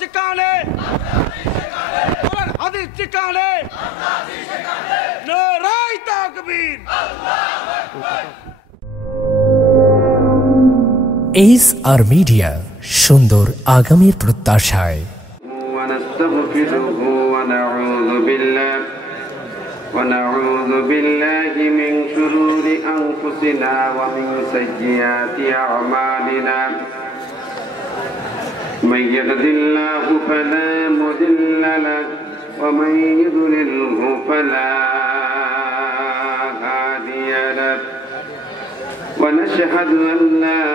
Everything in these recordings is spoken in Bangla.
ঠিকানে হাদিস ঠিকানে নারায়ে তাকবীর। SR মিডিয়া, সুন্দর আগামীর প্রত্যাশায়। ونعوذ بالله من شرور أنفسنا ومن سيئات أعمالنا من يهد الله فلا مضل له ومن يضلله فلا هادي له ونشهد أن لا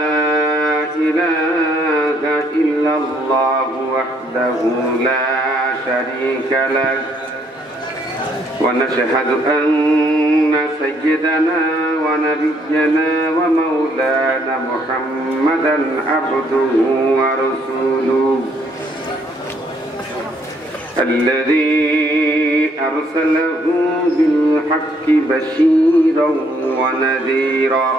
إله إلا الله وحده لا شريك له ونشهد أن سيدنا ونبينا ومولانا محمدا عبده ورسوله الذي أرسله بالحق بشيرا ونذيرا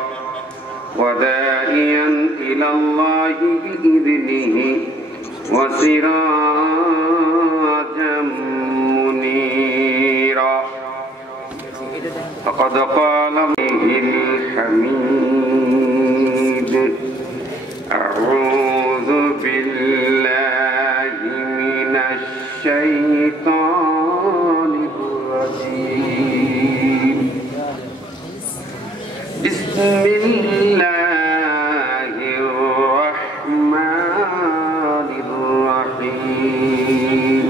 وداعيا إلى الله بإذنه وسراجا منيرا فقد قال الحميد أعوذ بالله من الشيطان الرجيم بسم الله الرحمن الرحيم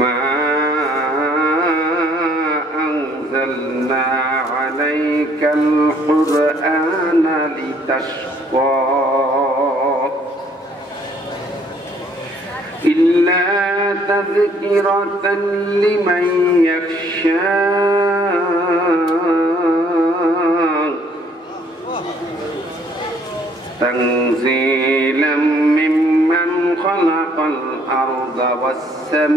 ما أنزلنا عليك القرآن لتشقى إلا تذكرة لمن يخشى تنزيلا ممن خلق الأرض والسماوات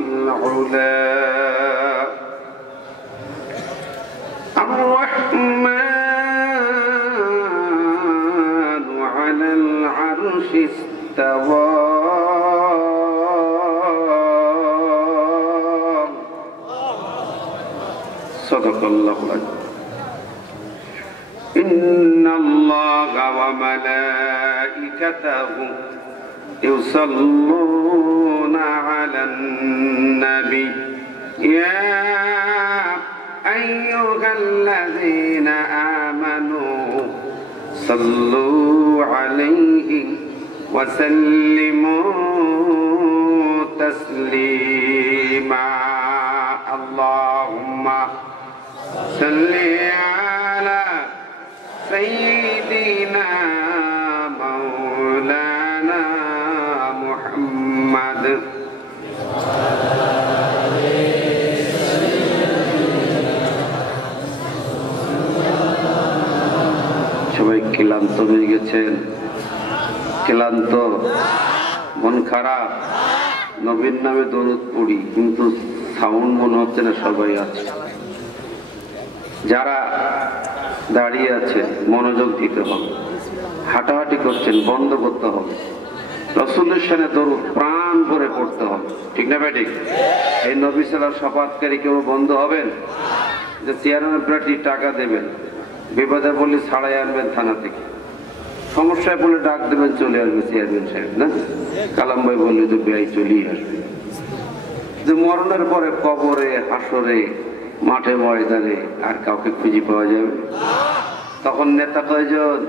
العلى الرحمن على العرش استوى صدق الله العظيم إن الله وملائكته يصلون على النبي يا أيها الذين آمنوا صلوا عليه وسلموا تسليما اللهم صل على سيدنا مولانا محمد সবাই ক্লান্ত হয়ে গেছেন, ক্লান্ত, মন খারাপ। নবীর নামে দরুদ পড়ি কিন্তু সাউন্ড মনে হচ্ছে না সবাই আছে। যারা দাঁড়িয়ে আছে মনোযোগ দিতে হবে, হাঁটাহাঁটি করছেন বন্ধ করতে হবে, রাসূলের শানে দরুদ প্রাণ ভরে পড়তে হবে, ঠিক না ভাই? ঠিক। এই নবী সাল্লাল্লাহু সাফাতকারী কেউ বন্ধ হবেন? যে চেয়ারম্যান প্রার্থী টাকা দেবেন, বিপদে বললে ছাড়াই আনবেন থানা থেকে, সমস্যায় বলে ডাক দেবেন চলে আসবে চেয়ারম্যান সাহেব, না কালাম ভাই বললে তো বেআই চলেই আসবে। যে মরণের পরে কবরে, হাসরে, মাঠে ময়দানে আর কাউকে খুঁজে পাওয়া যাবে? তখন নেতা কয়জন?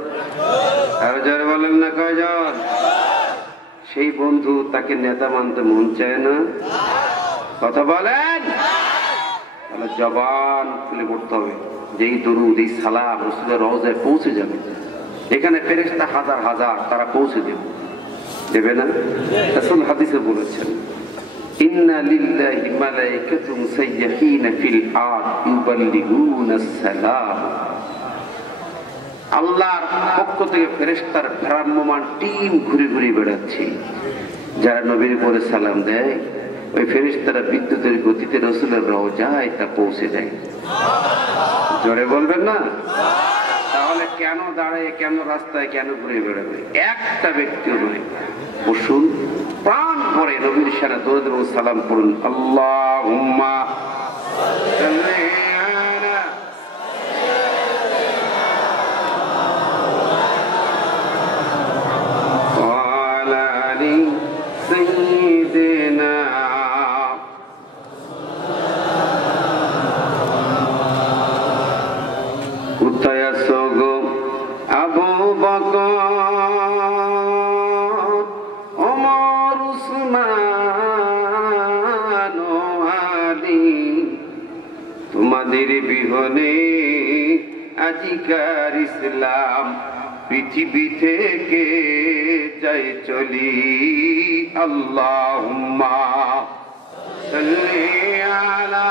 আরো জোরে বলেন না কয়জন? সেই বন্ধু তাকে নেতা মানতে মন চায় না, কথা বলেন। তাহলে জবান খুলে পড়তে হবে, যেই দরুদ এই সালাম রাসূলের রওজায় পৌঁছে যাবে, এখানে ফেরেশতা হাজার হাজার তারা পৌঁছে দেবে না? রাসূল হাদিসে বলেছেন ইন্না লিল্লাহি মালাইকাতুন সাইয়্যাহিনা ফিল আরদ ইউবাল্লিগুনাস সালাম। আল্লাহর পক্ষ থেকে ফেরেশতার ভ্রাম্যমান টিম ঘুরে ঘুরে বেড়াচ্ছে, যারা নবীর উপরে সালাম দেয় ওই ফেরেশতারা বিদ্যুতের গতি গতিতে রসুলের রওজায় তা পৌঁছে দেয়। জোরে বলবেন না? তাহলে কেন দাঁড়ায়, কেন রাস্তায়, কেন ঘুরে বেড়াবে? একটা ব্যক্তিও নয়, বসুন, প্রাণ ভরে নবীর সাথে দরুদ এবং সালাম করুন। আল্লাহুম্মা সাল্লি আলা ওয়া আলি সাইয়্যিদিনা। কোথায় আছো গো আবু বকর, ওমর, উসমান ও আলী, তোমাদের বিহনে আজিকার ইসলাম পৃথিবী থেকে যায় চলি। আল্লাহুম্মা সাল্লি আলা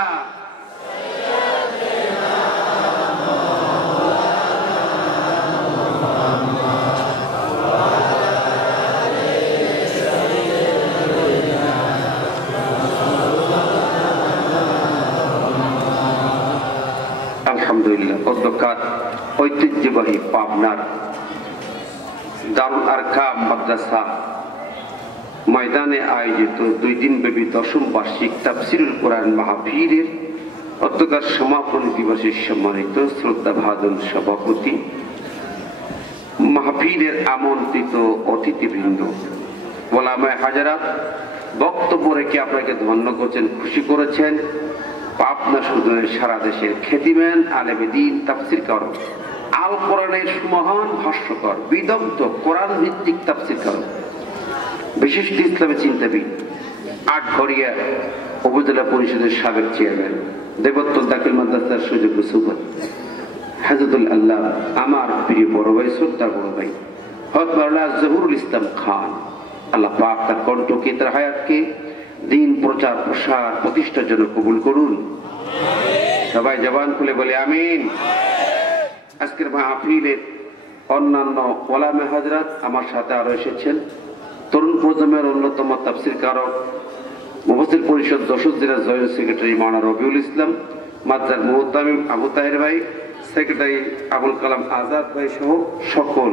আলহামদুলিল্লাহ। অধ্যকার ঐতিহ্যবাহী পাবনার দারুল আরকাম মাদ্রাসা ময়দানে আয়োজিত 2 দিনব্যাপী 10ম বার্ষিক তাফসীরুল কোরআন মাহফিলের অধ্যকার সমাপনী দিবসের সম্মানিত শ্রদ্ধাভাজন সভাপতি, মাহফিলের আমন্ত্রিত অতিথিবৃন্দ, ওলামায়ে হাজারাত, বক্তব্য রেখে আপনাকে ধন্য করছেন, খুশি করেছেন। পাবনা শুধু সারা দেশের খ্যাতিমান আলেমে দ্বীন, তাফসীরকার, আল কোরআনের সুমহান ভাষ্যকর, বিদগ্ধ কোরআন ভিত্তিক তাফসীরকার, বিশিষ্ট ইসলামী চিন্তাবিদ, আটঘরিয়া উপজেলা পরিষদের সাবেক চেয়ারম্যান, দেবত্তর দাখিল মাদ্রাসার সুযোগ্য সুপার হাজরতুল আল্লাহ, আমার প্রিয় বড় ভাই, শ্রদ্ধার বড় ভাই হযরত মাওলানা জহুরুল ইসলাম খান, আল্লাহ পাক তার কণ্ঠকে, তার হায়াতকে দিন প্রচার প্রসার প্রতিষ্ঠার জন্য কবুল করুন। সবাই জবান খুলে বলে আমিন। আজকের মাহফিলের অন্যান্য ওলামায়ে হাজরাত আমার সাথে আরো এসেছেন। তরুণ প্রজন্মের অন্যতম তাফসীরকারক, মুফাসসির পরিষদ যশোর জেলা জয়েন্ট সেক্রেটারি মাওলানা রবিউল ইসলাম, মাদ্রাসার মুহতামিম আবু তাহের ভাই, সেক্রেটারি আবুল কালাম আজাদ ভাই সহ সকল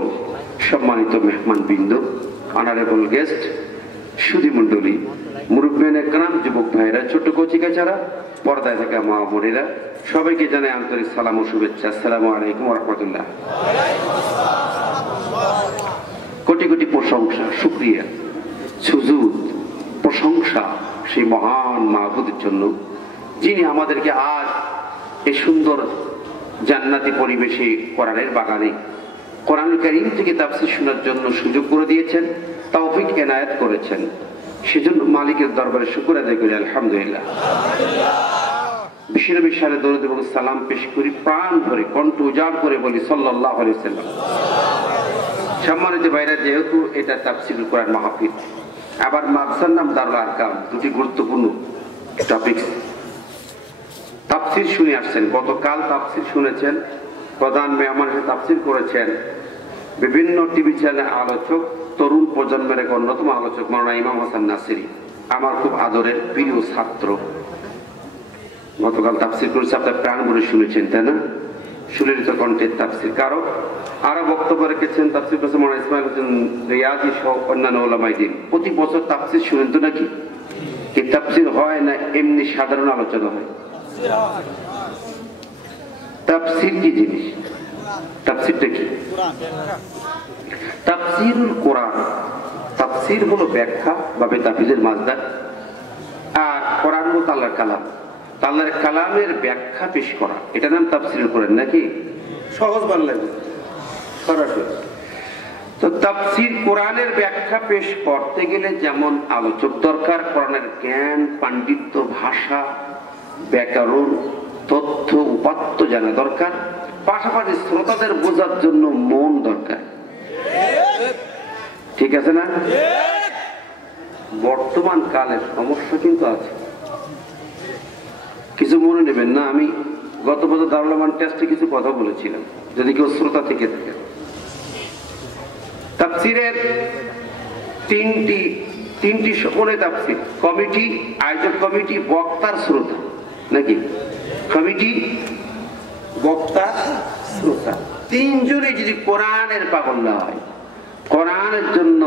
সম্মানিত মেহমানবৃন্দ, অনারেবল গেস্ট, সুধী মণ্ডলী, মুরব্বিয়ানে কেরাম, যুবক ভাইরা, ছোট কচিকাচারা, পর্দায় থাকা মা বোনেরা, সবাইকে জানাই আন্তরিক সালাম ও শুভেচ্ছা। আসসালামু আলাইকুম ওয়া রাহমাতুল্লাহ। কোটি কোটি প্রশংসা, শুকরিয়া, সুজুদ, প্রশংসা সেই মহান মাহবুদের জন্য, যিনি আমাদেরকে আজ এই সুন্দর জান্নাতি পরিবেশে কোরআনের বাগানে কোরআনুল কারীম থেকে তাফসীর শোনার জন্য সুযোগ করে দিয়েছেন, তৌফিক এনায়েত করেছেন। সেজন্য মালিকের দরবারে শুকর আদায় করি, আলহামদুলিল্লাহ। বিশ্বনবীর সাথে দরুদ এবং সালাম পেশ করি, প্রাণ ভরে কণ্ঠ উজাড় করে বলি সাল্লাল্লাহু আলাইহি ওয়াসাল্লাম। সম্মানিত ভাইরা, যেহেতু এটা তাফসীরুল কোরআন মাহফিল, আবার মাদ্রাসার নাম দারুল আরকাম, দুটি গুরুত্বপূর্ণ টপিক। তাফসীর শুনে আসছেন, গতকাল তাফসীর শুনেছেন, প্রধান মেহমান হিসেবে তাফসীর করেছেন বিভিন্ন টিভি চ্যানেলের আলোচক, তরুণ প্রজন্মের এক অন্যতম আলোচক মাওলানা ইমাম হাসান নাসিরি, আমার খুব আদরের প্রিয় ছাত্র। গতকাল তাফসীর করেছে, আপনার প্রাণ ভরে শুনেছেন, তাই না? সুললিত কণ্ঠের তাফসীর কারক। আরো বক্তব্য রেখেছেন তাফসীর করেছে মাওলানা ইসমাইল হোসেন রিয়াজি সহ অন্যান্য ওলামায়ে দ্বীন। প্রতি বছর তাফসীর শুনেন তো নাকি? এই তাফসীর হয় না এমনি সাধারণ আলোচনা হয়? তাফসীর কি জিনিস? তাফসীরটা কি? তাফসীরুল কোরআন, তাফসীর হলো ব্যাখ্যা বা তাফসীরের মাসদার, আর কোরআন হলো আল্লাহর কালাম, আল্লাহর কালামের ব্যাখ্যা পেশ করা, এটা নাম তাফসীরুল কোরআন। নাকি সহজ বাংলায় সরাসরি? তো তাফসীর কোরআনের ব্যাখ্যা পেশ করতে গেলে যেমন আলোচক দরকার, কোরআনের জ্ঞান, পাণ্ডিত্য, ভাষা, ব্যাকরণ, তথ্য, উপাত্ত জানা দরকার, পাশাপাশি শ্রোতাদের বোঝার জন্য মন দরকার। ঠিক আছে না? বর্তমান কালের সমস্যা কিন্তু আছে, কিছু মনে নেবেন না। আমি গত বছর দারুল আমান টেস্টে কিছু কথা বলেছিলাম, যদি কেউ শ্রোতা থেকে থাকে। তাফসীরের তিনটি সকলে তাফসীর, কমিটি, আয়োজক কমিটি, বক্তার শ্রোতা, নাকি? কমিটি, বক্তা, শ্রোতা, তিনজনে যদি কোরআনের পাগল না হয়, কোরআনের জন্য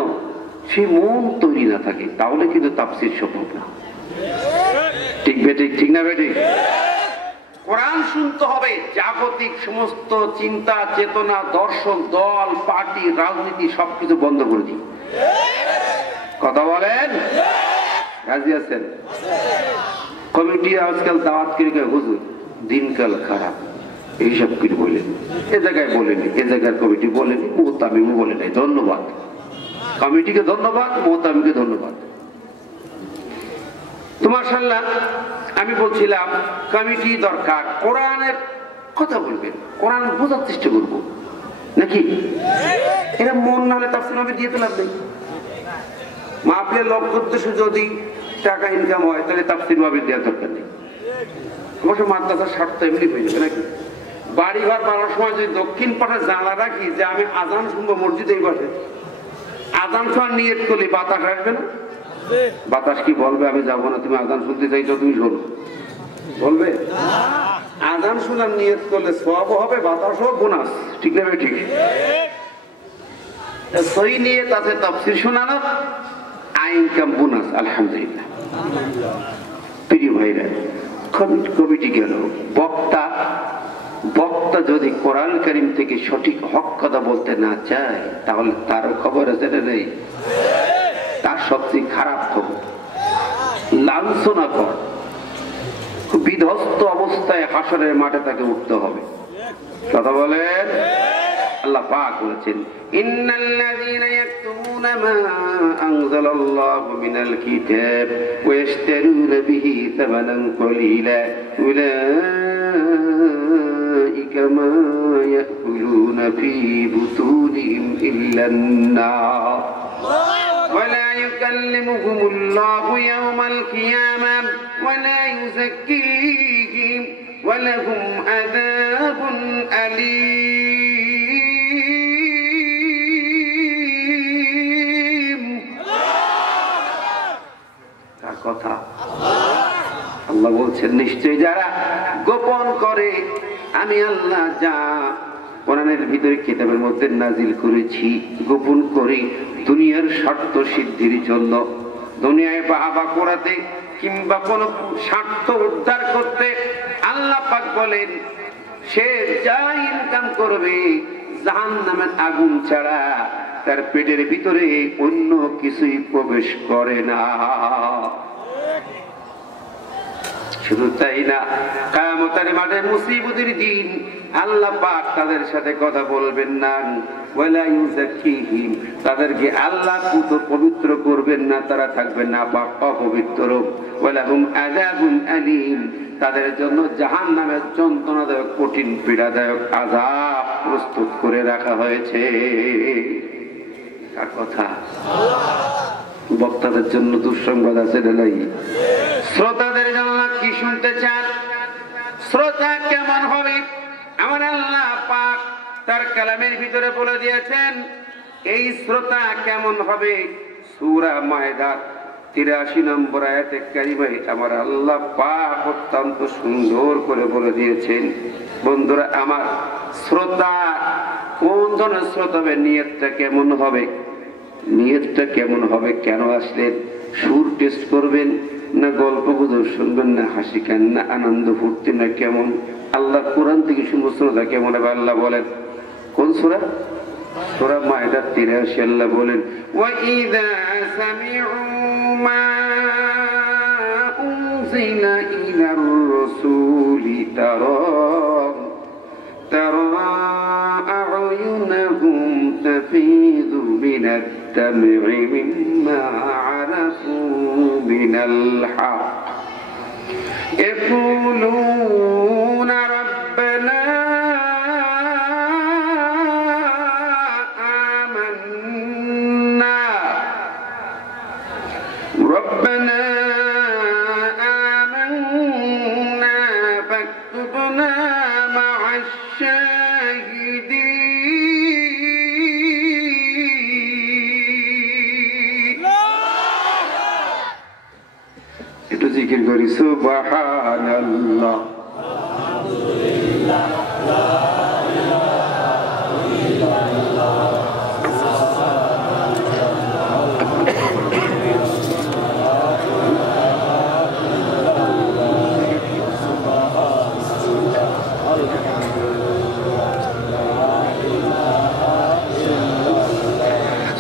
সে মন তৈরি না থাকে, তাহলে কিন্তু তাফসীর সম্ভব না। ঠিক বেঠিক, ঠিক না বেঠিক? কোরআন শুনতে হবে, জাগতিক সমস্ত চিন্তা চেতনা, দর্শন, দল, পার্টি, রাজনীতি সবকিছু বন্ধ করে দিই। কথা বলেন, রাজি আছেন? কমিটি আজকাল দাওয়াত করে হুজুর দিনকাল খারাপ এইসব কিছু বলেন, এ জায়গায় বলেনি, এ জায়গার কমিটি বলেনি, মোহতামিমও বলে নাই। ধন্যবাদ কমিটিকে, ধন্যবাদ মোহতামিমকে, ধন্যবাদ। তোমার সাল্লাহ আমি বলছিলাম কমিটি দরকার, কোরআনের কথা বলবেন, কোরআন বোঝার চেষ্টা করবো, নাকি? এরা মন না হলে তাফসীর আমি দিয়ে পেলাম নেই। মাহফিলের লক্ষ্য উদ্দেশ্য যদি টাকা ইনকাম হয়, তাহলে তাফসীর মাহফিল দেওয়ার দরকার নেই। অবশ্য মাদ্রাসার স্বার্থ এমনি হয়ে যাবে, নাকি? বাড়ি ঘর বানানোর সময় যদি দক্ষিণ পাশে জানলা রাখি যে আমি আজান শুনবো মসজিদে, এই পাশে আজান শোনার নিয়ত করলে বাতাস আসবে না? বাতাস কি বলবে আমি যাবো না, তুমি আজান শুনতে চাইছো, তুমি শোনো, বলবে? আজান শোনার নিয়ত করলে সওয়াবও হবে, বাতাসও বোনাস, ঠিক না? ঠিক। সহি নিয়ত আছে তাফসীর শোনানো, ইনকাম বোনাস, আলহামদুলিল্লাহ। প্রিয় ভাইরা, কমিটি গেল, বক্তা, বক্তা যদি কোরআন কারীম থেকে সঠিক হক কথা বলতে না চায়, তাহলে তার খবর আছে না নেই? তার সবচেয়ে খারাপ খবর লাঞ্ছনা কর, বিধ্বস্ত অবস্থায় হাসরের মাঠে তাকে উঠতে হবে। কথা বলেন, আল্লাহ পাক বলেছেন ইন্নাল্লাযীনা ইয়াকতুমুনা মা আনজালাল্লাহু মিনাল কিতাব ওয়া ইয়াশতারুনা বিহি সামানান কলিলা উলাইকা মা ইয়াকুলুনা ফী বুতুনিহিম ইল্লান নার ولا يكلمهم الله يوم القيامة ولا يزكيهم ولهم عذاب أليم কথা আল্লাহ বলছেন, নিশ্চয় যারা গোপন করে আমি আল্লাহ যা কোরআনের ভিতরে কিতাবের মধ্যে নাজিল করেছি গোপন করি দুনিয়ার স্বার্থ সিদ্ধির জন্য, দুনিয়ায় বাহাবা করাতে কিংবা কোন স্বার্থ উদ্ধার করতে, আল্লাহ পাক বলেন সে যা ইনকাম করবে জাহান্নামের আগুন ছাড়া তার পেটের ভিতরে অন্য কিছুই প্রবেশ করে না। শুধু তাই না, কিয়ামতের মাঠে মুসিবতের দিন আল্লাহ পাক তাদের সাথে কথা বলবেন না, ওয়ালা ইউযাক্কিহিম, তাদেরকে আল্লাহ পবিত্র করবেন না, তারা থাকবেন না পাক অপবিত্র। ওয়ালাহুম আযাবুন আলীম, তাদের জন্য জাহান্নামের যন্ত্রণাদায়ক কঠিন পীড়াদায়ক আযাব প্রস্তুত করে রাখা হয়েছে। কার কথা? বক্তাদের জন্য দুঃসংবাদ আছে না নাই? শ্রোতাদের জন্য কি শুনতে চান? শ্রোতা কেমন হবে? আমার আল্লাহ পাক তার কালামের ভিতরে বলে দিয়েছেন এই শ্রোতা কেমন হবে। সূরা মায়দার 83 নম্বর আয়াতে কারিমায় আমার আল্লাহ পাক অত্যন্ত সুন্দর করে বলে দিয়েছেন, বন্ধুরা আমার, শ্রোতা কোন ধরনের শ্রোতা হবে, নিয়তটা কেমন হবে? নিয়তটা কেমন হবে? কেন আসলেন? সুর টেস্ট করবেন না গল্প গুজব শুনবেন না হাসি কান্না আনন্দ ফুর্তি না কেমন? আল্লাহ কোরআন থেকে শুনবো শ্রোতা কেমন হবে? আল্লাহ বলেন কোন সূরা? সূরা মায়দা 83 আল্লাহ বলেন ওয়াইদা সামিউ মা উনজিলা ইলার রাসূলি তারা আ'য়ুনাহুম তাফীদু মিনাদ দাম'i মিম্মা আরাফু মিনাল হক ইয়াকুলুনা রাব্বানা করি সুবহানাল্লাহ।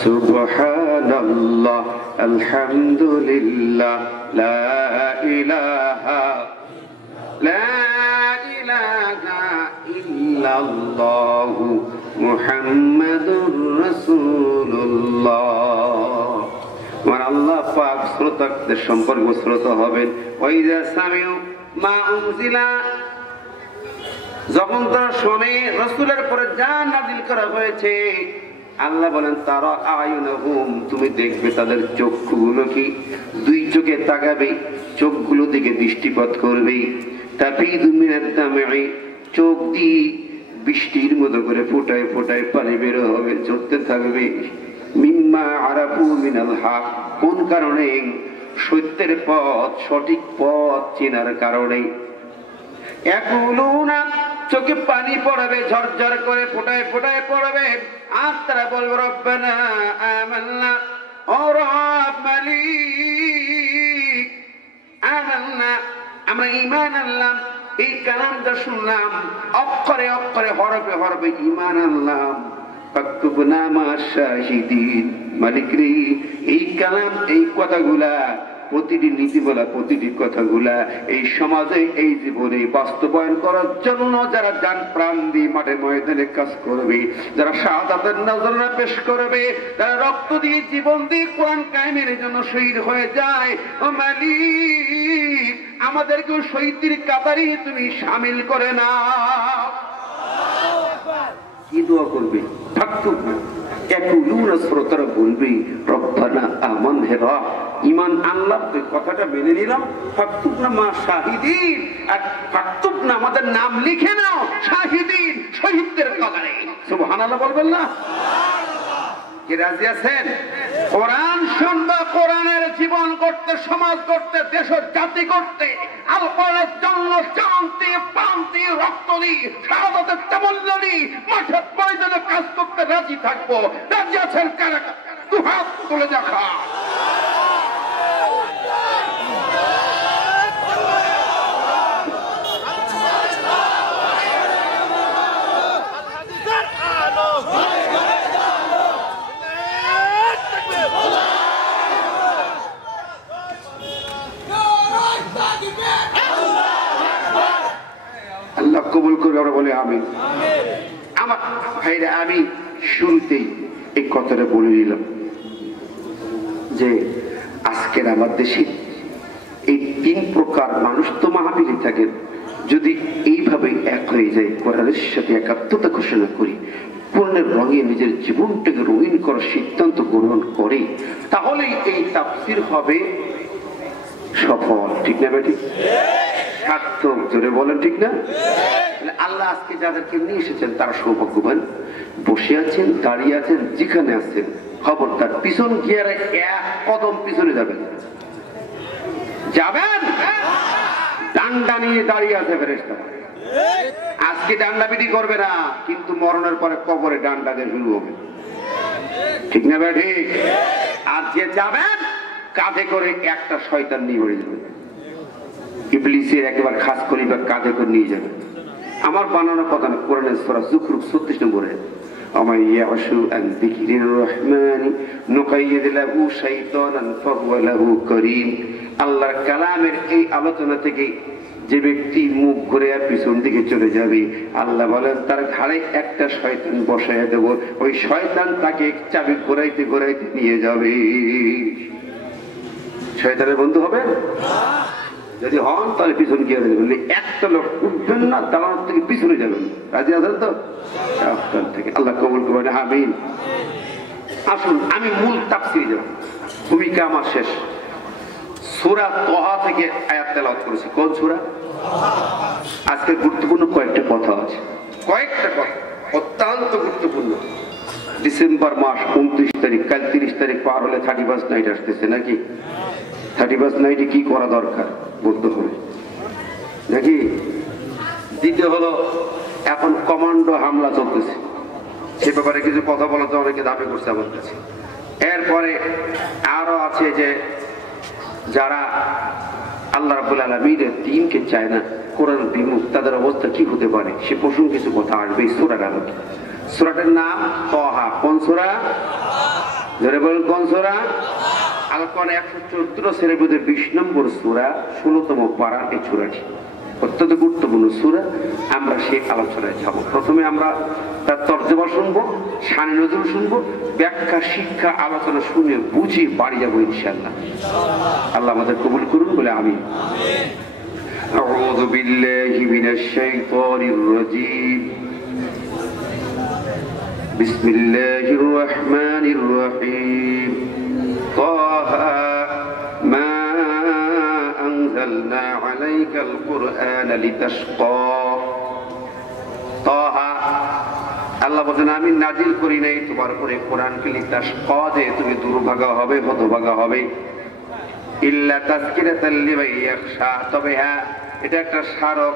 সুবহানাল্লাহ আলহামদুলিল্লাহ লা ইলাহা ইল্লাল্লাহু মুহাম্মাদুর রাসূলুল্লাহ। আমার আল্লাহ পাক শ্রোতাদের সম্পর্কে শ্রোতা হবেন। ওয়াইযা সামিউ মা উনজিলা, যখন তারা শোনে রাসূলের পরে যা নাযিল করা হয়েছে, আল্লাহ বলেন তারা আয়ুনহুম, তুমি দেখবে তাদের চক্ষুগুলো কি দুই চোখে তাকাবে, চোখগুলো দিকে দৃষ্টিপাত করবে। তাফিদু মিনাদ দাম'i, চোখ দিয়ে বৃষ্টির মতো করে ফোটায় ফোটায় পানি বের হবে, চলতে থাকবে। মিম্মা আরাফু মিনাল হক, কোন কারণে? সত্যের পথ, সঠিক পথ চেনার কারণে। ইয়াকুলুনা, চোখে পানি পড়বে, ঝরঝর করে ফোটায় ফোটায় পড়বে। আর তারা বলবে রব্বানা আমান্না, ও রব মালিক, আমান্না, আমরা ঈমান আনলাম। এই কালামটা শুনলাম, অক্ষরে অক্ষরে হরফে হরফে ঈমান আনলাম। ফাকতুবনা মা'আশ শাহিদিন, মালিক রে, এই কালাম, এই কথাগুলা, প্রতিটি নীতি বলা, প্রতিটি কথাগুলা এই সমাজে, এই জীবনে বাস্তবায়ন করার জন্য যারা জান প্রাণ দিয়ে মাঠে ময়দানে কাজ করবে, যারা শাহাদাতের নজরানা পেশ করবে, যারা রক্ত দিয়ে জীবন দিয়ে কোরআন কায়েমের জন্য শহীদ হয়ে যায়, ও মালিক, আমাদেরকেও শহীদের কাতারে তুমি শামিল করে নাও। কি দোয়া করবে? শ্রোতারা বলবে রব্বানা আমান্না, হে রব ঈমান আনলাম, কথাটা মেনে নিলাম। ফাকতুবনা মা শাহিদিন, আর ফাকতুবনা, আমাদের নাম লিখে নাও শাহিদিন, শহীদদের কাতারে। সুবহানাল্লাহ বলবেন না? কি রাজি আছেন? কোরআন শুনবা, কোরআনের জীবন করতে, সমাজ করতে, দেশ জাতি করতে, আল কোরআনের জন্য জানতে প্রান্তে রক্ত দিই, শাহাদাতের তামান্না নিই, মাঠে ময়দানে কাজ করতে রাজি থাকবো। রাজি আছেন কারা? দুহাত তুলে দেখা। আল্লাহ কবুল করে, আমরা বলে আমিন। আমার ভাইরা, আমি শুরুতেই এই কথাটা বলে নিলাম যে আজকের আমার দেশে এই তিন প্রকার মানুষ তো মাহফিলে থাকেন। যদি এইভাবে এক হয়ে যায়, কোরআনের সাথে একাত্মতা ঘোষণা করি, পূর্ণের রঙে নিজের জীবনটাকে রঙিন করার সিদ্ধান্ত গ্রহণ করে, তাহলে এই তাফসীর হবে সফল। ঠিক না বেটি? সার্থক। জোরে বলেন ঠিক না? আল্লাহ আজকে যাদেরকে নিয়ে এসেছেন তারা সৌভাগ্যবান। বসে আছেন, দাঁড়িয়ে আছেন, যেখানে আছেন, খবরদার পিছন গিয়ে এক কদম পিছনে যাবেন। যাবেন, ডান্ডা নিয়ে দাঁড়িয়ে আছে ফেরেশতা। আজকে ডান্ডা পিটি করবে না, কিন্তু মরণের পরে কবরে ডান্ডা দিয়ে শুরু হবে। ঠিক না ভাই? ঠিক। আর যে যাবেন, কাঁধে করে একটা শয়তান নিয়ে বেড়ে যাবে, ইবলিসের একেবারে খাস করিবা কাঁধে করে নিয়ে যাবে। আমার বানানো কথা না, কোরআনের সূরা যুখরুফ 36 নম্বরে, ومن يعش عن ذكر الرحمن نقيض له شيطانا فهو له قرين। আল্লাহর কালামের এই আলোচনা থেকে যে ব্যক্তি মুখ ঘুরে আর পিছন দিকে চলে যাবে, আল্লাহ বলেন তার ঘাড়ে একটা শয়তান বসাইয়া দেব, ওই শয়তান তাকে চাবি ঘোরাইতে ঘোরাইতে নিয়ে যাবে। শয়তানের বন্ধু হবে? যদি হন তাহলে পিছন গিয়ে বললে একটা লোক উঠবেন না, দালানোর থেকে পিছনে যাবেন। রাজি আছেন তো? থেকে আল্লাহ কবুল করবেন, আমিন। আসুন আমি মূল তাফসীরে যাব, ভূমিকা আমার শেষ। সূরা তাহা থেকে আয়াত তেলাওয়াত করেছি। কোন সূরা? আজকে গুরুত্বপূর্ণ কয়েকটা কথা আছে, কয়েকটা কথা অত্যন্ত গুরুত্বপূর্ণ। ডিসেম্বর মাস 29 তারিখ, কাল 30 তারিখ পার হলে 31 নাইট আসতেছে নাকি? 31st নাইটে কি করা দরকার বলতে হবে নাকি। দ্বিতীয় হলো এখন কমান্ডো হামলা চলতেছে, সে ব্যাপারে কিছু কথা বলতে অনেকে দাবি করছে আমার কাছে। এরপরে আরো আছে যে যারা আল্লাহ রাব্বুল আলামিনের দ্বীনকে চায় না, কোরআন বিমুখ, তাদের অবস্থা কি হতে পারে সে প্রসঙ্গে কিছু কথা আসবে এই সূরার আলোকে। সূরাটার নাম তাহা। কোন সূরা? যারা বলেন কোন সূরা? আল কোরআন 114 শ্রেণীর মধ্যে 20 নম্বর সূরা, 16তম পারা এই সূরাটি অত্যন্ত গুরুত্বপূর্ণ সূরা। আমরা সেই আলোচনায় যাব। প্রথমে আমরা তার তর্জমা শুনবো, শানে নজরুল শুনবো, ব্যাখ্যা শিক্ষা আলোচনা শুনে বুঝে বাড়ি যাবো ইনশাআল্লাহ। আল্লাহ আমাদের কবুল করুন বলে আমিন। আউযু বিল্লাহি মিনাশ শাইতানির রাজীম। বিসমিল্লাহির রহমানির রহিম। তাহা মা أنزلنا عليك القرآن لتشقى তাহা আল্লাহ বলেন আমি নাজিল করি নাই তোমার উপরে কোরআনকে লিতাশকা, যে তুমি দুর্ভাগা হবে, হতভাগা হবে। ইল্লা তাযকিরাতাল লিমান ইয়াখশা, তবে হ্যাঁ এটা একটা স্মারক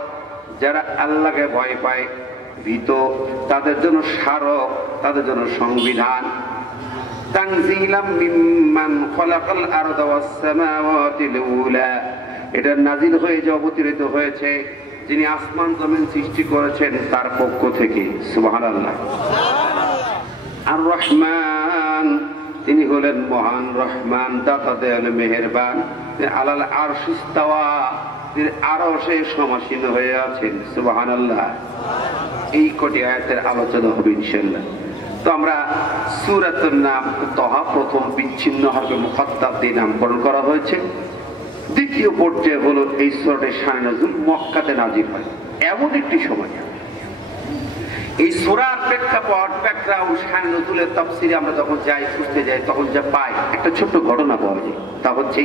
যারা আল্লাহকে ভয় পায়, ভীত, তাদের জন্য স্মারক, তাদের জন্য সংবিধান। তানজিলাম মিম্মান খালাকাল আরদা ওয়াস সামাওয়াতিল উলা, এটা নাজিল হয়ে যে অবতীর্ণ হয়েছে যিনি আসমান জমিন সৃষ্টি করেছেন তার পক্ষ থেকে। সুবহানাল্লাহ। আর রহমান, তিনি হলেন মহান রহমান, দাতা দয়ালু মেহেরবান। আলাল আরশ ইস্তাওয়া, তিনি আরশে সমাসীন হয়ে আছেন। সুবহানাল্লাহ। এই কোটি আয়াতের আলোচনা হবে ইনশাআল্লাহ। তো আমরা সূরাতুন নাম তাহা প্রথম বিচ্ছিন্ন হরফে মুকাত্তার দিয়ে নামকরণ করা হয়েছে। দ্বিতীয় পর্যায়ে হলো এই সূরাটির শানে নজুল মক্কাতে নাজিল হয়। এমন একটি সময় এই সূরার প্রেক্ষাপট, ব্যাকগ্রাউন্ড, শানে নজুলের তাফসীরে আমরা যখন যাই, খুঁজতে যাই, তখন যা পাই একটা ছোট্ট ঘটনা পাওয়া যায়। তা হচ্ছে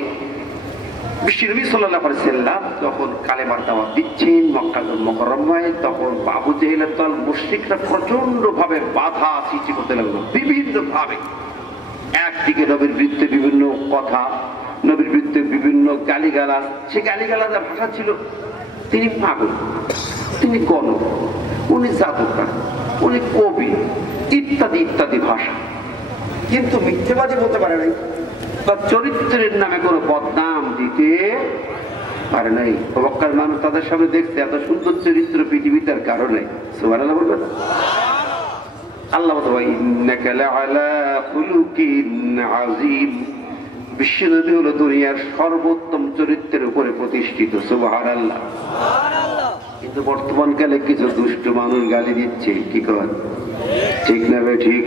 বিশ্বনবী সাল্লাল্লাহু আলাইহি ওয়াসাল্লাম যখন কালেমার দাওয়াত দিচ্ছেন মক্কাতুল মুকাররমায়, তখন আবু জেহেলের দল মুশরিকরা প্রচন্ড ভাবে বাধা সৃষ্টি করতে লাগলো বিভিন্ন ভাবে। একদিকে নবীর বিরুদ্ধে বিভিন্ন কথা, নবীর বিরুদ্ধে বিভিন্ন গালিগালাজ। সে গালিগালাজের ভাষা ছিল তিনি পাগল, তিনি গণক, উনি জাদুকর, উনি কবি, ইত্যাদি ইত্যাদি ভাষা। কিন্তু মিথ্যেবাদী বলতে পারে নাই, তার চরিত্রের নামে কোনো বদনাম দিতে পারে নাই। মক্কার মানুষ তাদের সামনে দেখছে এত সুন্দর চরিত্র পৃথিবীতে আর কারো নাই। সুবহানাল্লাহ বলবেন। আল্লাহ বলে ইন্নাকা লাআলা খুলুকিন আযীম, বিশ্বনবী হলো দুনিয়ার সর্বোত্তম চরিত্রের উপরে প্রতিষ্ঠিত। সুবহানাল্লাহ। কিন্তু বর্তমান কালে কিছু দুষ্ট মানুষ গালি দিচ্ছে, কি করেন ঠিক না ভাই? ঠিক।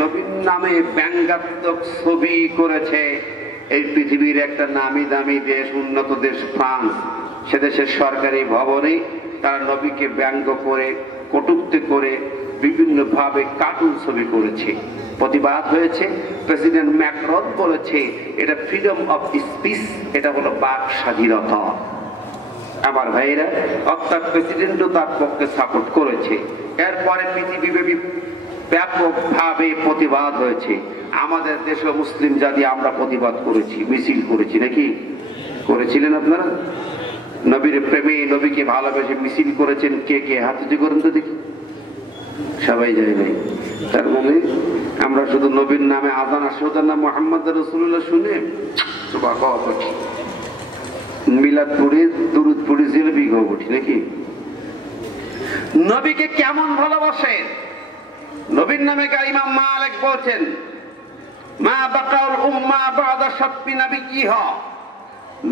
নবীর নামে ব্যঙ্গাত্মক ছবি করেছে এই পৃথিবীর একটা নামি দামি দেশ, উন্নত দেশ ফ্রান্স। সে দেশের সরকারি ভবনে তারা নবীকে ব্যঙ্গ করে, কটূক্তি করে বিভিন্ন ভাবে কার্টুন ছবি করেছে। প্রতিবাদ হয়েছে। প্রেসিডেন্ট ম্যাক্রন বলেছে এটা ফ্রিডম অফ স্পিচ, এটা হলো বাক স্বাধীনতা। আমার ভাইরা, অর্থাৎ প্রেসিডেন্টও তার পক্ষে সাপোর্ট করেছে। এরপরে পৃথিবীব্যাপী ব্যাপকভাবে প্রতিবাদ হয়েছে। আমাদের দেশে মুসলিম জাতি আমরা প্রতিবাদ করেছি, মিছিল করেছি, নাকি করেছিলেন আপনারা? নবীর প্রেমে, নবীকে ভালোবেসে মিছিল করেছেন কে কে? হাত উঁচু করেন তো দেখি। সবাই যায় নাই। তার মানে আমরা শুধু নবীর নামে আযান আসর নাম মুহাম্মদ রাসূলুল্লাহ শুনে মিলাদ পড়ে, দুরূদ পড়ে, জিলাপি খাবো, নাকি? নবীকে কেমন ভালোবাসেন? নবীর নামে ইমাম মালিক বলছেন মা বাকাউল উম্মাহ বাদা শাতমি নাবিয়্যিহা,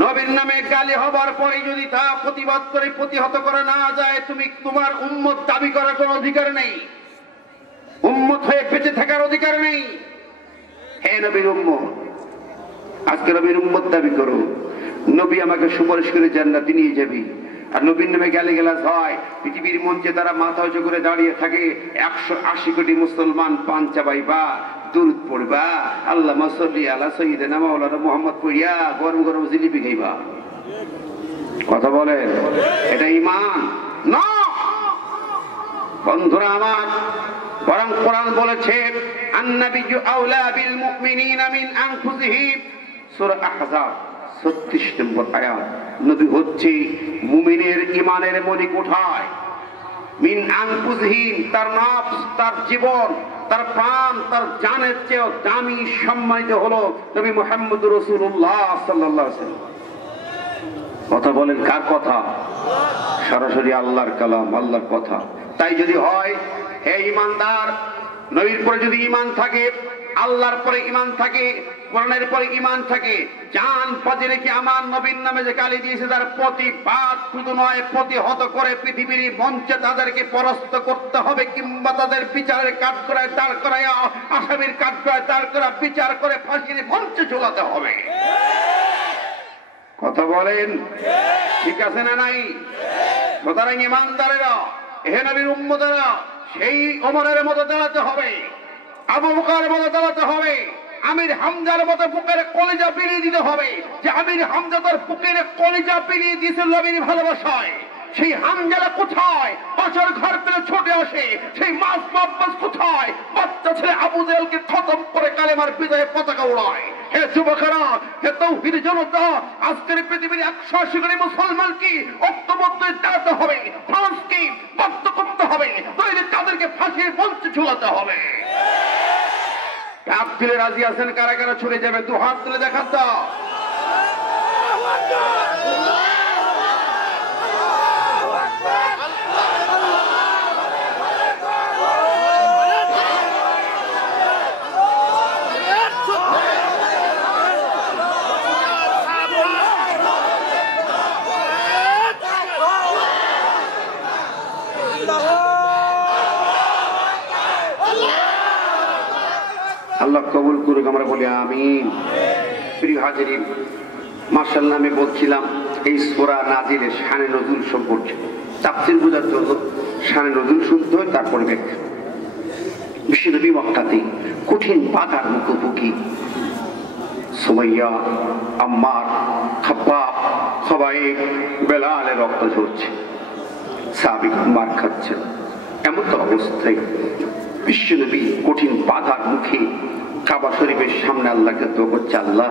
নবীর নামে গালি হবার পরে যদি তা প্রতিবাদ করে প্রতিহত করে না যায়, তুমি তোমার উম্মত দাবি করার কোনো অধিকার নেই, উম্মত হয়ে বেঁচে থাকার অধিকার নেই। হে নবীর উম্মত, আজকে নবীর উম্মত দাবি করো, নবী আমাকে সুপারিশ করে জান্নাতে নিয়ে যাবি। আর নবীর নামে গালিগালাজ হয়, পৃথিবীর মঞ্চে তারা মাথা উঁচু করে দাঁড়িয়ে থাকে, 180 কোটি মুসলমান পান চাবাইবা, দুরূদ পড়বা, আল্লাহুম্মা সাল্লি আলা সাইয়্যিদিনা মাওলানা মুহাম্মদ পড়িয়া গরম গরম জিলিপি খাইবা। কথা বলেন, এটা ঈমান না বন্ধুরা আমার। বরং কোরআন বলেছে আন-নাবিয়্যু আওলা বিল মুমিনিনা মিন আনফুসিহিম, সূরা আহজাব 36 নম্বর আয়াত। নবী হচ্ছে মুমিনের ইমানের মণিকোঠায়, মিন আনফুসিহিম, তার নফস, তার জীবন, তার প্রাণ, তার জানের চেয়েও দামি সম্মানিত হলো নবী মুহাম্মদুর রাসূলুল্লাহ সাল্লাল্লাহু আলাইহি ওয়াসাল্লাম। কথা বলেন কার কথা? সরাসরি আল্লাহর কালাম, আল্লাহর কথা। তাই যদি হয়, হে ইমানদার, নবীর পরে যদি ঈমান থাকে, আল্লাহর পরে ঈমান থাকে, কোরআনের পরে ঈমান থাকে, জান বাজি রেখে আমার নবীর নামে যে গালি দিয়েছে তার প্রতিবাদ শুধু নয়, প্রতিহত করে পৃথিবীর মঞ্চে তাদেরকে পরাস্ত করতে হবে, কিংবা তাদের বিচারের কাঠগড়ায় দাঁড় করায়, আসামির কাঠগড়ায় দাঁড় করা বিচার করে ফাঁসির মঞ্চে ঝোলাতে হবে। কথা বলেন ঠিক আছে না নাই? সুতরাং ইমানদারেরা, হে নবীর উম্মতেরা, সেই ওমরের মতো দাঁড়াতে হবে, আবু বকরের মতো দাঁড়াতে হবে, আমির হামজার মতো বুকের কলিজা পিরিয়ে দিতে হবে। যে আমির হামজা তার বুকের কলিজা পিরিয়ে দিয়েছে নবীর ভালোবাসায়, সেই হামজালা কোথায়? বছর ঘর পেলে ছুটে আসে। সেই মাস আব্বাস কোথায়? বাচ্চা ছেলে আবু জেহেলকে খতম করে কালেমার বিজয়ে পতাকা উড়ায়। হে যুবকেরা, হে তাওহীদের জনতা, আজকের পৃথিবীর 180 কোটি মুসলমানকে ঐক্যবদ্ধ দাঁড়াতে হবে, ফ্রান্সকে বদ্ধ করতে হবে, নইলে তাদেরকে ফাঁসির মঞ্চে ঝুলাতে হবে। হাত তুলে রাজি আছেন? কারা কারা ছুটে যাবে? 2 হাত তুলে দেখান তো। আল্লাহ কবুল করুক, আমরা বলি আমিন। প্রিয় হাজিরিন, মাশাআল্লাহ, আমি বলছিলাম এই সূরা নাজিলের শানে নজুল সম্পর্কে। তাফসীর বোঝার জন্য শানে নজুল শুনতে হয়, তারপরে ব্যাখ্যা। বিশ্বনবী মক্কাতে কঠিন বাধার মুখোমুখি। সুমাইয়া, আম্মার, খাব্বাব, খবাইব, বেলালের রক্ত ঝরছে, সাহাবীগণ মার খাচ্ছেন। এমন তো অবস্থায় বিশ্বনবী কঠিন বাধার মুখে কাবা শরীফের সামনে আল্লাহকে দোয়া করছে, আল্লাহ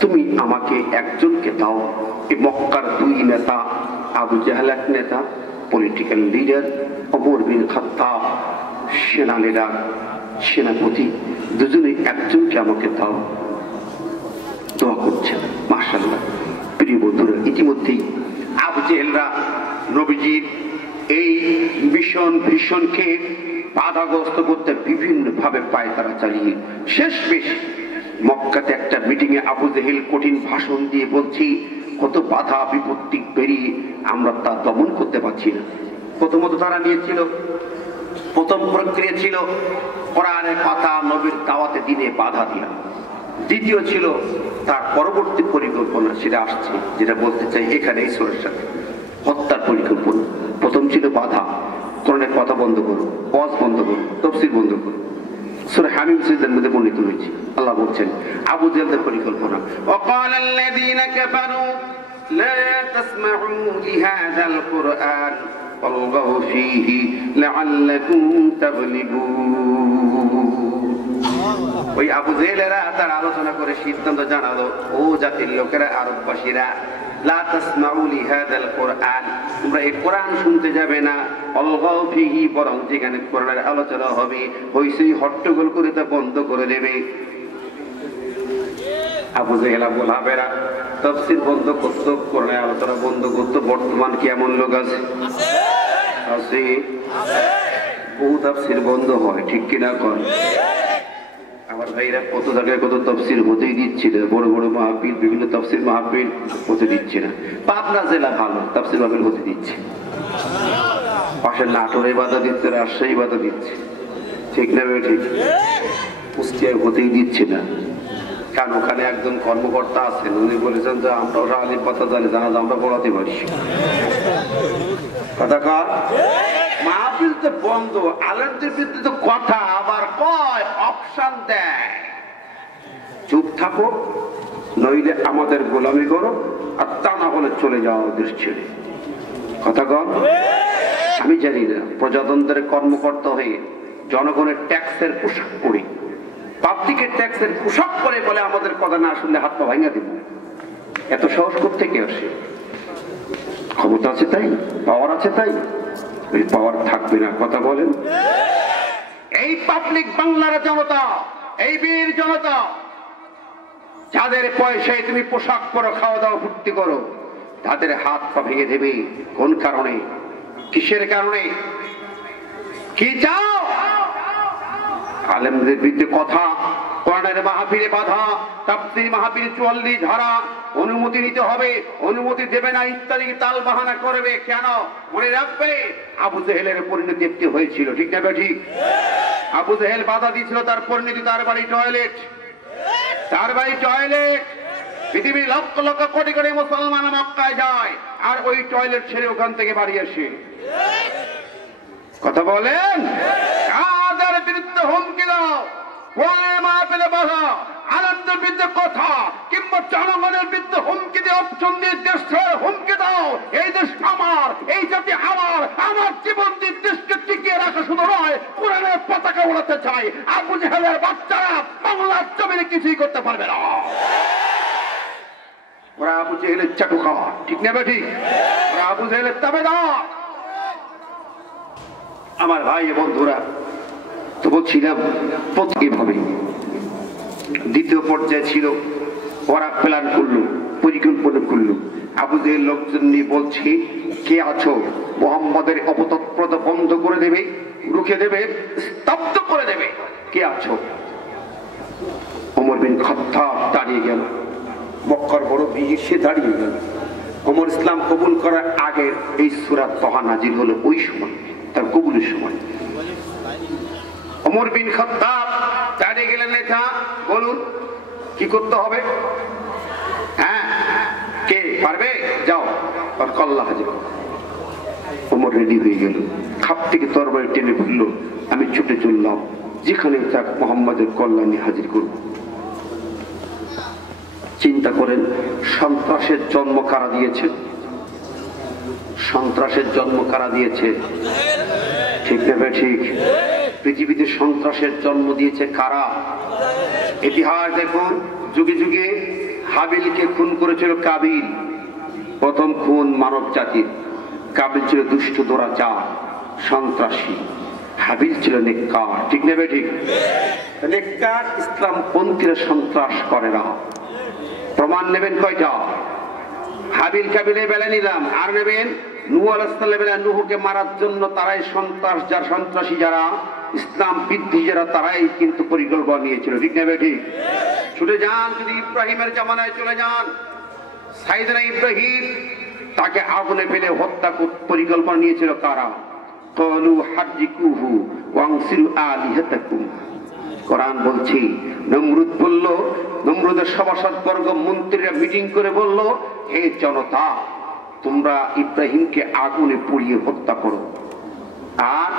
তুমি আমাকে একজনকে দাও। এই মক্কার 2 নেতা, আবু জাহেল এক নেতা, পলিটিক্যাল লিডার, ওমর বিন খাত্তাব সেনা লিডার, সেনাপতি, দুজনেই একজনকে আমাকে দাও। দোয়া করছেন। মাশাআল্লাহ, প্রিয় বন্ধুরা, ইতিমধ্যেই আবু জেহেলরা নবীজির এই ভীষণকে বাধাগ্রস্ত করতে বিভিন্ন ভাবে পায়তারা চালিয়ে শেষ বেশ মক্কাতে একটা মিটিং এ আবু জেহেল কঠিন ভাষণ দিয়ে বলছি, কত বাধা বিপত্তি পেরিয়ে আমরা তা দমন করতে পারছি না। প্রথমত তারা নিয়েছিল, প্রথম প্রক্রিয়া ছিল কোরআনের কথা, নবীর দাওয়াতে দিনে বাধা দিয়া। দ্বিতীয় ছিল তার পরবর্তী পরিকল্পনা, সেটা আসছে, যেটা বলতে চাই এখানে এই সূরার সাথে, হত্যার পরিকল্পনা। প্রথম ছিল বাধা, কোরআনের কথা বন্ধ করো, ওয়াজ বন্ধ করো, তাফসীর বন্ধ করো। সূরা হামিম সিজদার মধ্যে বর্ণিত হয়েছে। আল্লাহ বলছেন আবু জেহেলের পরিকল্পনা, ওয়াকালাল্লাযীনা কাফারু লা তাসমাউ লিহাযাল কুরআন ওয়ালগাউ ফীহি লাআল্লাকুম তাগলিবুন। ওই আবু জেহেলেরা তার আলোচনা করে সিদ্ধান্ত জানালো, ও জাতির লোকেরা, আরববাসীরা, লা তাসমাউ লিহাযাল কুরআন, তোমরা এই কোরআন শুনতে যাবে না, অলগাউ ফীহি, বরং যেখানে কোরআনের আলোচনা হবে হইসই হট্টগোল করে তা বন্ধ করে দেবে। আবু জেহেল, আবু লাহাবেরা তাফসীর বন্ধ করতো, কোরআনের আলোচনা বন্ধ করতো। বর্তমান কি এমন লোক আছে? আছে। বহু তাফসীর বন্ধ হয়, ঠিক কিনা কর? আমার ভাইরা কত জায়গায় কত তাফসীর হতেই দিচ্ছে না, বড় বড় মাহফিল, বিভিন্ন তাফসীর মাহফিল হতে দিচ্ছে না। পাবনা জেলা ভালো, তাফসীর মাহফিল হতে দিচ্ছে। পাশে নাটোরে বাধা দিচ্ছে, রাজশাহী বাধা দিচ্ছে, ঠিক না? ঠিক। কুষ্টিয়ায় হতেই দিচ্ছে না, কারণ ওখানে একজন কর্মকর্তা আছেন, উনি বলেছেন যে আমরাও আলিম কথা জানি, জানা আমরা পড়াতে পারি। কথা কর, মাহফিল তো বন্ধ, আলেমদের বিরুদ্ধে তো কথা, আবার কয় অপশন দেয়, চুপ থাকো, নইলে আমাদের গোলামি করো, আর তা না হলে চলে যাও দেশ ছেড়ে। কথা কর। আমি জানি না, প্রজাতন্ত্রের কর্মকর্তা হয়ে জনগণের ট্যাক্সের পোশাক পরে, পাবলিকের ট্যাক্সের পোশাক পরে বলে আমাদের কথা না শুনলে হাত পা ভাঙা দিব। এত সাহস থেকে আসে? ক্ষমতা আছে তাই, পাওয়ার আছে তাই? ওই পাওয়ার থাকবে না, কথা বলেন। এই পাবলিক বাংলার জনতা, এই বীর জনতা, যাদের পয়সায় তুমি পোশাক পরো, খাওয়া দাওয়া ফুর্তি করো, তাদের হাত পা ভেঙে দেবে। কোন কারণে? কিসের কারণে? কি চাও? আলেমদের বিরুদ্ধে কথা, কোরআনের মাহফিলে বাধা, তাফসীর মাহফিলে 44 ধারা, অনুমতি নিতে হবে, অনুমতি দেবে না ইত্যাদি তাল বাহানা করবে। কেন? মনে রাখবে আবু জেহেলের পরিণতি একটি হয়েছিল, ঠিক না ঠিক? আবু জেহেল বাধা দিয়েছিল, তার পরিণতি তার বাড়ি টয়লেট, তার বাড়ি টয়লেট। পৃথিবীর লক্ষ লক্ষ কোটি কোটি মুসলমান মক্কায় যায়, আর ওই টয়লেট ছেড়ে ওখান থেকে বাড়ি আসে। কথা বলেন। কাদের বিরুদ্ধে হুমকি দাও? কোরআনের মাহফিলে বাধা, আলেমদের বিরুদ্ধে কথা, কিংবা জনগণের বিরুদ্ধে হুমকি দিয়ে অপশন দিয়ে দেশ ছেড়ে হুমকি দাও। এই দেশ আমার, এই জাতি আমার, আমার জীবন দিয়ে দেশকে টিকিয়ে রাখা শুধু নয়, কোরআনের পতাকা উড়াতে চাই। আবু জেহেলের বাচ্চারা বাংলার জমিনে কিছুই করতে পারবে না। ওরা আবু জেহেলের চাটুকার, ঠিক না ঠিক? ওরা আবু জেহেলের তাবেদার। আমার ভাই বন্ধুরা, তো বলছিলাম প্রতিভাবে দ্বিতীয় পর্যায়ে ছিল, ওরা প্ল্যান করলো, পরিকল্পনা করলো। আবু জেহেল লোকজন নিয়ে বলছে, কে আছো? মুহাম্মদের অপতৎপরত বন্ধ করে দেবে, রুখে দেবে, স্তব্ধ করে দেবে। কে আছো? ওমর বিন খাত্তাব দাঁড়িয়ে গেল, মক্কার বড় বীর, সে দাঁড়িয়ে গেল। ওমর ইসলাম কবুল করার আগে এই সূরা তাহা নাজিল হলো, ওই সময় তার কবুলের সময়। ওমর বিন খাত্তাব দাঁড়িয়ে গেলেন, নেতা বলুন কি করতে হবে? হ্যাঁ, কে পারবে? যাও আর কল্লা হাজির। ওমর রেডি হয়ে গেল, খাপ থেকে তরবারি টেনে ফেলল। আমি ছুটে চললাম, যেখানে তাক মুহাম্মাদের কল্যাণে হাজির করব। চিন্তা করেন, সন্ত্রাসের জন্ম কারা দিয়েছে? সন্ত্রাসের জন্ম কারা দিয়েছে? ঠিক না ঠিক? পৃথিবীতে সন্ত্রাসের জন্ম দিয়েছে কারা? ইতিহাস দেখুন, যুগে যুগে হাবিলকে খুন করেছিল কাবিল, প্রথম খুন মানব জাতির। কাবিল ছিল দুষ্ট দুরাচার, সন্ত্রাসী। হাবিল ছিল নেককার, ঠিক না ঠিক? নেককার ইসলাম পন্থীরা সন্ত্রাস করে না। প্রমাণ নেবেন কয়টা? হাবিল কাবিলের বেলা নিলাম, আর নেবেন নূহ আলাইহিস সালামের বেলা নূহকে মারার জন্য তারাই সন্ত্রাস, যারা সন্ত্রাসী, যারা ইসলাম বিদ্বেষী, যারা তারাই কিন্তু পরিকল্পনা নিয়েছিল, ঠিক না ঠিক? ছুটে যান, যদি ইব্রাহিমের জামানায় চলে যান, সাইয়েদনা ইব্রাহিম, তাকে আগুনে ফেলে হত্যা পরিকল্পনা নিয়েছিল কারা? ক্বালু হারজিকুহু ওয়ানসিরু আলিহাতাকুম। কোরআন বলছি, নমরুদ বলল, নমরুদের সভাসদ বর্গ মন্ত্রীরা মিটিং করে বলল, হে জনতা, তোমরা ইব্রাহিমকে আগুনে পুড়িয়ে হত্যা করো, আর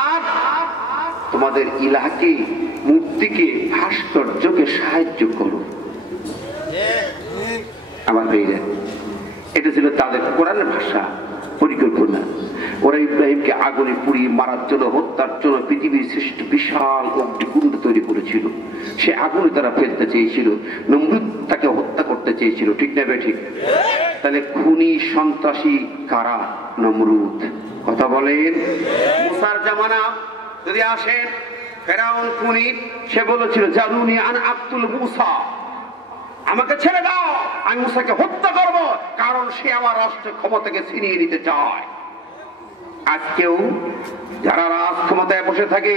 আর তোমাদের ইলাহকে, মূর্তিকে, ভাস্কর্যকে সাহায্য করো। আমার ভাইরা, এটা ছিল তাদের কোরআনের ভাষা, পরিকল্পনা। ওরা ইব্রাহিমকে আগুনে পুড়িয়ে মারার জন্য, হত্যার জন্য পৃথিবীর সৃষ্ট বিশাল অগ্নিকুণ্ড তৈরি করেছিল। সে আগুনে তারা ফেলতে চেয়েছিল, নমরুদ তাকে হত্যা করতে চেয়েছিল, ঠিক না ঠিক? তাহলে খুনি সন্ত্রাসী কারা? নমরুদ। কথা বলেন। মুসার জামানা যদি আসেন, ফেরাউন খুনি, সে বলেছিল জারুনি আন আক্তুল মুসা, আমাকে ছেড়ে দাও, আমি মুসাকে হত্যা করব, কারণ সে আমার রাষ্ট্র ক্ষমতাকে ছিনিয়ে নিতে চায়। আজকেও যারা রাজ ক্ষমতায় বসে থাকে,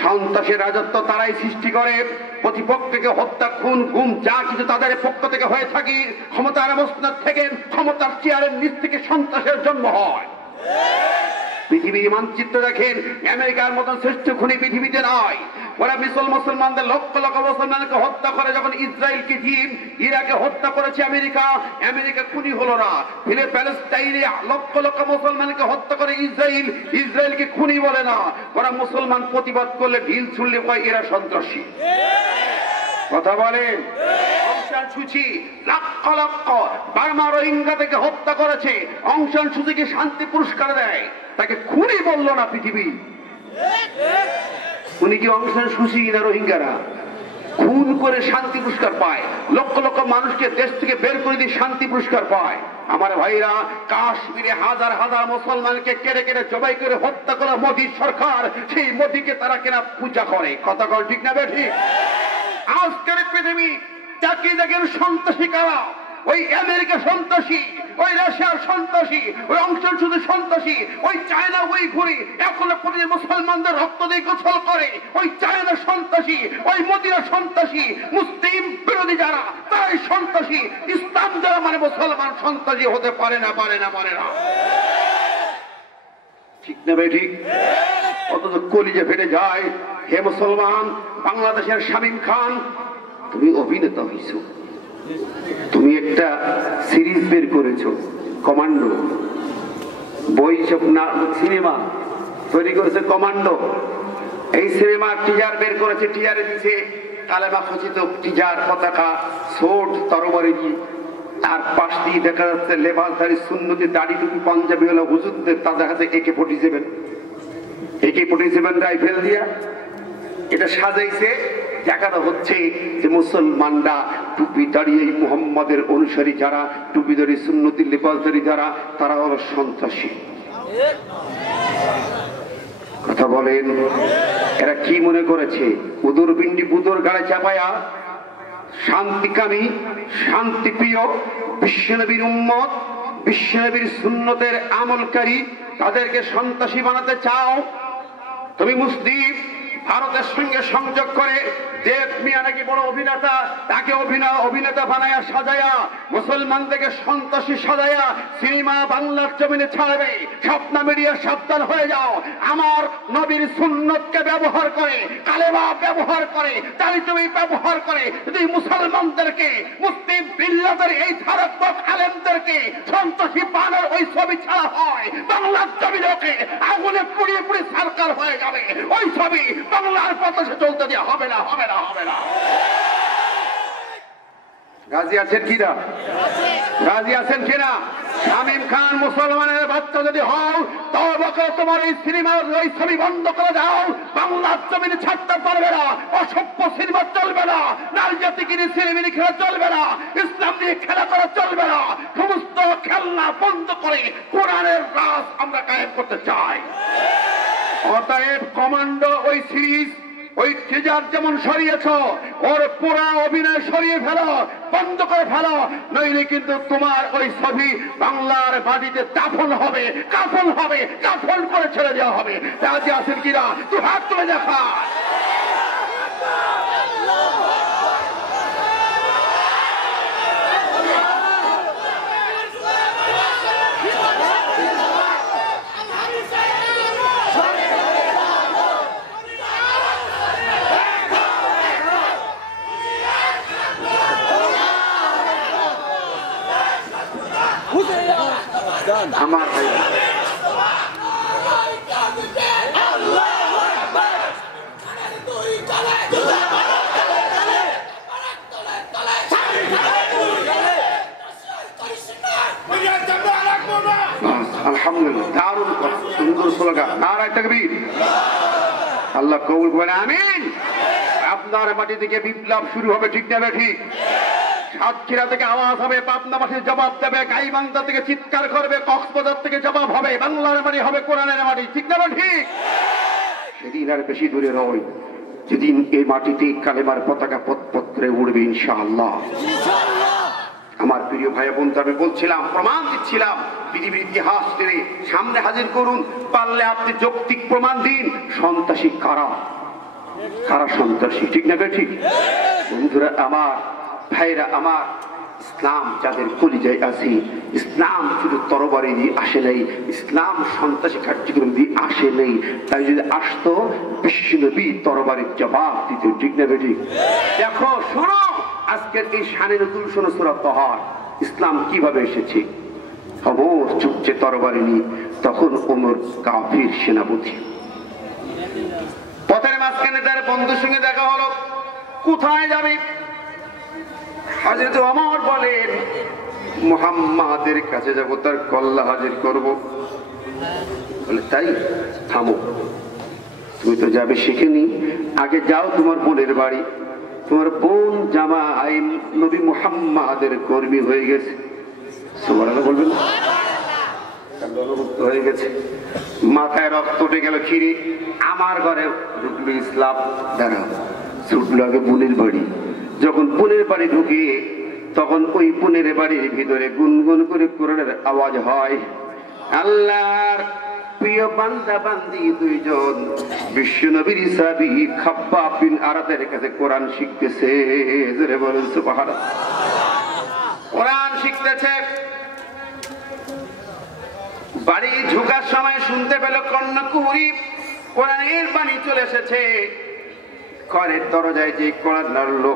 সন্ত্রাসের রাজত্ব তারাই সৃষ্টি করে। প্রতিপক্ষকে হত্যা, খুন, গুম যা কিছু তাদের পক্ষ থেকে হয়ে থাকে, ক্ষমতার অবস্থান থেকে, ক্ষমতার চেয়ারের নিচ থেকে সন্ত্রাসের জন্ম হয়। পৃথিবীর মানচিত্র দেখেন, আমেরিকার মতন শ্রেষ্ঠ খুনি পৃথিবীতে নয়। ওরা মুসলমানদের লক্ষ লক্ষ মুসলমানকে হত্যা করে। যখন ইসরায়েলকে ইরাকে হত্যা করেছে আমেরিকা, আমেরিকা খুনি হলো না। ফিরে প্যালেস্টাইনে লক্ষ লক্ষ মুসলমানকে হত্যা করে ইসরায়েল, ইসরায়েলকে খুনি বলে না। ওরা মুসলমান প্রতিবাদ করলে, ঢিল ছুড়লে কয় এরা সন্ত্রাসী। কথা বলেন। অং সান সুচি লক্ষ লক্ষ বার্মা রোহিঙ্গা থেকে হত্যা করেছে, অং সান সুচিকে শান্তি পুরস্কার দেয়, তাকে খুনি বললো না পৃথিবী। উনি কি অং সান সুচি না রোহিঙ্গারা? খুন করে শান্তি পুরস্কার পায়, লক্ষ লক্ষ মানুষকে দেশ থেকে বের করে দিয়ে শান্তি পুরস্কার পায়। আমার ভাইরা, কাশ্মীরে হাজার হাজার মুসলমানকে কেড়ে কেড়ে জবাই করে হত্যা করা মোদী সরকার, সেই মোদীকে তারা কেনা পূজা করে। কথা কল ঠিক না বেঠি? আজকের পৃথিবী চাকরি দেখেন সন্ত্রাসী কারা? ওই আমেরিকা সন্ত্রাসী, ওই রাশিয়ার সন্ত্রাসী, ওই অংশের শুধু সন্ত্রাসী, ওই চায়না ওই ঘুরি এখন প্রতিদিন মুসলমানদের রক্ত দিয়ে গোসল করে, ওই চায়না সন্ত্রাসী, ওই মদিনা সন্ত্রাসী, মুসলিম বিরোধী যারা তারাই সন্ত্রাসী। ইসলাম যারা মানে মুসলমান সন্ত্রাসী হতে পারে না, পারে না, পারে না। ঠিক না ভাই? ঠিক। অথচ কলিজা ফেটে যায়। হে মুসলমান, বাংলাদেশের শামীম খান, তুমি অভিনেতা হইছো, তুমি একটা সিরিজ বের করেছো কমান্ডো, বই সিনেমা তৈরি করেছে কমান্ডো। এই সিনেমা টিজার বের করেছে, টিজারে দিচ্ছে কালেমা খচিত টিজার, পতাকা, সোট, তরবারি দিয়ে, আর পাশ দিয়ে দেখা যাচ্ছে লেবাসধারী সুন্নতি দাড়ি টুপি পাঞ্জাবি হলো হুজুরদের, তাদের হাতে AK-47 রাইফেল দিয়া এটা সাজাইছে। দেখানো হচ্ছে যে মুসলমানরা টুপি দাঁড়িয়ে মুহাম্মাদের অনুসারী যারা, টুপি দাঁড়ি সুন্নতি লেবাসধারী যারা, তারা হলো সন্ত্রাসী। কথা বলেন, এরা কি মনে করেছে? উদর পিণ্ডি বুদর গাড়ে চাপায়া শান্তিকামী, শান্তিপ্রিয়, বিশ্বনবীর উম্মত, বিশ্বনবীর সুন্নতের আমলকারী, তাদেরকে সন্ত্রাসী বানাতে চাও? তুমি মুসলিম, ভারতের সঙ্গে সংযোগ করে দেব মিয়া নাকি বড় অভিনেতা, তাকে অভিনেতা বানায়া সাজায়া মুসলমানদেরকে সন্ত্রাসী সাজায়া সিনেমা বাংলার জমিনে ছাড়বে। স্বপ্না মিডিয়া সাবধান হয়ে যাও। আমার নবীর সুন্নতকে ব্যবহার করে, কালেমা ব্যবহার করে, চারিত্রিক ব্যবহার করে যদি মুসলমানদেরকে, মুসলিম বিল্লাদের এই ধারক আলেমদেরকে সন্ত্রাসী বানার ওই ছবি ছাড়া হয়, বাংলার জমিনকে আগুনে পুড়িয়ে পুড়িয়ে সরকার হয়ে যাবে। ওই ছবি বাংলার বাতাসে চলতে দেওয়া হবে না, হবে না, হবে না। রাজি আছেন কিনা? রাজি আছেন কিনা? শামীম খান, মুসলমানের বাচ্চা যদি হও, তবে তোমার এই সিনেমার ওই ছবি বন্ধ করে দাও। বাংলার জমিনে ছাড়তে পারবে না। অসভ্য সিনেমা চলবে না, নারী জাতিগিরি সিনেমিনি খেলা চলবে না, ইসলাম নিয়ে খেলা করা চলবে না। সমস্ত খেলনা বন্ধ করে কোরআনের রাজ আমরা কায়েম করতে চাই। অতএব কমান্ডো ওই সিরিজ, ওই টিজার যেমন সরিয়েছ, ওর পুরা অভিনয় সরিয়ে ফেলো, বন্ধ করে ফেলো, নইলে কিন্তু তোমার ওই ছবি বাংলার মাটিতে দাফন হবে, কাফন হবে, কাফন করে ছেড়ে দেওয়া হবে। রাজি আছেন কিনা? তুই হাত তুলে দেখা। আমার আলহামদুলিল্লাহ, দারুণ কথা, সুন্দর স্লোগান, নারায়ে তাকবীর। আল্লাহ কবুল করেন, আমিন। আপনার মাটি থেকে বিপ্লব শুরু হবে, ঠিক না ঠিক? সাতক্ষীরা থেকে আওয়াজ হবে, পাবনাবাসী জবাব দেবে, গাইবান্ধা থেকে চিৎকার করবে, কক্সবাজার থেকে জবাব হবে, বাংলার মাটি হবে কোরআনের মাটি, ঠিক না ঠিক? সেদিন আর বেশি দূরে নয়, যেদিন এই মাটিতে কালেমার পতাকা পথপত্রে উড়বে ইনশাআল্লাহ। আমার প্রিয় ভাই বোন, আমি বলছিলাম, প্রমাণ দিচ্ছিলাম, পৃথিবীর ইতিহাস টেনে সামনে হাজির করুন, পারলে আপনি যৌক্তিক প্রমাণ দিন। সন্ত্রাসী কারা? কারা সন্ত্রাসী, ঠিক না ঠিক? বন্ধুরা আমার, ভাইরা আমার, ইসলাম যাদের কলিজায় আছে, ইসলাম শুধু তরবারি দিয়ে আসে নাই, ইসলাম সন্ত্রাসী কার্যক্রম দিয়ে আসে নাই। তাই যদি আসতো, বিশ্বনবী তরবারির জবাব দিত, ঠিক না ঠিক? দেখো, শোনো আজকের এই শানে নতুন শোনো সূরা তাহা, ইসলাম কিভাবে এসেছে। ওমর চুপচে তরবারি নিয়ে, তখন ওমর কাফির সেনাপতি, পথের মাঝখানে তার বন্ধুর সঙ্গে দেখা হলো, কোথায় যাবে? হযরত ওমর বলেন, মুহাম্মাদের কাছে যাব, তার কল্লা হাজির করব। বলে তাই? থামো, তুমি তো যাবে শিখেনি, আগে যাও তোমার বোনের বাড়ি, তোমার বোন জামাই নবী মুহাম্মাদের কর্মী হয়ে গেছে, সুবহানাল্লাহ বলবেন না? দলভুক্ত হয়ে গেছে, মাথায় রক্ত উঠে গেল, খিরি আমার ঘরে ঢুকলো ইসলাম। দাঁড়াও, ছুটলো আগে বোনের বাড়ি। যখন বোনের বাড়ি ঢুকি তখন ওই বোনের বাড়ির ভিতরে গুনগুন করে কোরআনের আওয়াজ হয়। আল্লাহর প্রিয় বান্দা বান্দি দুইজন বিশ্ব নবীর সাহাবী খাব্বাব বিন আরাতের কাছে কোরআন শিখতেছে। জোরে বলেন সুবহানাল্লাহ। কোরআন শিখতেছে, বাড়ি ঢোকার সময় শুনতে পেল কর্ণকুহুরি কোরআনের বাণী চলে এসেছে। ঘরের দরজায় যে কোরআন নাড়লো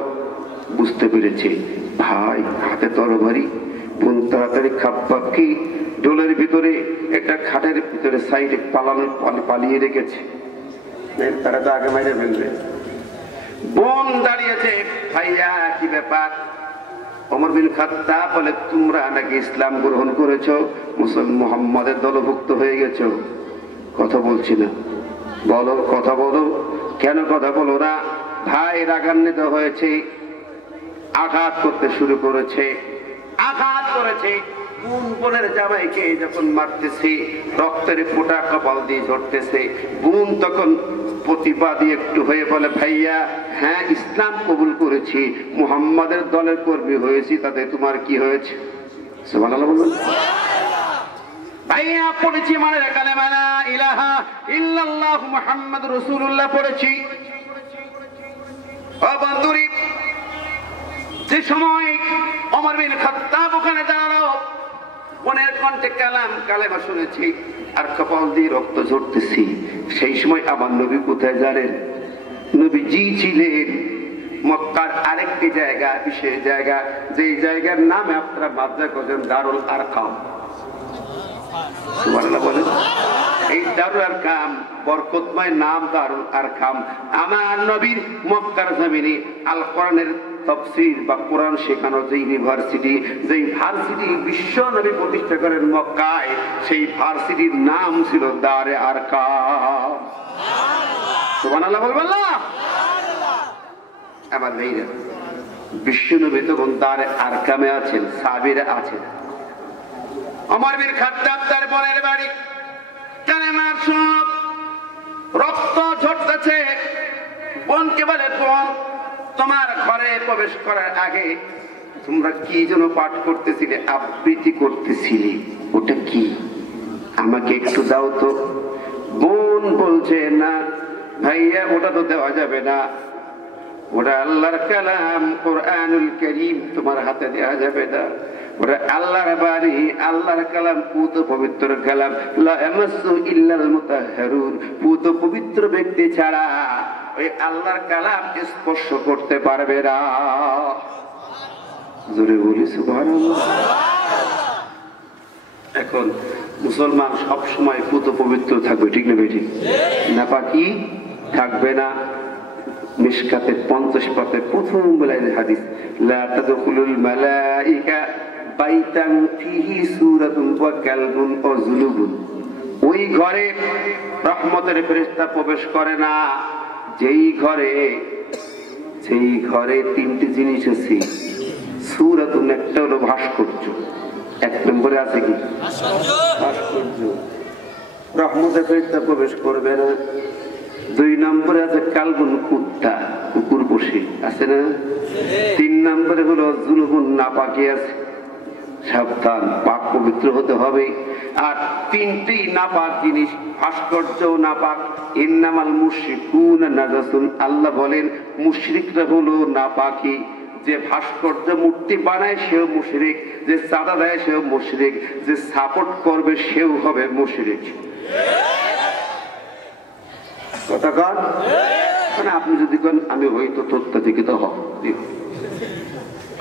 বুঝতে পেরেছে ভাই হাতে তরবারি। বোন তাড়াতাড়ি খাব্বাবকে ডোলের ভিতরে একটা খাটের ভিতরে সাইডে পালিয়ে রেখেছে, তারা তো আগে মাইরে ফেলবে। বোন দাঁড়িয়েছে, ভাইয়া কি ব্যাপার? ওমর বিন খাত্তাব বলে তোমরা নাকি ইসলাম গ্রহণ করেছো, মুহাম্মাদের দলভুক্ত হয়ে গেছো, কথা বলছি না, বলো কথা বলো। কেন কথা বলো না? ভাই রাগান্বিত হয়েছে, আঘাত করতে শুরু করেছে, আঘাত করেছে। বোন বোনের জামাইকে যখন মারতেছে রক্তের ফোঁটা কপাল দিয়ে ঝরতেছে, বোন তখন প্রতিবাদী একটু হয়ে বলে ভাইয়া হ্যাঁ ইসলাম কবুল করেছি, মুহাম্মাদের দলের কর্মী হয়েছি, তাতে তোমার কি হয়েছে? সুবহানাল্লাহ বলুন। ভাইয়া পড়েছি মানে কালেমা লা ইলাহা ইল্লাল্লাহ মুহাম্মাদুর রাসূলুল্লাহ পড়েছি। ও বন্ধুরি, যে সময় ওমর বিন খাত্তাব ওখানে দাঁড়ালো, বোনের কণ্ঠে কালেমা শুনেছি আর কপাল দিয়ে রক্ত ঝরতেছি, সেই সময় আমার নবী কোথায় জানেন? নবীজি ছিলেন মক্কার আরেকটি জায়গা, বিশেষ জায়গা, যে জায়গার নামে আপনারা মাদ্রাজ করেন দারুল আরকাম। সুবহানাল্লাহ বলেন। এই দারুল আরকাম বরকতময় নাম দারুল আরকাম। আমার নবীর মক্কার জমিনে আল কোরআনের তাফসীর বা কোরআন শেখানো যে ইউনিভার্সিটি, যে ভার্সিটি বিশ্ব নবী প্রতিষ্ঠা করেন মক্কায়, সেই ভার্সিটির নাম ছিল দারে আরকাম। সুবহানাল্লাহ বলবেন না? আবার মেয়েরা বিশ্ব নবী তখন দারে আরকামে আছেন, সাহাবীরা আছেন। ওমর বিন খাত্তাব তার বোনের বাড়ি কালেমা শুনল, রক্ত ঝরতেছে। বোনকে বলে বোন তোমার ঘরে প্রবেশ করার আগে তোমরা কি যেন পাঠ করতেছিলে, আবৃত্তি করতেছিলে, ওটা কি আমাকে একটু দাও তো। বোন বলছে না ভাইয়া ওটা তো দেওয়া যাবে না, ওটা আল্লাহর কালাম কোরআনুল কারীম, তোমার হাতে দেওয়া যাবে না, ওটা আল্লাহর বাণী, আল্লাহর কালাম, পুত পবিত্র কালাম, লা ইয়ামাসসু ইল্লাল মুতাহহারুন, পুত পবিত্র ব্যক্তি ছাড়া ওই আল্লাহর কালাম স্পর্শ করতে পারবে না। জোরে বলি সুবহানাল্লাহ। এখন মুসলমান সব সময় পুত পবিত্র থাকবে, ঠিক না বেঠিক? নাপাকি থাকবে না। মিশকাতের 50 পাতে প্রথম বেলায় হাদিস, লা তাদখুলুল মালাইকা বাইতান ফিহি সূরাতুন ওয়া কালবুন ওয়া যুলুবুন, ওই ঘরে রহমতের ফেরেশতা প্রবেশ করে না যেই ঘরে তিনটি জিনিস আছে। সূরাতুন একটা হলো ভাস্কর্য, এক নম্বরে আছে কি ভাস্কর্য, রহমতের ফেরেশতা প্রবেশ করবে না। 2 নম্বরে আছে কালবুন, কুত্তা কুকুর বসে আছে না। 3 নম্বরে হলো জুলুবুন, নাপাকি আছে, সাবধান, পাক পবিত্র হতে হবে। আর 3টি নাপাক জিনিস, ভাস্কর্য নাপাক। ইন্নামাল মুশরিকুনা নাজাসুন, আল্লাহ বলেন মুশরিকরা হলো নাপাকি। যে ভাস্কর্য মূর্তি বানায় সেও মুশরিক, যে চাঁদা দেয় সেও মুশরিক, যে সাপোর্ট করবে সেও হবে মুশরিক। কথা কন, মানে আপনি যদি কন আমি হয়তো তোরটা থেকে তো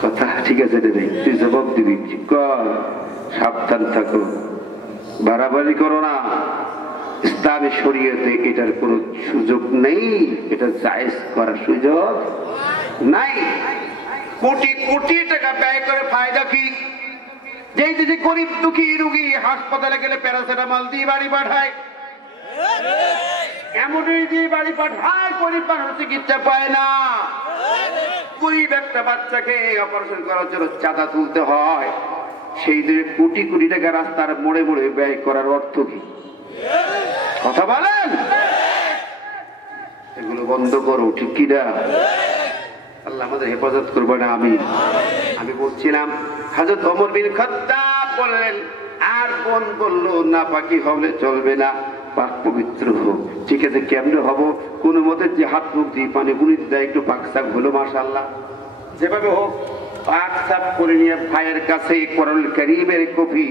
কথা ঠিক আছে রে ভাই, তুই জবাব দিবি, সাবধান থাকো, বাড়াবাড়ি করো না। ইসলামী শরীয়তে এটার কোনো সুযোগ নেই, এটা জায়েজ করার সুযোগ নাই। কোটি কোটি টাকা ব্যয় করে ফায়দা কি? যেই যে গরিব দুঃখী রুগী হাসপাতালে গেলে প্যারাসিটামল দিয়ে বাড়ি পাঠায়, এমনই দিয়ে বাড়ি পাঠায়, গরিব মানুষ চিকিৎসা পায় না। গরিব একটা বাচ্চাকে অপারেশন করার জন্য চাঁদা তুলতে হয়, সেই দিনে কোটি কোটি টাকা রাস্তার মোড়ে মোড়ে ব্যয় করার অর্থ কি? কথা বলেন। এগুলো বন্ধ করো, ঠিক কিনা? আল্লাহ আমাদের হেফাজত করবে না। আমি বলছিলাম হযরত ওমর বিন খাত্তাব বললেন, আর বোন বললো না পাকি হলে চলবে না, পাক পবিত্র হোক। ঠিক আছে, কেমনে হব? কোন মতে যে হাত মুখ দিয়ে পানি বুনি দেয়, একটু পাক সাপ হলো, মাশাআল্লাহ, যেভাবে হোক পাক সাপ করে নিয়ে ভাইয়ের কাছে কোরআনুল কারীমের কপি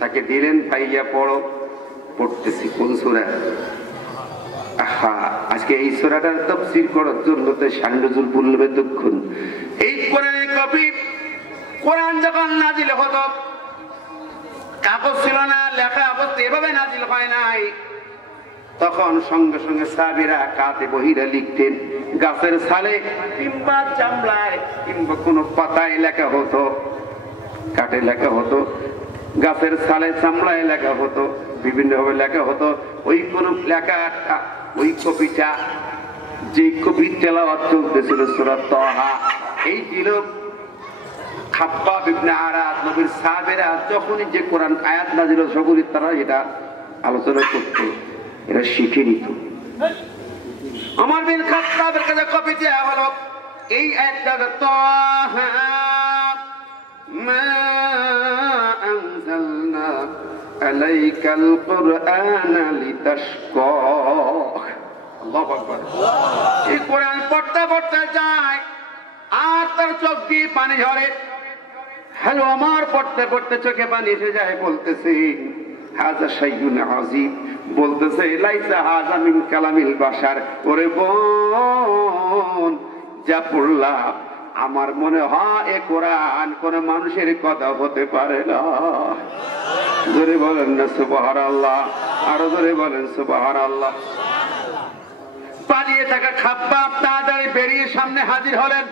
তাকে দিলেন। ভাইয়া পড়ো। পড়তেছি। কোন সূরা? আজকে এই সূরাটার তাফসীর করার জন্য তো শানজুল বলবে তখন। এই কোরআনের কপি, কোরআন যখন নাজিল হতো, কাগজ ছিল না, লেখা অবস্থা এভাবে নাজিল হয় নাই। তখন সঙ্গে সঙ্গে সাহাবীরা কাতে বহিরা লিখতেন, গাছের ছালে কিংবা চামড়ায় কিংবা কোন পাতায় লেখা হতো, কাটে লেখা হতো, গাছের ছালে চামড়ায় লেখা হতো, বিভিন্ন ভাবে লেখা হতো। ওই কোন লেখাটা, ওই কপিটা, যে কপি তেলাওয়াত চলতেছিল সূরা তাহা, এই ছিল খাব্বাব ইবনে আরাদ। নবীর সাহাবীরা যখনই যে কোরআন আয়াত নাযিল সকলেই তারা এটা আলোচনা করত, এটা শিখে নিত। ওমর বিন খাত্তাবের কাছে কপি দেয়া হলো, এই আয়াতটা তাহা মা আনজালনা আলাইকাল কুরআনা লিতাশকা। আল্লাহু আকবার। এই কোরআন পড়তে পড়তে যায় আর তার চোখ দিয়ে পানি ঝরে। হ্যালো, আমার পড়তে পড়তে চোখে পানি এসে যায়। বলতেছে হাযা শাইউন আযীম, বলতেছে লাইসা হাযা মিন কালামিল বাশার। ওরে বোন, যা পড়লাম আমার মনে হয় এ কোরআন কোন মানুষের কথা হতে পারে না। জোরে বলেন না সুবহানাল্লাহ, আরো জোরে বলেন সুবহানাল্লাহ। পালিয়ে থাকা খাব্বাব তাড়াতাড়ি বেরিয়ে সামনে হাজির হলেন।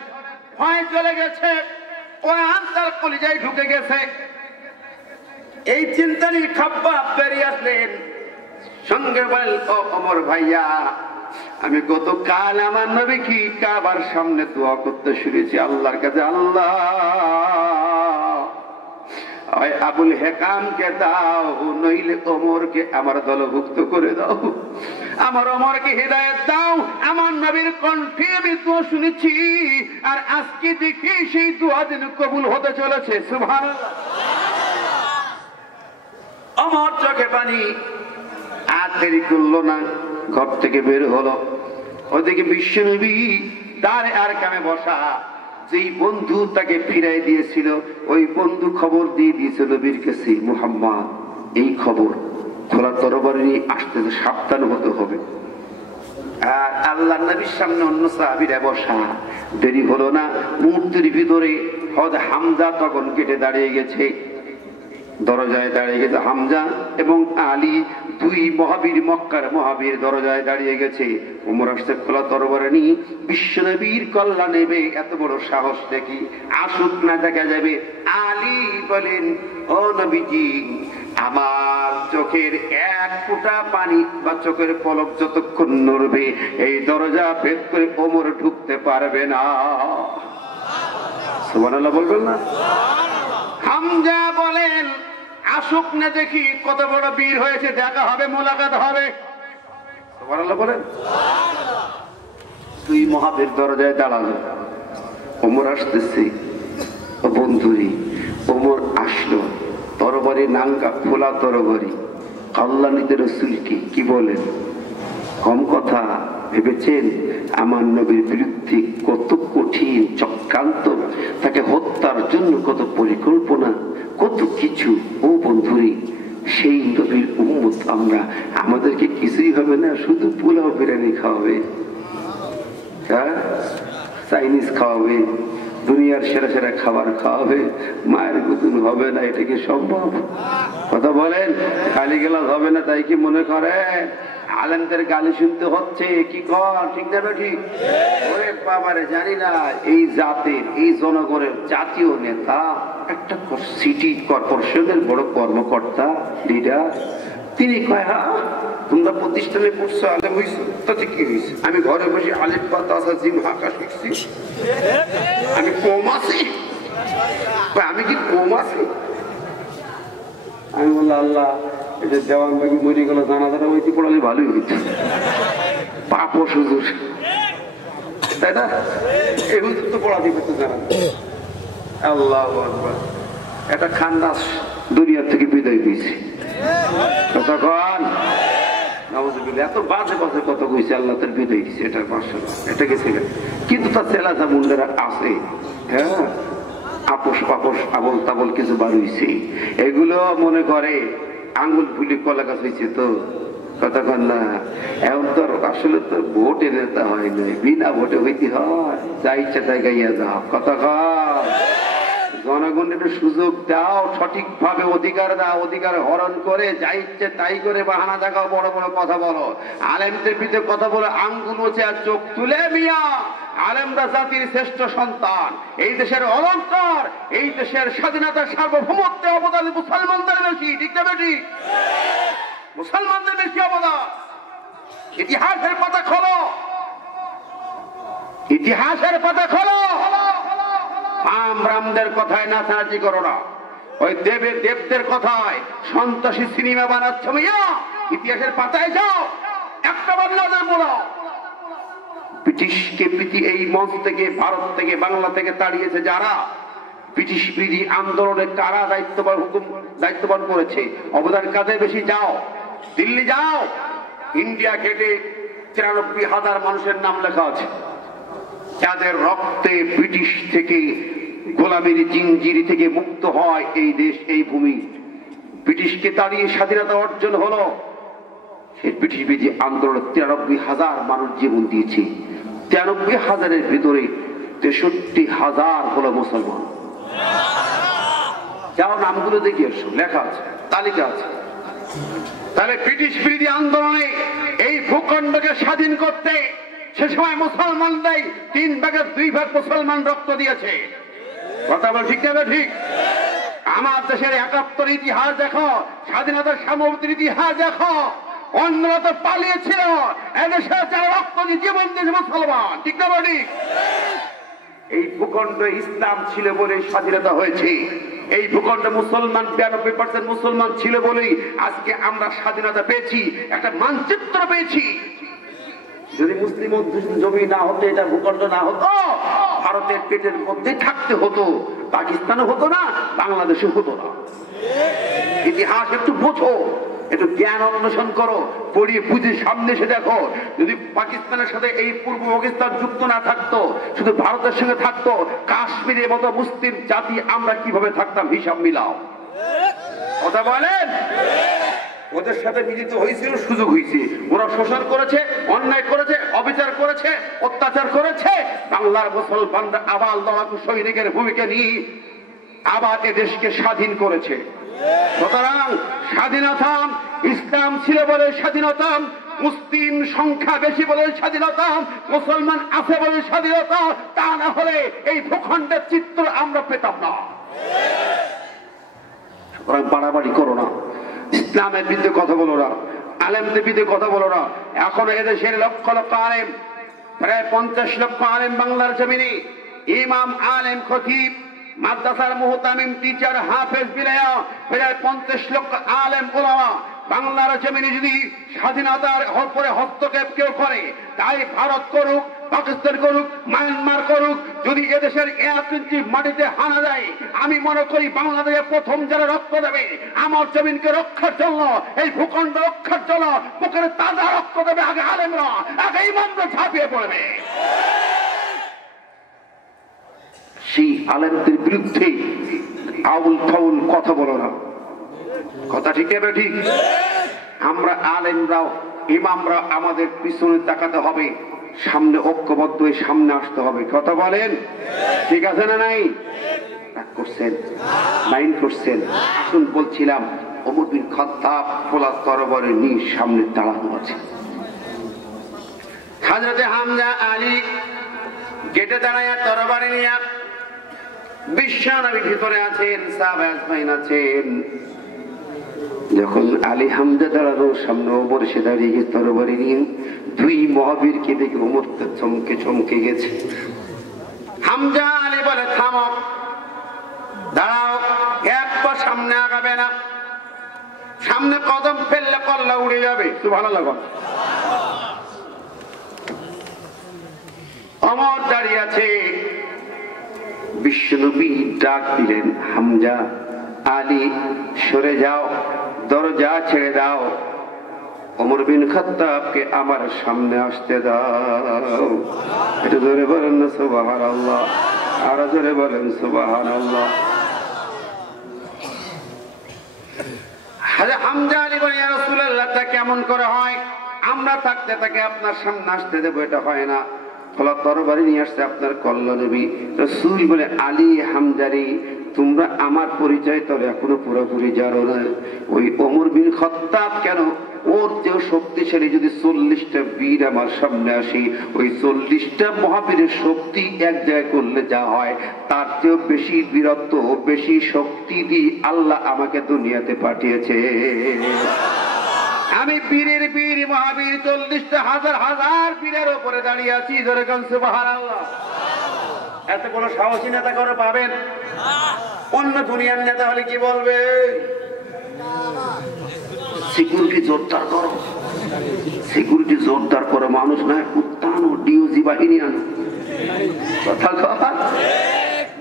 ভয় চলে গেছে, কোরআন তার কলিজায় ঢুকে গেছে। এই চিন্তা নিয়ে খাব্বাব বেরিয়ে আসলেন। সঙ্গে বলেন, ও ওমর ভাইয়া, আমি গতকাল আমার নবী কি কাবার সামনে দোয়া করতে শুনেছি আল্লাহর কাছে, আল্লাহ আবুল হেকামকে দাও, নইলে ওমরকে আমার দলভুক্ত করে দাও, আমার ওমরকে হিদায়াত দাও। আমার নবীর কণ্ঠে আমি দোয়া শুনেছি, আর আজকে দেখি সেই দোয়া যেন কবুল হতে চলেছে। সুবহানাল্লাহ। ওমর চোখে পানি, আর দেরি করলো না, ঘর থেকে বের হলো। ওদিকে বিশ্বনবী দাঁড়ে আর কামে বসা। যেই বন্ধু তাকে ফিরাই দিয়েছিল, ওই বন্ধু খবর দিয়ে দিয়েছিল নবীর কাছে, মুহাম্মদ এই খবর, খোলা তরবারি নিয়ে আসতে সাবধান হতে হবে। আর আল্লাহ নবীর সামনে অন্য সাহাবীরা বসা। দেরি হলো না, মুহূর্তের ভিতরে হযরত হামজা তখন কেটে দাঁড়িয়ে গেছে, দরজায় দাঁড়িয়ে গেছে হামজা এবং আলী, দুই মহাবীর, মক্কার মহাবীর দরজায় দাঁড়িয়ে গেছে। ওমর আসছে খোলা তরবারি নিয়ে, বিশ্বনবীর কল্লা নেবে, এত বড় সাহস দেখি আসুক না দেখা যাবে। আলী বলেন, ও নবীজি, আমার চোখের এক ফোঁটা পানি বা চোখের পলক যতক্ষণ নড়বে, এই দরজা ভেদ করে ওমর ঢুকতে পারবে না। সুবহানাল্লাহ বলবেন না? হামজা বলেন, আসুক না দেখি, কত বড় বীর হয়েছে, দেখা হবে, মোলাকাত হবে। সুবহানাল্লাহ বলেন। দুই মহাবীর দরজায় দাঁড়ালো। ওমর আসতেছে। ও বন্ধুরি, ওমর আসলো, তরবারি নাঙ্গা, খোলা তরবারি, আল্লাহর রাসূল কি বলেন? কম কথা ভেবেছেন? আমার নবীর বিরুদ্ধে কত কঠিন চক্রান্ত, তাকে হত্যার জন্য কত পরিকল্পনা, কত কিছু। ও বন্ধুরি, সেই নবীর উম্মত আমরা, আমাদেরকে কিছুই হবে না, শুধু পোলাও বিরিয়ানি খাওয়াবে, হ্যাঁ, চাইনিজ খাওয়াবে, দুনিয়ার সেরা সেরা খাবার খাওয়াবে, মায়ের গুতুন হবে না, এটা কি সম্ভব? কথা বলেন। গালি গালাজ হবে না, তাই কি মনে করে? আলেমদের গালি শুনতে হচ্ছে, কি কর, ঠিক না? ঠিক। ওরে বাবারে, জানি না এই জাতির, এই জনগণের জাতীয় নেতা, একটা সিটি কর্পোরেশনের বড় কর্মকর্তা, লিডার, তিনি কয়, হ্যাঁ তোমরা প্রতিষ্ঠানে পড়ছো, আলেম হইছো, তাতে কি হয়েছে? আমি ঘরে বসে আলিফ বা তাসা জিম হাঁকা শিখছি, আমি কম আছি? আমি কি কম আছি? আমি বললাম, আল্লাহ এটা দেওয়ান বাকি মরে গেল, জানা জানা ওইটি পড়ালে ভালোই হইত, পাপ সুযোগ, তাই না? এই হুজুর তো পড়া দিবে তো জানা। আল্লাহু আকবার। একটা খান্নাস দুনিয়ার থেকে বিদায় দিয়েছে। তখন এত বাজে বাজে কথা কইছে, আল্লাহ তার বিদায় দিয়েছে, এটা মাশাআল্লাহ, এটা গেছে। কিন্তু তার চেলাচা মুন্ডারা আছে, হ্যাঁ, আপোষ পাপস আবল তাবল কিছু বার হইছে, এগুলো মনে করে আঙ্গুল ফুলি কলা গাছ হয়েছে তো কথা কন না। এখন তো আসলে তো ভোটে নেতা হয় নাই, বিনা ভোটে হইতে হয়, যা ইচ্ছা তাই গাইয়া যাও, কথা কন। জনগণের সুযোগ দাও, সঠিক ভাবে অধিকার দাও, অধিকার হরণ করে যা ইচ্ছে তাই করে বাহানা দেখাও, বড় বড় কথা বলো, আলেমদের বিরুদ্ধে কথা বলে আঙ্গুল ওচে আর চোখ তুলে মিয়া। আলেমরা জাতির শ্রেষ্ঠ সন্তান, এই দেশের অলংকার, এই দেশের স্বাধীনতার সার্বভৌমত্বে অবদান মুসলমানদের বেশি, ঠিক না বেশি? মুসলমানদের বেশি অবদান। ইতিহাসের পাতা খোলো, ইতিহাসের পাতা খোলো। আমরামদের কথায় নাচানাচি করো না, ওই দেবদের কথায় সন্ত্রাসী সিনেমা বানাচ্ছ মিয়া। ইতিহাসের পাতায় যাও, একটা বার নজর বলো। ব্রিটিশকে এই মঞ্চ থেকে, ভারত থেকে, বাংলা থেকে তাড়িয়েছে যারা, ব্রিটিশ বিরোধী আন্দোলনে কারা দায়িত্ববান করেছে, অবদান কাদের বেশি? যাও দিল্লি যাও, ইন্ডিয়া গেটে 93,000 মানুষের নাম লেখা আছে, যাদের রক্তে ব্রিটিশ থেকে, গোলামীর জিঞ্জিরি থেকে মুক্ত হয় এই দেশ, এই ভূমি। ব্রিটিশকে তাড়িয়ে স্বাধীনতা অর্জন হলো। সেই ব্রিটিশ বিরোধী আন্দোলনে 93,000 মানুষ জীবন দিয়েছে। 93,000-এর ভিতরে 63,000 হলো মুসলমান। যাও নামগুলো দেখে এসো, লেখা আছে, তালিকা আছে। তাহলে ব্রিটিশ বিরোধী আন্দোলনে এই ভূখণ্ডকে স্বাধীন করতে সে সময় মুসলমানরাই 3 ভাগের 2 ভাগ মুসলমান রক্ত দিয়েছে। কথা বল ঠিক না? ঠিক। আমার দেশের 71 ইতিহাস দেখো, স্বাধীনতার সার্বভৌমত্বের ইতিহাস দেখো, অন্যরা তো পালিয়েছিল, এদেশে যারা রক্ত দিয়ে জীবন দিয়েছে মুসলমান, ঠিক না? ঠিক। এই ভূখণ্ড ইসলাম ছিল বলে স্বাধীনতা হয়েছে। এই ভূখণ্ড মুসলমান 92% মুসলমান ছিল বলেই আজকে আমরা স্বাধীনতা পেয়েছি, একটা মানচিত্র পেয়েছি। যদি মুসলিম জমি না হতো, এটা ভূখণ্ড না হতো, ভারতের পেটের মধ্যে থাকতে হতো, পাকিস্তানও হতো না, বাংলাদেশে হতো না। ইতিহাস একটু বোঝো, একটু জ্ঞান অন্বেষণ করো, পড়িয়ে বুঝে সামনে এসে দেখো। যদি পাকিস্তানের সাথে এই পূর্ব পাকিস্তান যুক্ত না থাকতো, শুধু ভারতের সঙ্গে থাকতো, কাশ্মীরের মতো মুসলিম জাতি আমরা কিভাবে থাকতাম, হিসাব মিলাও। কথা বলেন। ওদের সাথে মিলিত হয়েছিল, সুযোগ হয়েছে, ওরা শোষণ করেছে, অন্যায় করেছে, অবিচার করেছে, অত্যাচার করেছে। বাংলার মুসলমানরা আবার লড়াকু সৈনিকের ভূমিকা নিয়ে আবার এ দেশকে স্বাধীন করেছে। সুতরাং স্বাধীনতা ইসলাম ছিল বলে স্বাধীনতা, মুসলিম সংখ্যা বেশি বলে স্বাধীনতা, মুসলমান আছে বলে স্বাধীনতা, তা না হলে এই ভূখণ্ডের চিত্র আমরা পেতাম না। সুতরাং বাড়াবাড়ি করো না, ইসলামের বিরুদ্ধে কথা বলো না, আলেমদের বিরুদ্ধে কথা বলো না। এখন এদেশের লক্ষ লক্ষ আলেম, প্রায় 50 লক্ষ আলেম বাংলার জমিনে, ইমাম, আলেম, খতিব, মাদ্রাসার মুহতামিম, টিচার, হাফেজ মিলায়া প্রায় 50 লক্ষ আলেম ওলামা বাংলার জমিনে যদি স্বাধীনতার উপরে হস্তক্ষেপ কেউ করে, তাই ভারত করুক, পাকিস্তান করুক, মায়ানমার করুক, যদি এদেশের 1 ইঞ্চি মাটিতে হানা যায়, আমি মনে করি বাংলাদেশে প্রথম যারা রক্ত দেবে, আমার জমিনকে রক্ষার জন্য, এই ভূখণ্ড রক্ষার জন্য, বুকের তাজা রক্ত দেবে আগে আলেমরা, আগে ইমামরা ঝাঁপিয়ে পড়বে। সেই আলেমদের বিরুদ্ধে আউল ফাউল কথা বলো না। কথা ঠিক আছে? ঠিক। আমরা আলেমরাও, ইমামরা আমাদের পিছনে তাকাতে হবে, সামনে ঐক্যবদ্ধ হয়ে সামনে আসতে হবে। কথা বলেন, ঠিক আছে না? নাই করছেন, মাইন্ড করছেন। আসুন, বলছিলাম ওমর বিন খাত্তাব পোলা তরবারি নিয়ে সামনে দাঁড়ানো আছে। হযরতে হামজা, আলী গেটে দাঁড়ায় তরবারি নিয়ে, বিশ্বনবী ভিতরে আছেন, সাহাবা আজমাইন আছেন। যখন আলী হামজা দাঁড়ালো সামনে, ওমর সে দাঁড়িয়ে গেছে তরবারি নিয়ে। দুই মহাবীরকে দেখে ওমর তো চমকে চমকে গেছে। হামজা আলী বলে থামো, দাঁড়াও, এক পা সামনে আগাবে না, সামনে কদম ফেললে কল্লা উড়ে যাবে। সুবহানাল্লাহ। ওমর দাঁড়িয়ে আছে। বিশ্বনবী ডাক দিলেন, হামজা, আলী সরে যাও, দরজা ছেড়ে দাও, ওমর বিন খাত্তাবকে আমার সামনে আসতে দাও। একটু জোরে বলেন না সুবহানাল্লাহ, আরো জোরে বলেন সুবহানাল্লাহ। হামজা আলী বলে, ইয়া রাসূলুল্লাহ, তা কেমন করে হয়? আমরা থাকতে তাকে আপনার সামনে আসতে দেবো, এটা হয় না। খোলা তরবারি নিয়ে আসছে আপনার কল্লা নবী। রাসূল বলে, আলী, হামজারি, তোমরা আমার পরিচয় তো এখনো পুরোপুরি জানো না। ওই ওমর বিন খাত্তাব কেন, ওর চেয়েও শক্তিশালী যদি 40টা বীর আমার সামনে আসি, ওই 40টা মহাবীরের শক্তি এক জায়গায় করলে যা হয়, তার চেয়েও বেশি বীরত্ব, বেশি শক্তি দিয়ে আল্লাহ আমাকে দুনিয়াতে পাঠিয়েছে। আমি বীরের বীর, মহাবীর, 40টা হাজার হাজার বীরের ওপরে দাঁড়িয়ে আছি। ধরে কোন সুবহানাল্লাহ। এত কোনো সাহসী নেতা করে পাবেন? অন্য দুনিয়ার নেতা হলে কি বলবে? সিকিউরিটি জোরদার করো, সিকিউরিটি জোরদার করো, মানুষ নয় কুত্তানো, ডিওজি বাহিনী আনো। কথা কথা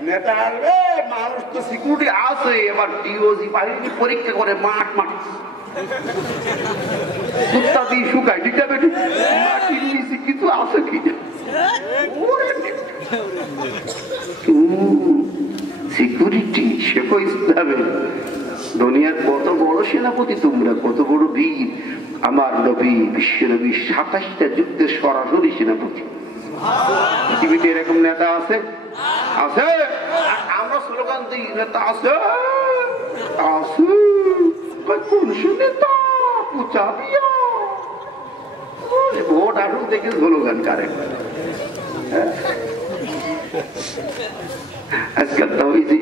নেতা আসবে, মানুষ তো সিকিউরিটি আছে, এবার ডিওজি বাহিনী পরীক্ষা করে মাঠ মাঠ কুত্তা দিয়ে শুকায়। ঠিক আছে, মাটির নিচে কিছু আছে কি? সিকিউরিটি শেখ ইসলামের দুনিয়ার কত বড় সেনাপতি তোমরা, কত বড় বীর। আমার নবী, বিশ্ব নবী 27টা যুদ্ধের সরাসরি সেনাপতি। পৃথিবীতে এরকম নেতা আছে? আছে। আমরা স্লোগান দিই, নেতা আছে আছে, কোন নেতা পুচাবিয়া ভোট আসুন দেখে স্লোগান কারেক্ট। আজকাল তো ওই যে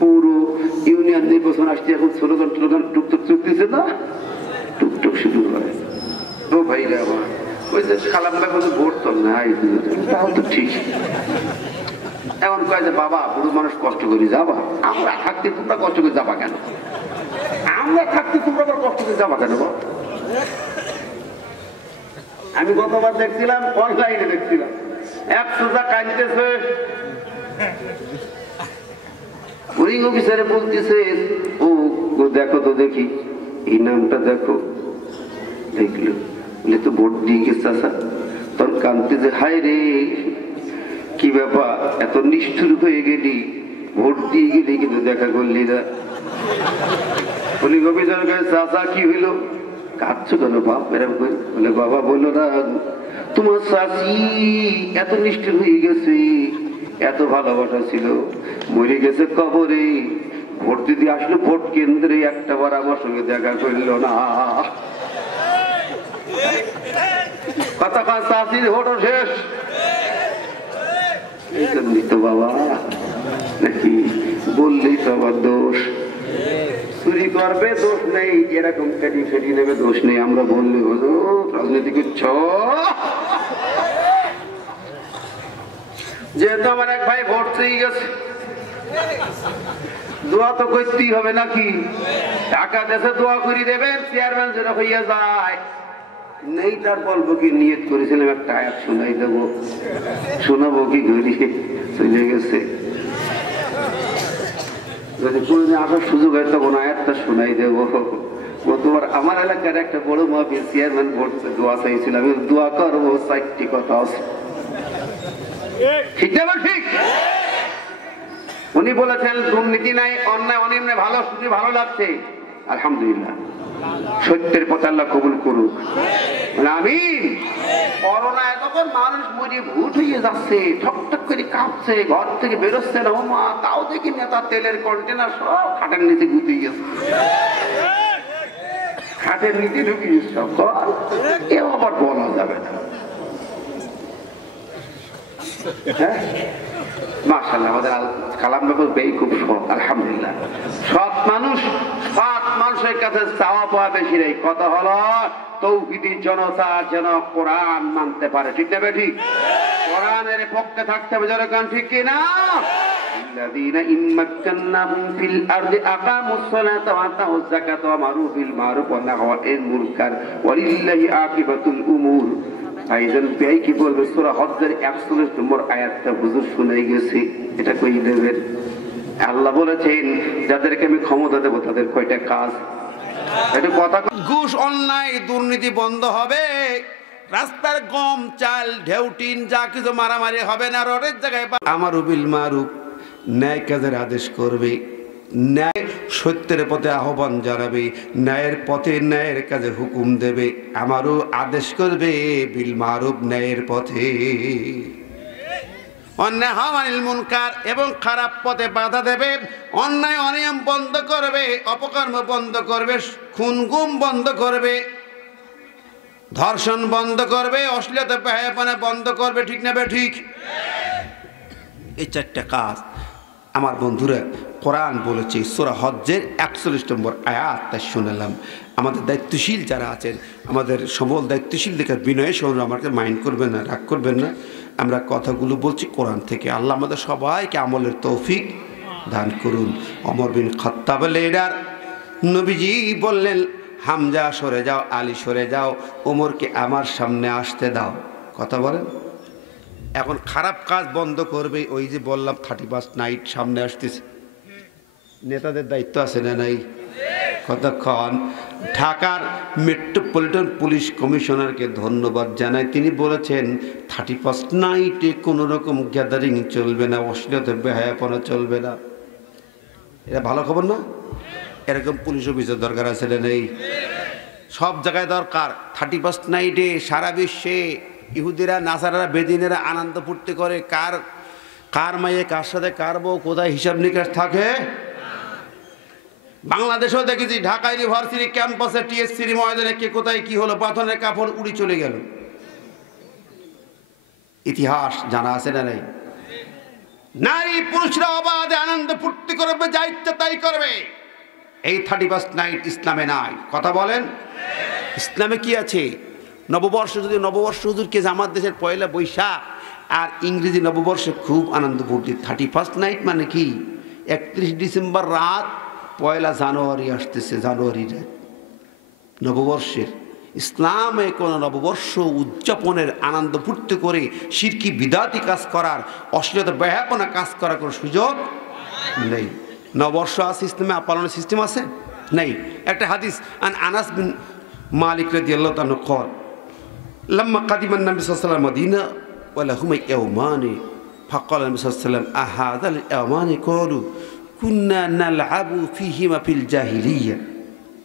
পুরো ইউনিয়ন নির্বাচন আসছে, এখন স্লোগান টোলোগান টুকটুক চলতেছে না, টুকটুক শুরু হয়। ও ভাইরা আমার, ওই যে খালাম্বা কোনো ভোট তো নাই, তাও তো ঠিক। এখন কয় যে বাবা, বুড়ো মানুষ কষ্ট করে যাবা, আমরা থাকতে তোমরা কষ্ট করে যাবা কেন? আমরা থাকতে তোমরা আবার কষ্ট করে যাবা কেন? আমি গতবার দেখছিলাম, অনলাইনে দেখছিলাম, এক সোজা কাঁদতেছে, পুলিশ অফিসারে বলতেছে, ও দেখো তো দেখি, এই নামটা দেখো। দেখলো, বলে তো ভোট দিয়ে গেছে আসা। তখন কাঁদতেছে, হায় রে কি ব্যাপার, এত নিষ্ঠুর হয়ে গেলি, ভোট দিয়ে গেলি কিন্তু দেখা করলি না। পুলিশ অফিসার কাছে, চাচা কি হইলো? কাঁদছো কেন বাপ? এরকম বলে, বাবা বললো না, তোমার চাচি এত নিষ্ঠুর হয়ে গেছে, এত ভালোবাসা ছিল, মরে গেছে কবরে, ভোট দিতে আসলো ভোট কেন্দ্রে, একটা বার আমার সঙ্গে দেখা করলো না। কথা কাজ চাচির ভোটও শেষ। এই জন্যই তো বাবা, নাকি বললেই তো আবার দোষ। চুরি করবে দোষ নেই, এরকম কেটে ফেটি নেবে দোষ নেই। আমরা বললে রাজনীতি করছ। যেহেতু আমার এক ভাই ভোট চেয়ে গেছে, দোয়া তো করতেই হবে নাকি? টাকা দেশে দোয়া করে দেবেন, চেয়ারম্যান যেন হইয়া যায়। নেই তার বলবো কি, নিয়ত করেছিলাম একটা আয়াত শোনাই দেবো, শোনাবো কি ঘুরিয়ে চলে গেছে। যদি কোনদিন আসার সুযোগ হয় তখন আয়াতটা শোনাই দেবো। গতবার আমার এলাকার একটা বড় মাহফিল চেয়ারম্যান ভোট দোয়া চাইছিলাম, দোয়া করবো, 4টি কথা আছে। ঠিক না ঠিক? উনি বলেছেন দুর্নীতি নাই, অন্যায় অনিম্নে ভালো, শুনে ভালো লাগছে, আলহামদুলিল্লাহ। সত্যের পথে আল্লাহ কবুল করুক, আমিন। করোনায় তখন মানুষ মরে ভূত হয়ে যাচ্ছে, ঠকঠক করে কাঁপছে, ঘর থেকে বেরোচ্ছে না, মা তাও দেখি নেতা তেলের কন্টেনার সব খাটের নিচে গুতে গেছে, খাটের নিচে ঢুকিয়ে সব। কেউ আবার বলা যাবে না। মাশাআল্লাহ, আমাদের কালাম বাবুর এই খুব সৎ, আলহামদুলিল্লাহ। সৎ মানুষের কাছে চাওয়া পাওয়া বেশি নেই। কথা হলো তৌহিদি জনতা যেন কোরআন মানতে পারে, ঠিক না ঠিক? কোরআনের পক্ষে থাকতে হবে, জনগণ ঠিক কিনা? الذين إن مكناهم في الأرض أقاموا الصلاة وآتوا الزكاة وأمروا بالمعروف ونهوا عن المنكر ولله عاقبة الأمور। ভাইজান ভাই কি বলবে? সূরা হজ্জের 41 নম্বর আয়াতটা হুজুর শুনাই গেছে, এটা কই দেবেন? আল্লাহ বলেছেন যাদেরকে আমি ক্ষমতা দেব তাদের কয়টা কাজ, এটা কথা। ঘুষ, অন্যায়, দুর্নীতি বন্ধ হবে। রাস্তার গম, চাল, ঢেউটিন যা কিছু মারামারি হবে না। রোডের জায়গায় আমারু বিল মারুফ, ন্যায় কাজের আদেশ করবে, ন্যায় সত্যের পথে আহ্বান জানাবে, ন্যায়ের পথে ন্যায়ের কাজে হুকুম দেবে। আমারও আদেশ করবে বিল মারুফ, ন্যায়ের পথে। অন্যায় হাওয়ানিল মুনকার, এবং খারাপ পথে বাধা দেবে। অন্যায় অনিয়ম বন্ধ করবে, অপকর্ম বন্ধ করবে, খুন গুম বন্ধ করবে, ধর্ষণ বন্ধ করবে, অশ্লীলতা বেহায়াপনা বন্ধ করবে, ঠিক না ঠিক? এই চারটা কাজ আমার বন্ধুরা কোরআন বলেছে। সূরা হজ্জের 41 নম্বর আয়াতটা শুনলাম। আমাদের দায়িত্বশীল যারা আছেন, আমাদের সবল দায়িত্বশীল দেখে বিনয়ের সঙ্গে আমাকে মাইন্ড করবেন না, রাগ করবেন না। আমরা কথাগুলো বলছি কোরআন থেকে। আল্লাহ আমাদের সবাইকে আমলের তৌফিক দান করুন। ওমর বিন খাত্তাব লিডার, নবীজি বললেন হামজা সরে যাও, আলী সরে যাও, ওমরকে আমার সামনে আসতে দাও। কথা বলেন। এখন খারাপ কাজ বন্ধ করবে। ওই যে বললাম 31 নাইট সামনে আসতেছে, নেতাদের দায়িত্ব আছে না নাই? কতক্ষণ ঢাকার মেট্রোপলিটন পুলিশ কমিশনারকে ধন্যবাদ জানাই। তিনি বলেছেন 31 নাইটে কোনো রকম গ্যাদারিং চলবে না, অশ্লীলতা বেহায়াপনা চলবে না। এটা ভালো খবর না? এরকম পুলিশ অফিসার দরকার আছে না নেই? সব জায়গায় দরকার। 31 নাইটে সারা বিশ্বে ইহুদিরা, নাসারারা, বেদিনেরা আনন্দ ফুর্তি করে। কার মাইয়ে কার সাথে কার বউ কোথায় হিসাব নিকাশ থাকে। বাংলাদেশেও দেখেছি ঢাকা ইউনিভার্সিটি ক্যাম্পাসে টিএসসির ময়দানে কে কোথায় কি হলো, পাথরের কাপড় উড়ি চলে গেল। ইতিহাস জানা আছে না নাই? নারী পুরুষরা অবাধে আনন্দ ফুর্তি করবে, যা ইচ্ছা তাই করবে। এই 31 নাইট ইসলামে নাই। কথা বলেন। ইসলামে কি আছে? নববর্ষ, যদি নববর্ষ হুজুরকে আমার দেশের পয়লা বৈশাখ আর ইংরেজি নববর্ষে খুব আনন্দ ফুর্তি। 31 নাইট মানে কি? 31 ডিসেম্বর রাত, পয়লা জানুয়ারি আসতেছে, জানুয়ারির নববর্ষের। ইসলামে কোন নববর্ষ উদযাপনের আনন্দ ফুর্তি করে শিরকি বিদাতি কাজ করার, অশ্লীলতা বেহায়াপনা কাজ করার কোনো সুযোগ নেই। নববর্ষ আছে ইসলামে, পালনের সিস্টেম আছে নেই। একটা হাদিস আনাস বিন মালিক রাদিয়াল্লাহু তাআলা কল لما قدم النبي صلى الله عليه وسلم المدينة ولهما يومان فقال النبي صلى الله عليه وسلم أهذا اليومان قالوا كنا نلعب فيهما في الجاهلية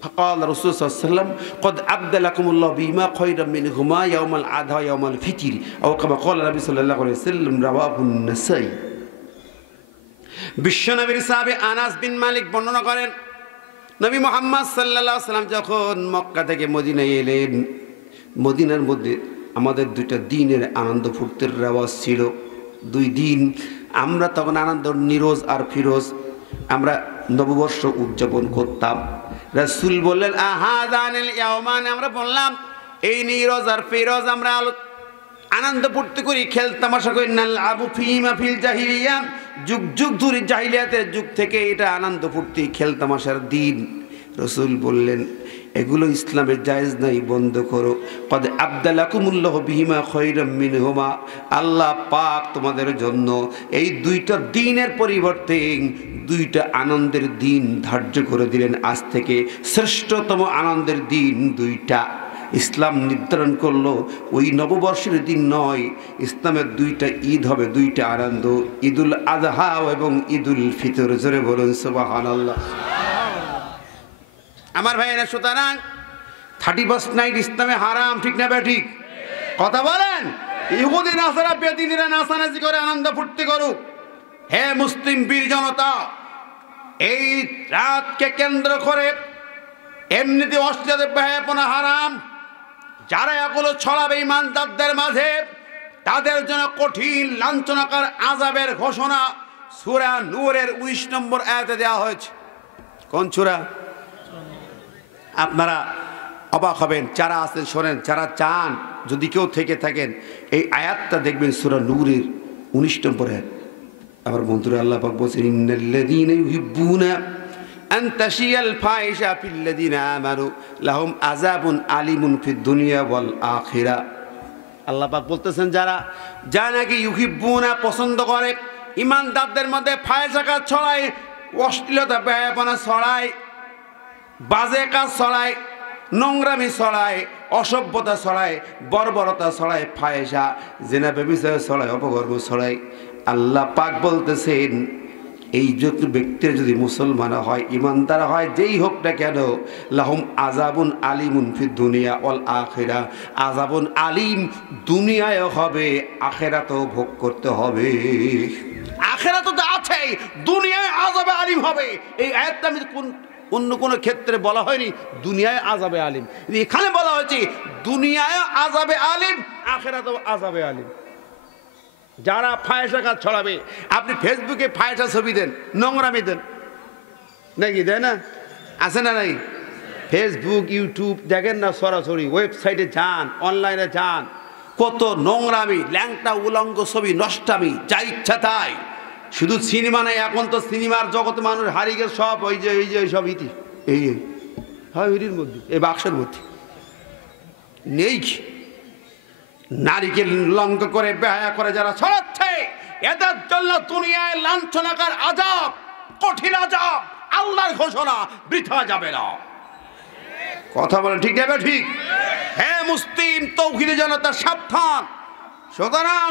فقال الرسول صلى الله عليه وسلم قد أبدلكم الله بما خيرا منهما يوم الأضحى يوم الفطر أو كما قال النبي صلى الله عليه وسلم رواه النسائي। বিশ্বনবীর সাহাবী আনাস বিন মালিক বর্ণনা করেন, নবী মুহাম্মদ সাল্লাল্লাহু আলাইহি ওয়াসাল্লাম যখন মক্কা থেকে মদিনায় এলেন, মদিনার মধ্যে আমাদের দুইটা দিনের আনন্দ ফুর্তির রেওয়াজ ছিল। 2 দিন আমরা তখন আনন্দ, নিরোজ আর ফিরোজ, আমরা নববর্ষ উদযাপন করতাম। রাসূল বললেন আহাদানিল ইয়াওমান, আমরা বললাম এই নিরোজ আর ফিরোজ আমরা আনন্দ ফুর্তি করি, খেল তামাশা করি। নাল আবু ফিমা ফিল জাহিলিয়া, যুগ যুগ ধরে জাহিলিয়াতের যুগ থেকে এটা আনন্দ ফুর্তি, খেল তামাশার দিন। রাসূল বললেন এগুলো ইসলামের জায়েজ নাই, বন্ধ করো। কদ আবদালাকুমুল্লাহু বিহিমা খায়রাম মিনহুমা, আল্লাহ পাক তোমাদের জন্য এই 2টা দিনের পরিবর্তে 2টা আনন্দের দিন ধার্য করে দিলেন। আজ থেকে শ্রেষ্ঠতম আনন্দের দিন 2টা ইসলাম নির্ধারণ করলো। ওই নববর্ষের দিন নয়, ইসলামের 2টা ঈদ হবে, 2টা আনন্দ, ঈদুল আযহা এবং ঈদুল ফিতর। জোরে বলুন সুবহানাল্লাহ। আমার ভাইয়েরা, সুতরাং 31 নাইট ইসলামে হারাম, ঠিক না ঠিক? কথা বলেন। ইহুদি নাসারা বেদিনীরা নাচানাচি করে আনন্দ ফুর্তি করুক। হে মুসলিম বীর জনতা, এই রাতকে কেন্দ্র করে এমনিতে অশ্লীলতা বেহায়াপনা হারাম। যারা এগুলো ছড়াবে ইমানদারদের মাঝে, তাদের জন্য কঠিন লাঞ্ছনাকার আযাবের ঘোষণা সূরা নূরের 19 নম্বর আয়াতে দেওয়া হয়েছে। কোন সূরা? আপনারা অবাক হবেন, যারা আছেন শোনেন, যারা চান যদি কেউ থেকে থাকেন এই আয়াতটা দেখবেন সূরা নূরের 19 নম্বর আয়াত। আমার বন্ধুরা, আল্লাহ পাক বলেছেন ইন্নাল্লাযীনা ইউহিব্বুনা আন তাশিয়াল ফাহিশা ফিল্লাযীনা আমানু লাহুম আযাবুন আলিমুন ফিদ দুনিয়া ওয়াল আখিরা। আল্লাহ পাক বলতেছেন যারা নাকি ইউহিব্বুনা পছন্দ করে ইমানদারদের মধ্যে ফাহিশা কাজ ছড়ায়, অশ্লীলতা বেহায়াপনা ছড়ায়, বাজে কাজ ছড়ায়, নোংরামি ছড়ায়, অসভ্যতা ছড়ায়, বর্বরতা ছড়ায়, ফাহিশা জিনা ব্যভিচার ছড়ায়, অপকর্ম ছড়ায়। আল্লাহ পাক বলতেছেন এই যত ব্যক্তিরা যদি মুসলমান হয়, ইমানদার হয়, যেই হোক না কেন, লাহুম আযাবুন আলিমুন ফিদ দুনিয়া ওয়াল আখিরা, আযাবুন আলিম দুনিয়ায়ও হবে, আখিরাতেও ভোগ করতে হবে। আখিরাতে তো আছেই, দুনিয়ায় আযাবে আলিম হবে। এই আয়াতটা আমি অন্য কোনো ক্ষেত্রে বলা হয়নি দুনিয়ায় আযাবে আলিম, এখানে বলা হয়েছে দুনিয়ায় আযাবে আলিম, আখিরাতেও আযাবে আলিম। যারা ফাহিশা কাজ ছড়াবে, আপনি ফেসবুকে ফাহিশা ছবি দেন, নোংরামি দেন নাকি, দেয় না? আছে না নাই? ফেসবুক ইউটিউব দেখেন না, সরাসরি ওয়েবসাইটে যান, অনলাইনে যান, কত নোংরামি, ল্যাংটা উলঙ্গ ছবি, নষ্টামি, যা ইচ্ছা তাই। শুধু সিনেমা নেই, এখন তো সিনেমার জগতে মানুষ হারিয়ে গেছে সব ওই যে সব ইতি এই হয় ওইটির মধ্যে, এই বাক্সের মধ্যে নেই। নারীকে লঙ্ঘ করে বেহায়া করে যারা ছড়াচ্ছে, এদের জন্য দুনিয়ায় লাঞ্ছনাকার আযাব, কঠিন আযাব, আল্লাহর ঘোষণা বৃথা যাবে না। কথা বলেন ঠিক যাবে? ঠিক। হ্যাঁ মুসলিম তৌহিদি জনতা সাবধান। সুতরাং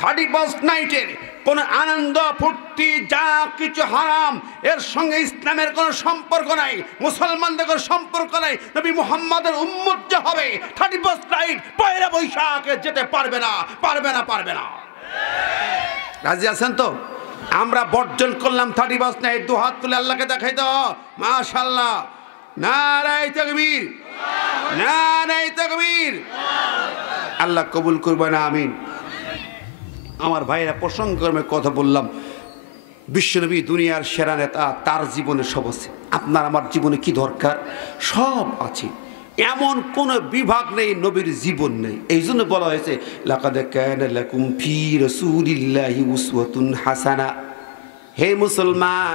31 নাইটের কোন আনন্দ ফুর্তি যা কিছু হারাম, এর সঙ্গে ইসলামের কোনো সম্পর্ক নাই, মুসলমানদের কোনো সম্পর্ক নাই। নবী মুহাম্মাদের উম্মত যে হবে 31 নাইট পয়লা বৈশাখে যেতে পারবে না, পারবে না, পারবে না। রাজি আছেন তো? আমরা বর্জন করলাম 31 নাইট। দু হাত তুলে আল্লাহকে দেখাই দাও, মাশাআল্লাহ, নারায়ে তাকবীর, নারায়ে তাকবীর। আল্লাহ কবুল করবেন, আমিন। আমার ভাইয়েরা, প্রসঙ্গক্রমে কথা বললাম, বিশ্বনবী দুনিয়ার সেরা নেতা, তার জীবনে সব আছে। আপনার আমার জীবনে কি দরকার? সব আছে, এমন কোন বিভাগ নেই নবীর জীবন নেই। এই জন্য বলা হয়েছে লাকাদ কানা লাকুম ফি রাসূলিল্লাহি উসওয়াতুন হাসানা। হে মুসলমান,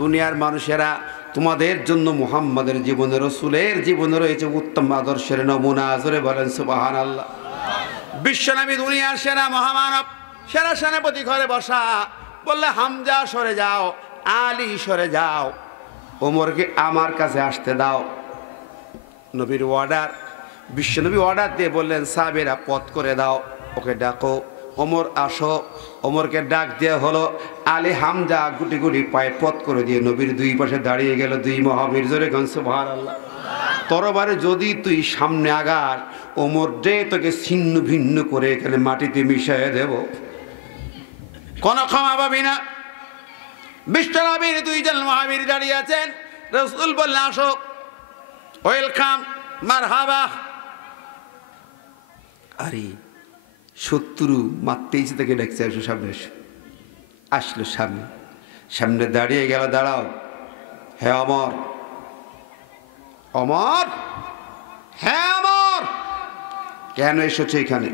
দুনিয়ার মানুষেরা, তোমাদের জন্য মুহাম্মাদের জীবনে, রাসূলের জীবনে রয়েছে উত্তম আদর্শের নমুনা। জোরে বলেন সুবহানাল্লাহ। বিশ্বনবী দুনিয়ার সেরা মহামানব, সেরা সেনাপতি ঘরে বসা, বললে হামজা সরে যাও, আলী সরে যাও, ওমরকে আমার কাছে আসতে দাও। নবীর অর্ডার, বিশ্বনবী অর্ডার দিয়ে বললেন সাহাবীরা পথ করে দাও, ওকে ডাকো। ওমর আসো, ওমরকে ডাক দেওয়া হলো। আলী হামজা গুটি গুটি পায়ে পথ করে দিয়ে নবীর দুই পাশে দাঁড়িয়ে গেল দুই মহাবীর। জোরে গান সুবহানাল্লাহ। তরবারে যদি তুই সামনে আগার, ওমর যে তোকে ছিন্ন ভিন্ন করে এখানে মাটিতে মিশিয়ে দেব, কোন ক্ষমা পাবি না। বিশ্বনবীর দুইজন মহাবীর দাঁড়িয়ে আছেন। রাসূল বললেন আসো, ওয়েলকাম, মারহাবা। আরে শত্রু মারতেই থেকে ডাকছে, আসো সামনে এসো। আসলো সামনে, সামনে দাঁড়িয়ে গেল। দাঁড়াও, হে অমর। অমর, হ্যাঁ অমর, কেন এসেছো এখানে?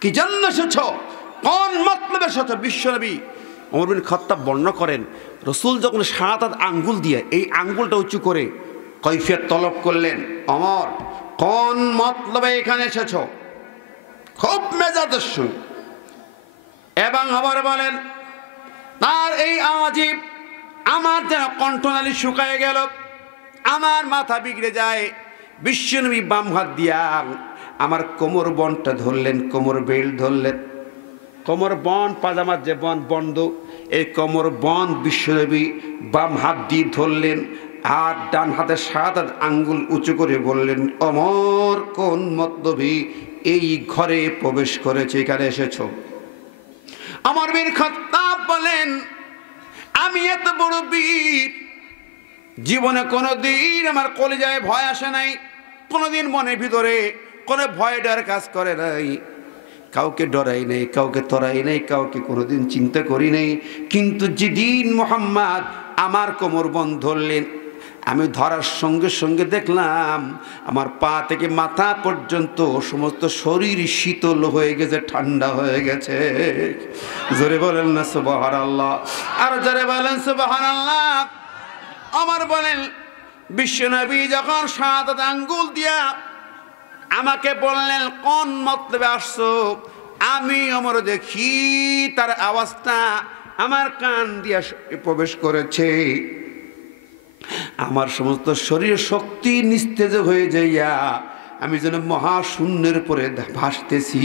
কি জন্য এসেছ? কোন মতলবে এসেছো? বিশ্বনবী ওমর বিন খাত্তাব বর্ণনা করেন, রাসূল যখন 7 আঙ্গুল দিয়ে এই আঙ্গুলটা উঁচু করে কৈফিয়ত তলব করলেন, অমর কোন মতলবে এখানে এসেছো? খুব মেজাজের সঙ্গে। এবং আবার বলেন, তার এই আওয়াজে আমার যেন কণ্ঠনালী শুকায় গেল, আমার মাথা বিগড়ে যায়। বিশ্বনবী বাম হাত দিয়া আমার কোমর বনটা ধরলেন, কোমর বেল্ট ধরলেন। কোমর বন, পাজামার যে বন বন্ধ, এই কোমর বন বিশ্বনবী বাম হাত দিয়ে ধরলেন, আর ডান হাতে 7 আঙ্গুল উঁচু করে বললেন, অমর কোন মতলবে এই ঘরে প্রবেশ করেছে, এখানে এসেছো? ওমর বিন খাত্তাব বলেন, আমি এত বড় বীর, জীবনে কোনোদিন আমার কলিজায় ভয় আসে নাই, কোনোদিন মনের ভিতরে কোনো ভয় ডর কাজ করে নাই। কাউকে ডরাই নেই, কাউকে তরাই নেই, কাউকে কোনোদিন চিন্তা করি নেই। কিন্তু যেদিন মুহাম্মদ আমার কোমরবন্ধ ধরলেন, আমি ধরার সঙ্গে সঙ্গে দেখলাম আমার পা থেকে মাথা পর্যন্ত সমস্ত শরীর শীতল হয়ে গেছে, ঠান্ডা হয়ে গেছে। জোরে বলেন না সুবহানাল্লাহ, আর জোরে বলেন সুবহানাল্লাহ। আমার বলেন বিশ্বনবী যখন শাহাদাত আঙ্গুল দিয়া আমাকে বললেন কোন মতলবে আসছো, আমি ওমর দেখি তার আওয়াজটা আমার কান দিয়া প্রবেশ করেছে। আমার সমস্ত শরীর শক্তি নিস্তেজ হয়ে যাইয়া আমি যেন মহাশূন্যের পরে ভাসতেছি।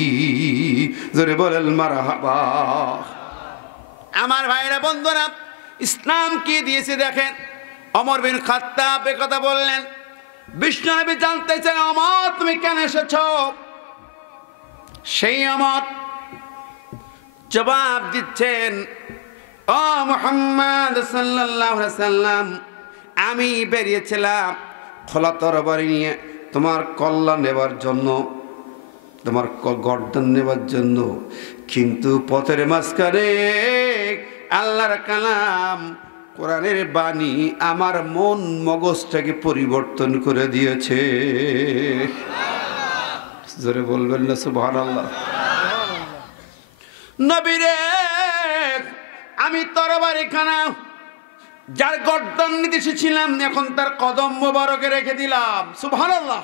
জোরে বলেন মারহাবা। আমার ভাইরা বন্ধুরা, ইসলাম কি দিয়েছে দেখেন। ওমর বিন খাত্তাব এ কথা বললেন। বিশ্বনবী জানতে চান ওমর তুমি কেন এসেছো? সেই ওমর জবাব দিচ্ছেন, ও মুহাম্মদ সাল্লাল্লাহু আলাইহি সাল্লাম, আমি বেরিয়েছিলাম খোলা তরবারি নিয়ে তোমার কল্যাণ নেবার জন্য, তোমার গর্দান নেবার জন্য। কিন্তু পথের মাঝখানে আল্লাহর কালাম কোরআনের বাণী আমার মন মগজটাকে পরিবর্তন করে দিয়েছে। জোরে বলবেন না সুবহানাল্লাহ। নবী রে, আমি তরবারি খানা যার গর্দান নিতে এসেছিলাম এখন তার কদম মোবারকে রেখে দিলাম। সুবহানাল্লাহ।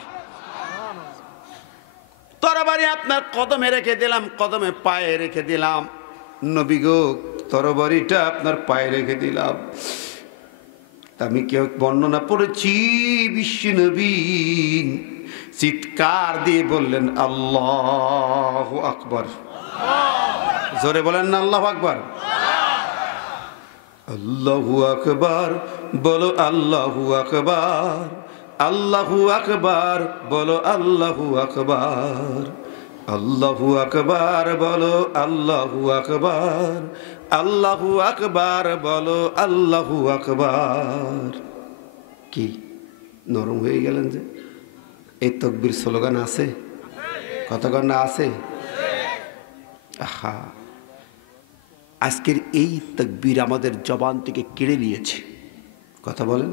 তরবারি আপনার কদমে রেখে দিলাম, কদমে পায়ে রেখে দিলাম। নবী গো, তরবারিটা আপনার পায়ে রেখে দিলাম। আমি কেউ বর্ণনা পড়েছি, বিশ্ব নবী চিৎকার দিয়ে বললেন আল্লাহু আকবার। জোরে বলেন না আল্লাহু আকবার। আল্লাহু আকবার বলো, আল্লাহু আকবার, আল্লাহু আকবার বলো, আল্লাহু আকবার, আল্লাহু আকবার বলো, আল্লাহু আকবার, আল্লাহু আকবার বলো, আল্লাহু আকবার। কি নরম হয়ে গেলেন যে? এই তাকবীর স্লোগান আছে, কতক্ষণ না আছে? আহা, আজকের এই তাকবীর আমাদের জবান থেকে কেড়ে নিয়েছে। কথা বলেন,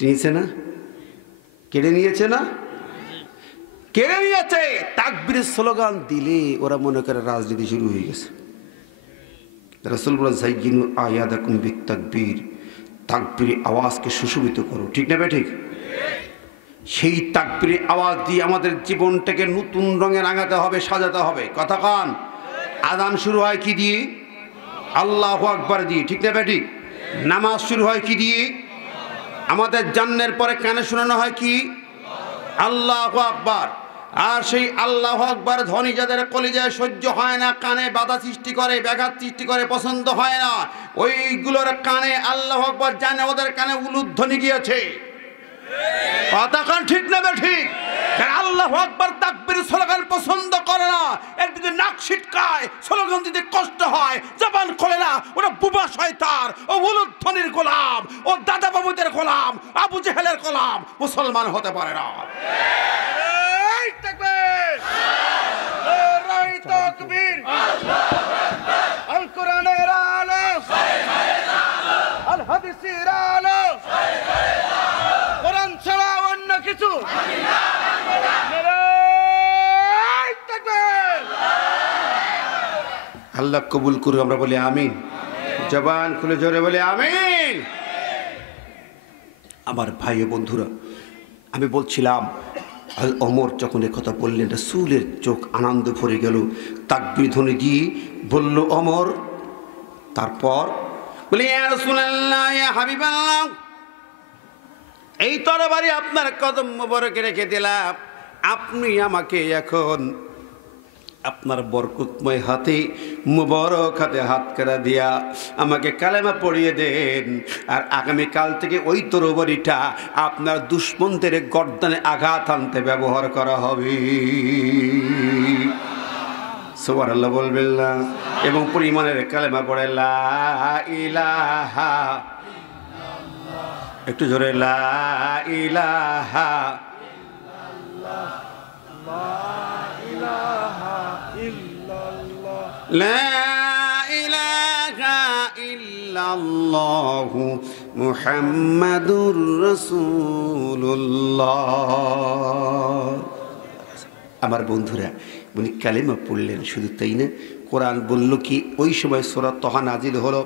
নিয়েছে না? কেড়ে নিয়েছে না? কেড়ে নিয়েছে। তাকবীরের স্লোগান দিলে ওরা মনে করে রাজনীতি শুরু হয়ে গেছে। রাসূল বলেন যায়্যিনু আয়াদাকুম বিত-তাকবীর, তাকবীরের আওয়াজকে সুশোভিত করো। ঠিক না ঠিক? সেই তাকবীরের আওয়াজ দিয়ে আমাদের জীবনটাকে নতুন রঙে রাঙাতে হবে, সাজাতে হবে। কথা কান। আযান শুরু হয় কি দিয়ে? আল্লাহু আকবার দিয়ে। ঠিক না ঠিক? নামাজ শুরু হয় কি দিয়ে? আমাদের জান্নের পরে কানে শোনানো হয় কি? আল্লাহু আকবার। আর সেই আল্লাহু আকবার ধ্বনি যাদের কলিজায় সহ্য হয় না, কানে বাধা সৃষ্টি করে, ব্যাঘাত সৃষ্টি করে, পছন্দ হয় না, ওইগুলোর কানে আল্লাহু আকবার জানে ওদের কানে উলুধ্বনি গিয়েছে। কথা কান ঠিক না ঠিক? আল্লাহু আকবার তাকবীর স্লোগান পছন্দ করে না, এর দিকে নাক ছিটকায়, স্লোগান দিতে কষ্ট হয়, জবান খোলে না। ওরা বুবা শয়তান, ও উলুধ্বনির গোলাম, ও দাদা বাবুদের গোলাম, আবু জেহেলের গোলাম, মুসলমান হতে পারে না। এই তাকবীর, নারায়ে তাকবীর, আল কোরআনের আলো, আল হাদিসের আলো, কোরআন ছাড়া অন্য কিছু আল্লাহ কবুল করুন। আমরা বলি আমিন। জবান খুলে জোরে বলি আমিন। আমার ভাই ও বন্ধুরা, আমি বলছিলাম ওমর যখন কথা বললেন রাসূলের চোখ আনন্দ ভরে গেল। তাকবীর ধ্বনি দিয়ে বলল ওমর, তারপর বলি ইয়া রাসূলুল্লাহ, ইয়া হাবিবাল্লাহ, এই তরবারি আপনার কদম মোবারকে রেখে দিলাম। আপনি আমাকে এখন আপনার বরকতময় হাতে, মুবারক হাতে হাত কারা দিয়া আমাকে কালেমা পড়িয়ে দেন। আর আগামীকাল থেকে ওই তরবারিটা আপনার দুশমনদের গর্দানে আঘাত আনতে ব্যবহার করা হবে। সুবহানাল্লাহ বলবেন না? এবং পরিমাণের কালেমা পড়ে লা ইলাহা, একটু জোরে লা ইলাহা লা ইলাহা ইল্লাল্লাহু মুহাম্মাদুর রাসূলুল্লাহ। আমার বন্ধুরা, উনি কালেমা পড়লেন, শুধু তাই না, কোরআন বলল কি, ওই সময় সূরা তহা নাজিল হলো।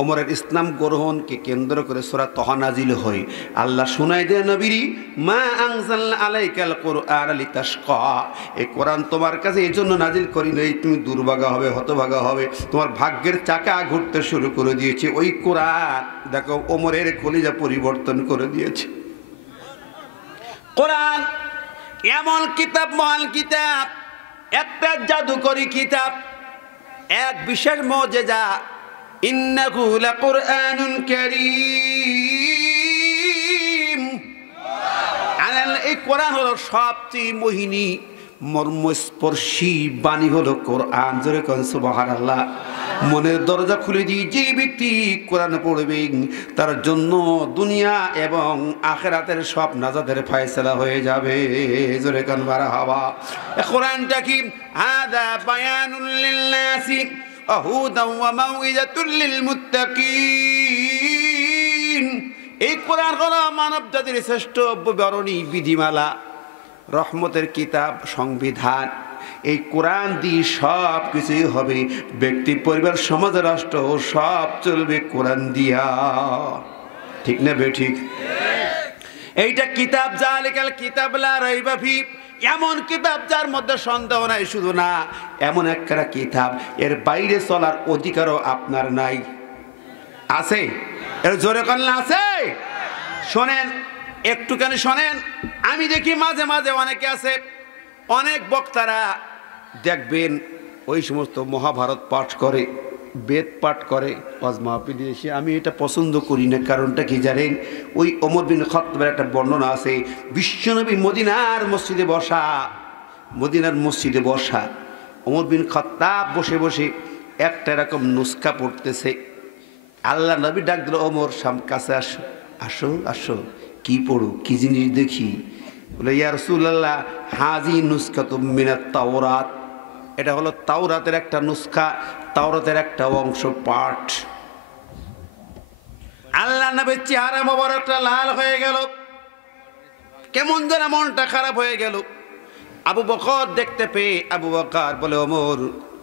ওমরের ইসলাম গ্রহণকে কেন্দ্র করে সূরা তহা নাজিল হয়। আল্লাহ শোনায় দেয় নবীরি, মা আনজালনা আলাইকাল কুরআন লিতাশকা, এই কোরআন তোমার কাছে এই জন্য নাজিল করি নাই তুমি দুর্ভাগা হবে, হতভাগা হবে, তোমার ভাগ্যের চাকা ঘুরতে শুরু করে দিয়েছে। ওই কোরআন দেখো ওমরের কলিজা পরিবর্তন করে দিয়েছে। কোরআন এমন কিতাব, মহান কিতাব, একটা জাদুকরী কিতাব, এক বিশেষ মুজিজা। ইন্নাহু লাকুরআনুন কারীম। এই কোরআন হলো সবচেয়ে মোহিনী মর্মস্পর্শী বাণী হলো কোরআন। জোরে কোন সুবহানাল্লাহ। মনের দরজা খুলে দিয়ে যে ব্যক্তি কোরআন পড়বে তার জন্য দুনিয়া এবং আখিরাতের সব নাজাতের ফয়সালা হয়ে যাবে। জোরে কোন মারহাবা। কোরআনটা কি? হাদা বায়ানুল লিন্নাসি ওয়া হুদান ওয়া মাউইযাতুল লিল মুত্তাকিন। এই কোরআন হলো মানব জাতির শ্রেষ্ঠ বিবরণী, বিধিমালা, রহমতের কিতাব, সংবিধান। এই কোরআন দিয়ে সব কিছুই হবে, ব্যক্তি, পরিবার, সমাজ, রাষ্ট্র সব চলবে কোরআন দিয়া। ঠিক না বে ঠিক? এইটা কিতাব, জালিকাল কিতাব লা রাইবা ফি, এমন কিতাব যার মধ্যে সন্দেহ নাই। শুধু না, এমন একটা কিতাব এর বাইরে চলার অধিকারও আপনার নাই। আছে? এর জোরে কন্যা আছে? শোনেন, একটুখানি শোনেন। আমি দেখি মাঝে মাঝে অনেকে আছে, অনেক বক্তারা দেখবেন ওই সমস্ত মহাভারত পাঠ করে, বেদ পাঠ করে ওয়াজ মাহফিলে এসে। আমি এটা পছন্দ করি না। কারণটা কি জানেন? ওই ওমর বিন খাত্তাবের একটা বর্ণনা আছে, বিশ্বনবী মদিনার মসজিদে বসা, মদিনার মসজিদে বসা, ওমর বিন খাত্তাব বসে বসে একটা এরকম নুসখা পড়তেছে। আল্লাহ নবী ডাক দিল, ওমর কাছে আসো, আসো আসো, কি পড়ো, কি জিনিস দেখি? বলে, ইয়া রাসূলুল্লাহ, হাজি নুসখাতুম মিনাত তাওরাত, এটা হলো তাওরাতের একটা নুসখা, তাওরাতের একটা অংশ, পাঠ। আল্লাহ নবীর চেহারা মোবারকটা লাল হয়ে গেল, কেমন যেন মনটা খারাপ হয়ে গেল। আবু বকর দেখতে পেয়ে আবু বকর বলে, ওমর,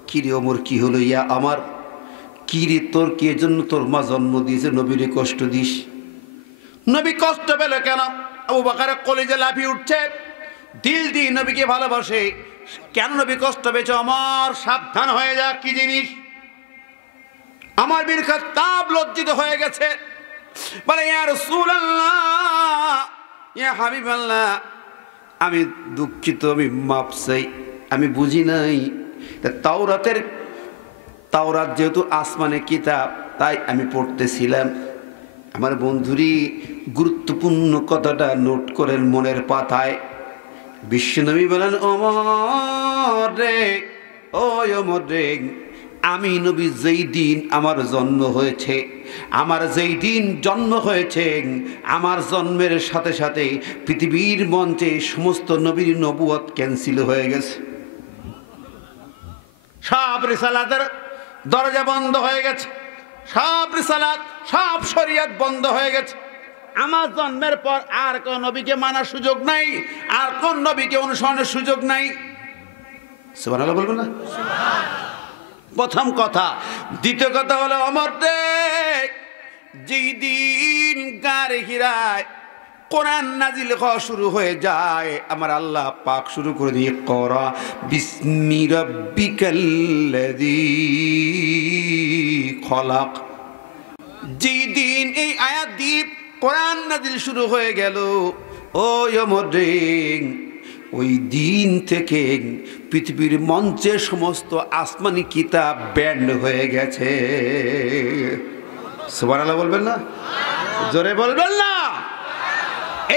কি রে ওমর, কি হলো? ইয়া আমার, কি রে তোর, কি জন্য তোর মা জন্ম দিয়েছে, নবীরে কষ্ট দিস? নবী কষ্ট পেল কেন? আবু বকরের কলিজা লাফিয়ে উঠছে, দিল দিয়ে নবীকে ভালোবাসে। কেন নবী কষ্ট পেয়েছে? আমার সাবধান হয়ে যা, কি জিনিস? আমার বীর খাত্তাব লজ্জিত হয়ে গেছে, বলে, ইয়া রাসূলুল্লাহ, ইয়া হাবিবাল্লাহ, আমি দুঃখিত, আমি মাপ চাই, আমি বুঝি নাই। তাওরাত যেহেতু আসমানে কিতাব, তাই আমি পড়তেছিলাম। আমার বন্ধুরি গুরুত্বপূর্ণ কথাটা নোট করেন মনের পাতায়। বিশ্বনবী বলেন, ওমর রে, ও ওমর রে, আমি নবী যেই দিন আমার জন্ম হয়েছে, আমার যেই দিন জন্ম হয়েছে, আমার জন্মের সাথে সাথে পৃথিবীর মঞ্চে সমস্ত নবীর নবুয়ত ক্যান্সেল হয়ে গেছে। সব রিসালাতের দরজা বন্ধ হয়ে গেছে, সব রিসালাত, সব শরীয়ত বন্ধ হয়ে গেছে। আমার জন্মের পর আর কোন নবীকে মানার সুযোগ নাই, আর কোন নবীকে অনুসরণের সুযোগ নাই। সুবহানাল্লাহ বলবেন না? প্রথম কথা। দ্বিতীয় কথা হলো, ওমর রে, যেই দিন গারে হিরায় কোরআন নাজিল হওয়া শুরু হয়ে যায়, আমার আল্লাহ পাক শুরু করে দিয়ে, করা বিসমি রাব্বিকাল্লাযী খলাক। যেই দিন এই আয়াত দ্বীপ কোরআন নাজিল শুরু হয়ে গেল, ও ওমর রে, ওই দিন থেকে পৃথিবীর মঞ্চে সমস্ত আসমানি কিতাব ব্যান্ড হয়ে গেছে। সুবহানাল্লাহ বলবেন না? জোরে বলবেন না?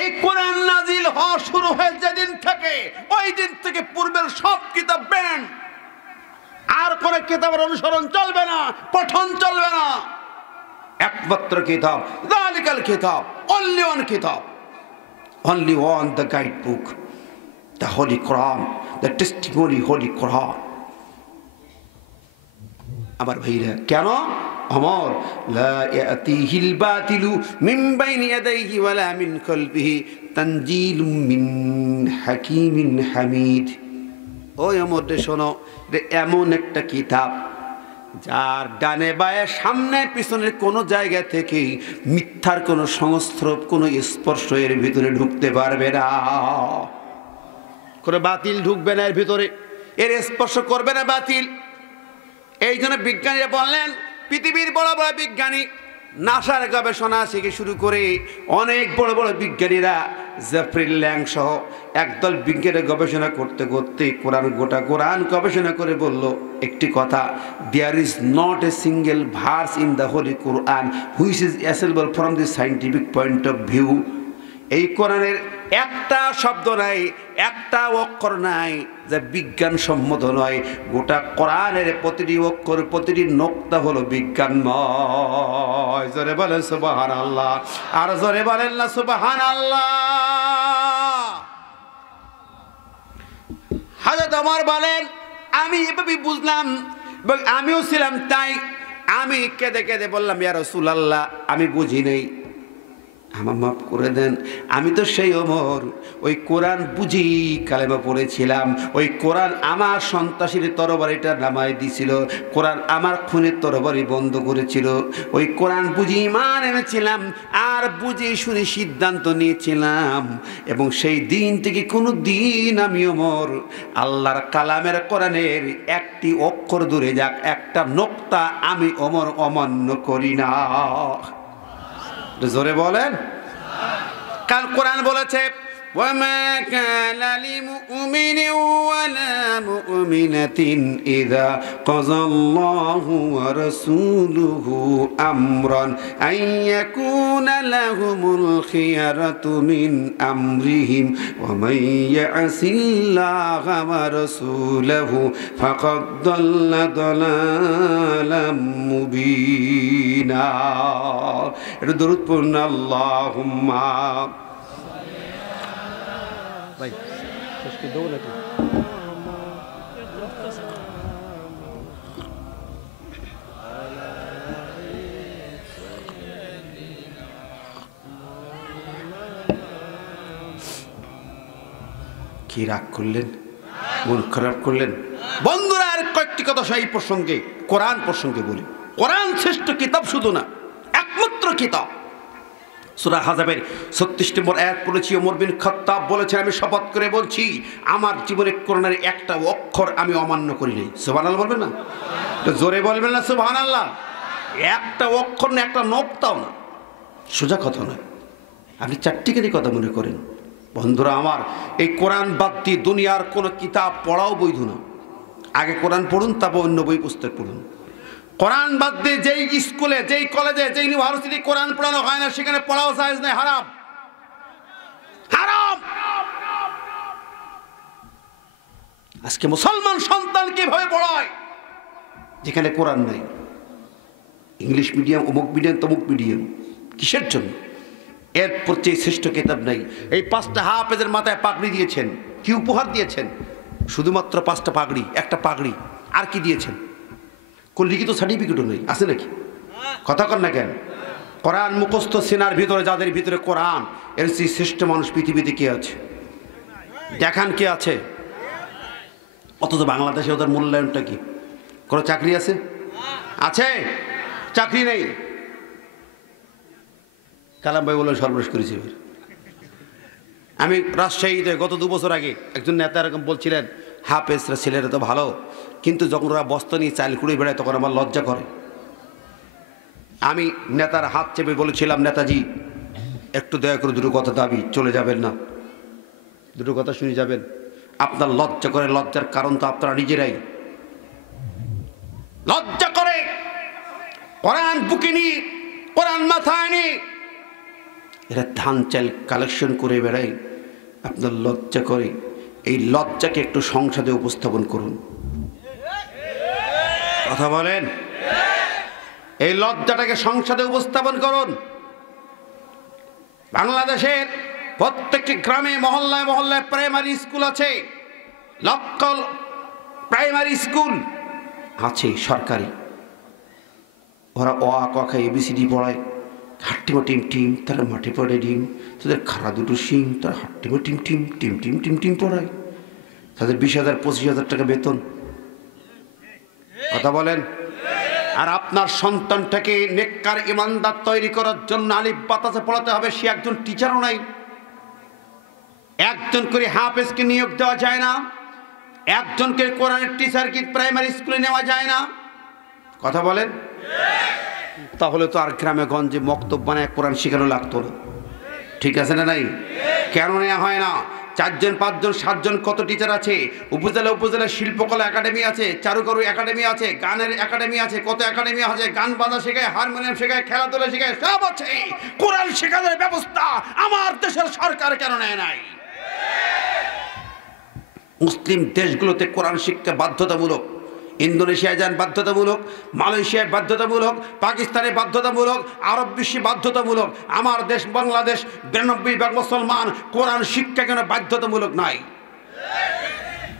এই কোরআন নাজিল হওয়া শুরু হয়ে যেদিন থেকে, ওই দিন থেকে পূর্বের সব কিতাব ব্যান্ড। আর কোন কিতাবের অনুসরণ চলবে না, পঠন চলবে না। একমাত্র কিতাব, যালিকাল কিতাব, only one কিতাব, only one, the guidebook, the Holy Quran, the testimony Holy Quran. আমার ভাইরা, কেন? অমর লা ইয়াতিহিল বাতিলু মিন বাইনি ইয়াদাইহি ওয়ালা মিন খালফিহি তানজিলুম মিন হাকিমিন হামিদ। ওই অমর রে শোনো, এমন একটা কিতাব যার ডানে বায়ে সামনে পিছনের কোনো জায়গা থেকে মিথ্যার কোনো সংস্রব, কোনো স্পর্শ এর ভিতরে ঢুকতে পারবে না। কোনো বাতিল ঢুকবে না এর ভিতরে, এর স্পর্শ করবে না বাতিল। এই জন্য বিজ্ঞানীরা বললেন, পৃথিবীর বড় বড় বিজ্ঞানী, নাসার গবেষণা থেকে শুরু করে অনেক বড় বড় বিজ্ঞানীরা, জেফ্রি ল্যাং সহ একদল বিজ্ঞানী গবেষণা করতে করতে গোটা কোরআন গবেষণা করে বলল একটি কথা, there is not a single verse in the holy Quran which is assailable from the scientific point of view. এই কোরআনের একটা শব্দ নাই, একটা অক্ষর নাই যা বিজ্ঞানসম্মত নয়। গোটা কোরআনের প্রতিটি অক্ষর, প্রতিটি নোক্তা হলো বিজ্ঞানময়। জোরে বলেন সুবহানাল্লাহ, আর জোরে বলেন না সুবহানাল্লাহ। হযরত ওমর বলেন, আমি এভাবে বুঝলাম এবং আমিও ছিলাম তাই। আমি কেঁদে কেঁদে বললাম, ইয়া রাসূলুল্লাহ, আমি বুঝি নেই, আমার মাফ করে দেন। আমি তো সেই ওমর, ওই কোরআন বুঝি কালেমা পড়েছিলাম। ওই কোরআন আমার সন্ত্রাসীর তরবারিটা নামায় দিছিল, কোরআন আমার খুনের তরবারি বন্ধ করেছিল। ওই কোরআন বুঝি ঈমান এনেছিলাম, আর বুঝি শুনে সিদ্ধান্ত নিয়েছিলাম। এবং সেই দিন থেকে কোনো দিন আমি ওমর আল্লাহর কালামের কোরআনের একটি অক্ষর দূরে যাক, একটা নোক্তা আমি ওমর অমান্য করি না। জোরে বলেন। কাল কোরআন বলেছে, ওয়ামা কানা লিমুমিনিন ওয়ালা মুমিনাতিন ইযা কাযাল্লাহু ওয়া রাসূলুহু আমরান আন ইয়াকুনা লাহুমুল খিয়ারাতু মিন আমরিহিম ওয়া মান ইয়াসিল্লাহা ওয়া রাসূলুহু ফাকাদ দাল্লা দালালাম মুবিনা। এটা দরুদ পড়ুন, আল্লাহুম্মা ভাই আজকে দেবো নাকি? কি রাগ করলেন, মন খারাপ করলেন? বন্ধুরা, আর কয়েকটি কথা সেই প্রসঙ্গে, কোরআন প্রসঙ্গে বলি। কোরআন শ্রেষ্ঠ কিতাব শুধু না, একমাত্র কিতাব। সূরা আহজাবের 36 নম্বর আয়াত পড়েছি, ওমর বিন খাত্তাব বলেছেন, আমি শপথ করে বলছি, আমার জীবনে কোরআনের একটা অক্ষর আমি অমান্য করি নাই। সুবহানাল্লাহ বলবেন না? জোরে বলবেন না সুবহানাল্লাহ? একটা অক্ষর না, একটা নোক্তাও না। সোজা কথা নয়, আপনি চারটিকারই কথা মনে করেন। বন্ধুরা আমার, এই কোরআন বাদ দিয়ে দুনিয়ার কোনো কিতাব পড়াও বৈধ না। আগে কোরআন পড়ুন, তারপর অন্য বই পুস্তক পড়ুন। কোরআন বাদ দিয়ে যেই স্কুলে, যেই কলেজে, যেই ইউনিভার্সিটি কোরআন পড়ানো হয় না, সেখানে পড়াও জায়েজ নেই, হারাম, হারাম। আজকে মুসলমান সন্তান কিভাবে পড়ায় যেখানে কোরআন নাই? ইংলিশ মিডিয়াম, অমুক মিডিয়াম, তমুক মিডিয়াম। কিসের জন্য? এর চেয়ে শ্রেষ্ঠ কিতাব নাই। এই 5টা হাফেজের মাথায় পাগড়ি দিয়েছেন, কি উপহার দিয়েছেন? শুধুমাত্র 5টা পাগড়ি, একটা পাগড়ি। আর কি দিয়েছেন? কোন লিখিত সার্টিফিকেটও নেই, আছে নাকি? কথা কর না কেন? কোরআন মুখস্থ সিনার ভিতরে, যাদের ভিতরে কোরআন, এর চেয়ে শ্রেষ্ঠ মানুষ পৃথিবীতে কে আছে? দেখান কে আছে? অথচ বাংলাদেশে ওদের মূল্যায়নটা কি? কোনো চাকরি আছে? আছে? চাকরি নেই। কালাম ভাই বললেন সর্বনাশ করেছি। আমি রাজশাহীতে গত 2 বছর আগে একজন নেতা এরকম বলছিলেন, হাফেজরা ছেলেরা তো ভালো, কিন্তু যখন ওরা বস্তা নিয়ে চাল কুড়িয়ে বেড়ায় তখন আমার লজ্জা করে। আমি নেতার হাত চেপে বলেছিলাম, নেতাজি একটু দয়া করে দুটো কথা দাবি, চলে যাবেন না, দুটো কথা শুনে যাবেন। আপনার লজ্জা করে, লজ্জার কারণ তো আপনারা নিজেরাই। লজ্জা করে কোরআন বুকে নিয়ে, কোরআন মাথায় নিয়ে এরা ধান চাল কালেকশন করে বেড়ায়। আপনার লজ্জা করে, এই লজ্জাকে একটু সংসদে উপস্থাপন করুন। কথা বলেন? এই লজ্জাটাকে সংসদে উপস্থাপন করুন। বাংলাদেশের প্রত্যেকটি গ্রামে, মহল্লায় মহল্লায় প্রাইমারি স্কুল আছে, লক্ষ প্রাইমারি স্কুল আছে সরকারি। ওরা অ আ ক খ এবিসিডি পড়ায়, হাট্টিমা টিম টিম, তারা মাঠে পড়ে ডিম, তাদের খাড়া দুটো শিং, তারা হাট্টিমা টিম টিম টিম টিম টিম টিম পড়ায়, তাদের 20,000 25,000 টাকা বেতন। কথা বলেন। আর আপনার সন্তানটাকে নেককার ইমানদার তৈরি করার জন্য আলিফ বাতাসে পড়াতে হবে, সে একজন টিচারও নাই। একজন করে হাফেজকে নিয়োগ দেওয়া যায় না, একজনকে কোরআনের টিচার কি প্রাইমারি স্কুলে নেওয়া যায় না? কথা বলেন। তাহলে তো আর গ্রামে গঞ্জে মক্তব বানায় কোরআন শেখানো লাগতো না। ঠিক আছে না নাই? কেন নেওয়া হয় না? 4 জন 5 জন 7 জন কত টিচার আছে, উপজেলা শিল্পকলা একাডেমি আছে, চারুকারু একাডেমি আছে, গানের একাডেমি আছে, কত একাডেমি আছে, গান বাজনা শেখায়, হারমোনিয়াম শেখায়, খেলাধুলা শেখায়, সব আছে। কোরআন শেখানোর ব্যবস্থা আমার দেশের সরকার কেন নেয় নাই? মুসলিম দেশগুলোতে কোরআন শিক্ষা বাধ্যতামূলক। ইন্দোনেশিয়ায় যান বাধ্যতামূলক, মালয়েশিয়ায় বাধ্যতামূলক, পাকিস্তানে বাধ্যতামূলক, আরব বিশ্বে বাধ্যতামূলক। আমার দেশ বাংলাদেশ 92% মুসলমান, কোরআন শিক্ষা কেন বাধ্যতামূলক নাই?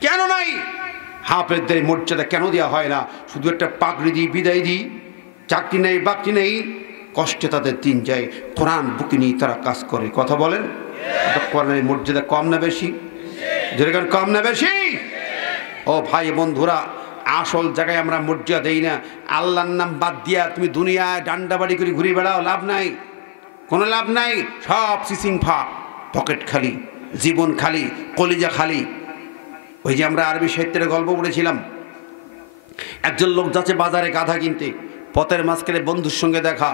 কেন নাই? হাফেজদের মর্যাদা কেন দেওয়া হয় না? শুধু একটা পাগড়ি দিই, বিদায় দিই, চাকরি নেই বাকরি নেই, কষ্টে তাদের দিন যায়, কোরআন বুকে নিয়ে তারা কাজ করে। কথা বলেন। কোরআনের মর্যাদা কম না বেশি? যেরকম কম না বেশি? ও ভাই বন্ধুরা, আসল জায়গায় আমরা মর্যাদা দেই না। আল্লাহর নাম বাদ দিয়া তুমি দুনিয়ায় ডান্ডাবাড়ি করে ঘুরে বেড়াও, লাভ নাই, কোনো লাভ নাই। সব সিসিং ফাঁক, পকেট খালি, জীবন খালি, কলিজা খালি। ওই যে আমরা আরবি সাহিত্যের গল্প পড়েছিলাম, একজন লোক যাচ্ছে বাজারে গাধা কিনতে, পথের মাঝখানে বন্ধুর সঙ্গে দেখা।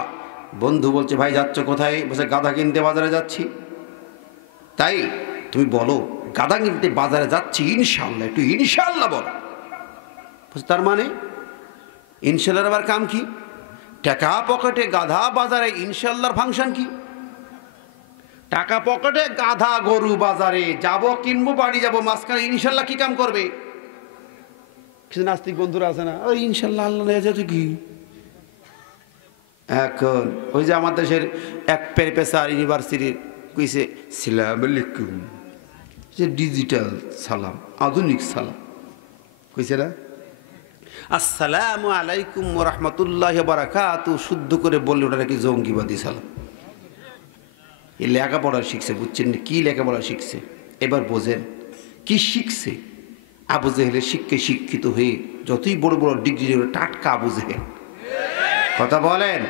বন্ধু বলছে, ভাই যাচ্ছ কোথায়? বলছে, গাধা কিনতে বাজারে যাচ্ছি। তাই তুমি বলো, গাধা কিনতে বাজারে যাচ্ছি ইনশাল্লাহ, একটু ইনশাল্লাহ বলো। তার মানে ইনশাল্লাহর আবার কাম কি? টাকা পকেটে গাধা বাজারে, ইনশাল্লাহর ফাংশন কি? টাকা পকেটে গাধা গরু বাজারে যাব, কিনবো, বাড়ি যাবো, মাঝখানে ইনশাল্লাহ কি কাম করবে? কিছু নাস্তিক বন্ধুরা আছে না, ওই ইনশাল্লাহ আল্লাহ যেত কি। এখন ওই যে আমার দেশের এক প্রফেসর ইউনিভার্সিটির কইছে, সালাম আলাইকুম, যে ডিজিটাল সালাম, আধুনিক সালাম কইছে না, আসসালামু আলাইকুম ওয়া রাহমাতুল্লাহি ওয়া বারাকাতুহু, শুদ্ধ করে বললে ওটা নাকি জঙ্গিবাদী সালাম। এই লেখাপড়া শিখছে, বুঝছেন না? কি লেখাপড়া শিখছে এবার বোঝেন। কি শিখছে? আবু জেহেলের শিক্ষায় শিক্ষিত হয়ে যতই বড় বড় ডিগ্রি, টাটকা আবু জেহেল। কথা বলেন।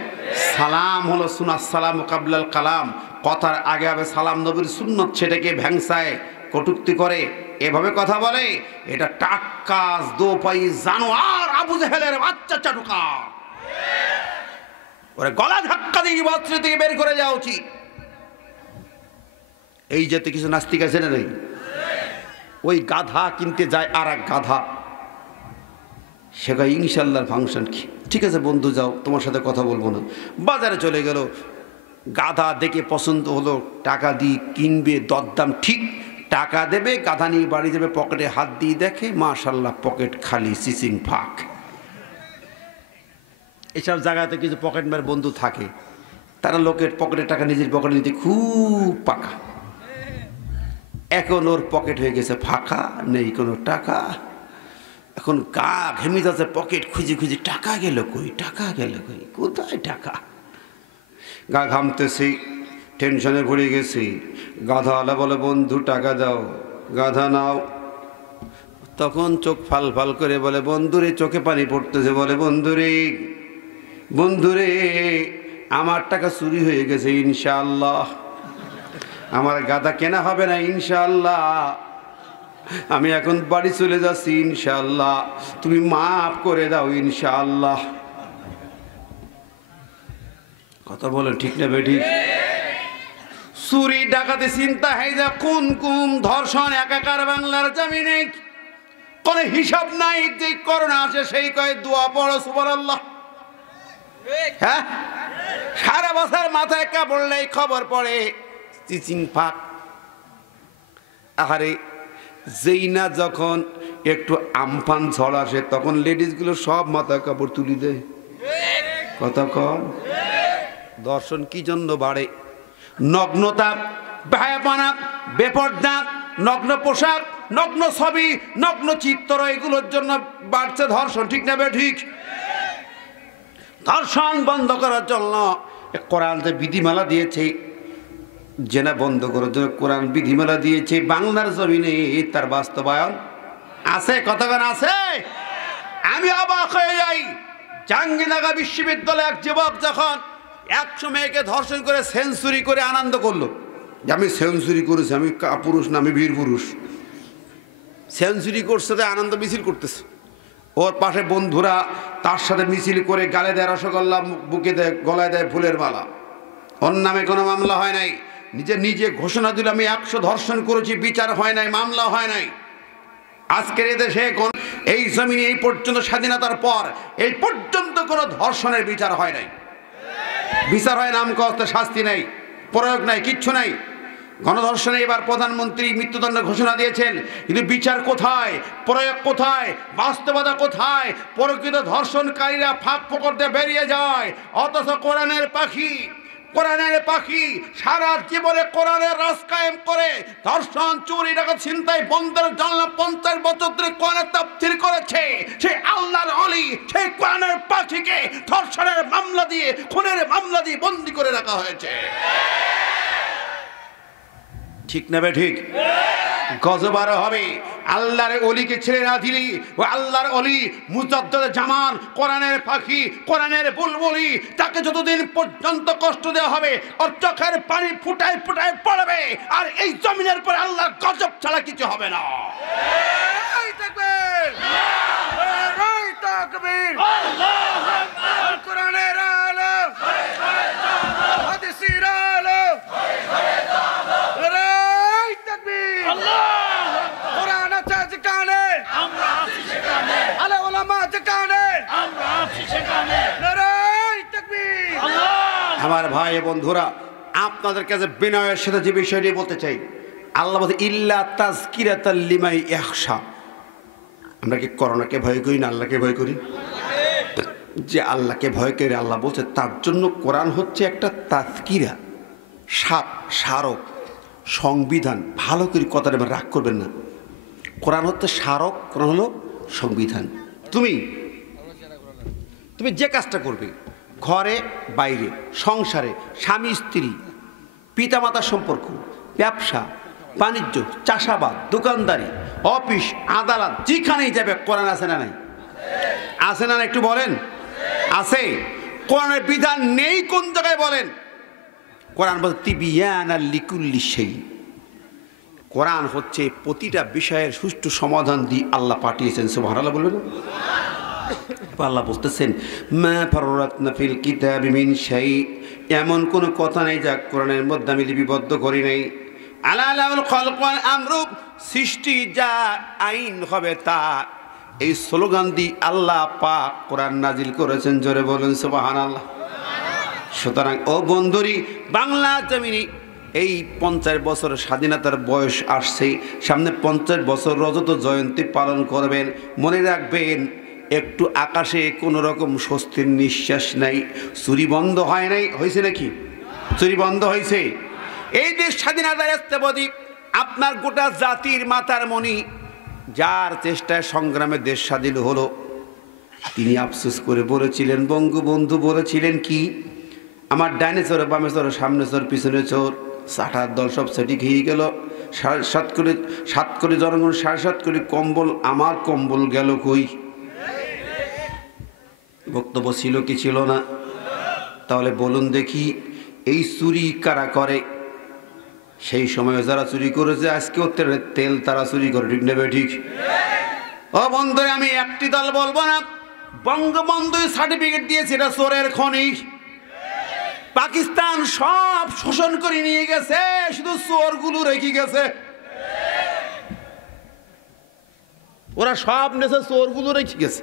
সালাম হলো সুন্নাত, সালাম কাবলাল কালাম, কথার আগে আগে সালাম নবীর সুন্নত, সেটাকে ভ্যাংসায় কটূক্তি করে, এভাবে কথা বলে। এটা টাটকা দোপাই জানোয়ার আবু জেহেলের বাচ্চা চাটুকা। ওরা গলা ধাক্কা দিয়ে ইউনিভার্সিটি থেকে বের করে যাওয়া উচিত। এই জাতে কিছু নাস্তিক আছে না? নেই? ওই গাধা কিনতে যায় আর এক গাধা, সেখানে ইনশাল্লাহর ফাংশন কি? ঠিক আছে বন্ধু যাও, তোমার সাথে কথা বলবো না। বাজারে চলে গেল, গাধা দেখে পছন্দ হলো, টাকা দিয়ে কিনবে, দরদাম ঠিক, টাকা দেবে, গাধা নিয়ে বাড়ি যাবে, পকেটে হাত দিয়ে দেখে মাশাল্লাহ পকেট খালি, সিসিং ফাঁক। এসব জায়গাতে কিছু পকেটমার বন্ধু থাকে, তারা লোকের পকেটে টাকা নিজের পকেটে নিতে খুব পাকা। এখন ওর পকেট হয়ে গেছে ফাঁকা, নেই কোনো টাকা। এখন গা ঘেমে যাচ্ছে, পকেট খুঁজে খুঁজে, টাকা গেল কই, টাকা গেল কই, কোথায় টাকা? গা ঘামতেছি, টেনশনে ভরে গেছি। গাধাওয়ালা বলে, বন্ধু টাকা দাও। গাধা নাও। তখন চোখ ফাল ফাল করে বলে, বন্ধুরে, চোখে পানি পড়তেছে, বলে, বন্ধুরে, বন্ধুরে, আমার টাকা চুরি হয়ে গেছে, ইনশাআল্লাহ আমার গাধা কেনা হবে না, ইনশাআল্লাহ আমি এখন বাড়ি চলে যাচ্ছি, ইনশাআল্লাহ তুমি মাফ করে দাও, ইনশাআল্লাহ। কথা বলেন ঠিক না বেঠিক? চুরি ডাকাতি চিন্তা হাইজা খুন গুম ধর্ষণ একাকার বাংলার জমিনে, কোন হিসাব নাই। যে করোনা আসে সেই কয় দোয়া পড়ো সুবহানাল্লাহ। হ্যাঁ, সারা বছর মাথায় কাপড় নেই, খবর পড়ে চিচিং ফাঁক। আহারে, যেই না যখন একটু আমফান ঝড় আসে, তখন লেডিসগুলো সব মাথায় কাপড় তুলি দেয়। কতক্ষণ দর্শন কি জন্য বাড়ে? নগ্নতা, ভায়াপানা, বেপর্দা, নগ্ন পোশাক, নগ্ন ছবি, নগ্ন চিত্র, এগুলোর জন্য বাড়ছে ধর্ষণ। ঠিক না বে ঠিক? ধর্ষণ বন্ধ করার জন্য কোরআন যে বিধিমালা দিয়েছে, জেনা বন্ধ করার জন্য কোরআন বিধিমালা দিয়েছে, বাংলার জমিনে তার বাস্তবায়ন আছে? কতক্ষণ আছে? আমি অবাক হয়ে যাই, জাহাঙ্গীরনগর বিশ্ববিদ্যালয়ে এক যুবক যখন 100 মেয়েকে ধর্ষণ করে সেঞ্চুরি করে আনন্দ করলো, যে আমি সেঞ্চুরি করেছি, আমি পুরুষ না, আমি বীর পুরুষ। সেঞ্চুরি করছে, আনন্দ মিছিল করতেছে। ওর পাশে বন্ধুরা তার সাথে মিছিল করে গালে দেয় রসগোল্লা, বুকে দেয়, গলায় দেয় ফুলের মালা। ওর নামে কোনো মামলা হয় নাই। নিজে ঘোষণা দিল আমি 100 ধর্ষণ করেছি, বিচার হয় নাই, মামলা হয় নাই। আজকের এদেশে এই জমিনে এই পর্যন্ত স্বাধীনতার পর এই পর্যন্ত কোনো ধর্ষণের বিচার হয় নাই। বিচার হয়, নাম কস্তে শাস্তি নাই, প্রয়োগ নাই, কিচ্ছু নাই। গণধর্ষণে এবার প্রধানমন্ত্রী মৃত্যুদণ্ড ঘোষণা দিয়েছেন, কিন্তু বিচার কোথায়, প্রয়োগ কোথায়, বাস্তবতা কোথায়? প্রকৃত ধর্ষণকারীরা ফাঁক ফোকর দিয়ে বেরিয়ে যায়, অথচ কোরআনের পাখি সারা জীবনে কোরআনের রাজ কায়েম করে ধর্ষণ, চুরি, ডাকাতি, ছিনতাই বন্ধের জন্য 50 বছর ধরে কোরআনের তাফসীর করেছে। সেই আল্লাহর ওলি, সেই কোরআনের পাখিকে ধর্ষণের মামলা দিয়ে, খুনের মামলা দিয়ে বন্দী করে রাখা হয়েছে। ঠিক না বে ঠিক? গজব আরো হবে। আল্লাহর ওলিকে ছেড়ে না দিলি, ও আল্লাহর ওলি মুজাদ্দিদ জামান, কোরআনের পাখি, কোরআনের বুলবুলি, তাকে যতদিন পর্যন্ত কষ্ট দেওয়া হবে ওর চোখের পানি ফুটায় ফুটায় পড়বে, আর এই জমিনের পর আল্লাহর গজব ছাড়া কিছু হবে না। নারায়ে তাকবীর, নারায়ে তাকবীর, আল্লাহু আকবার। কোরআনের আলো, হাদিসের আলো, নারায়ে তাকবীর, আল্লাহু আকবার। কোরআন আছে যেখানে, আমরা আছি সেখানে। আলে ওলামা যেখানে, আমরা আছি সেখানে। নারায়ে তাকবীর, আল্লাহ। আমার ভাই বন্ধুরা, আপনাদের কাছে বিনয়ের সাথে যে বিষয়টি বলতে চাই, আল্লাহ বলতে ইল্লা তাযকিরাতাল লিমান ইয়াখশা। আমরা কি করোনাকে ভয় করি না আল্লাহকে ভয় করি? যে আল্লাহকে ভয় করে, আল্লাহ বলছে তার জন্য কোরআন হচ্ছে একটা তাযকিরা, স্মারক, সংবিধান। ভালো করে কথাটা রাগ করবেন না। কোরআন হচ্ছে স্মারক, কোরআন হলো সংবিধান। তুমি যে কাজটা করবে, ঘরে বাইরে, সংসারে, স্বামী স্ত্রী, পিতামাতার সম্পর্ক, ব্যবসা বাণিজ্য, চাষাবাদ, দোকানদারি, অফিস, আদালত, যেখানেই যাবে কোরআন আছে না নাই? আছে না? একটু বলেন। আছে। কোরআনের বিধান নেই কোন জায়গায় বলেন? কোরআন বলছে তিবিয়ানাল লিকুল্লি শাই। কোরআন হচ্ছে প্রতিটা বিষয়ের সুষ্ঠু সমাধান দিয়ে আল্লাহ পাঠিয়েছেন। সুবহানাল্লাহ বলবেন। আল্লাহ বলতেছেন মা ফাররাতনা ফিল কিতাবি মিন শাই, এমন কোন কথা নেই যা কোরআনের মধ্যে আমি লিপিবদ্ধ করি নাই। আলা লাহুল খালকু ওয়াল আমরু, সৃষ্টি যা আইন হবে তা, এই স্লোগান দিয়ে আল্লাহ পাক কোরআন নাজিল করেছেন। জোরে বলেন সুবহানাল্লাহ। সুতরাং ও বন্ধুরি, বাংলা জমিনে এই 50 বছর স্বাধীনতার বয়স আসছে, সামনে 50 বছর রজত জয়ন্তী পালন করবেন। মনে রাখবেন, একটু আকাশে কোনো রকম স্বস্তির নিঃশ্বাস নাই। চুরি বন্ধ হয় নাই, হয়েছে নাকি? চুরি বন্ধ হয়েছে। এই দেশ স্বাধীনতার স্থপতি আপনার গোটা জাতির মাতার মণি, যার চেষ্টায় সংগ্রামে দেশ স্বাধীন হলো, তিনি আফসোস করে বলেছিলেন, বঙ্গবন্ধু বলেছিলেন কি, আমার ডাইনে চোর, বামে চোর, সামনে চোর, পিছনে চোর, 60 দল সব সেটি খেয়ে গেল। 7 কোটি জনগণ, 7.5 কোটি কম্বল, আমার কম্বল গেল কই? বক্তব্য ছিল কি ছিল না? তাহলে বলুন দেখি, এই চুরি কারা করে? সেই সময় যারা চুরি করেছে, আজকেও তেল তারা চুরি করে। ঠিক নেবে? ঠিক। ও বন্ধু, আমি একটি দল বলবো না। বঙ্গবন্ধু সার্টিফিকেট দিয়েছে, এটা চোরের খনি। পাকিস্তান সব শোষণ করে নিয়ে গেছে, শুধু চোরগুলো রেখে গেছে। ওরা সব নেছে, চোরগুলো রেখে গেছে।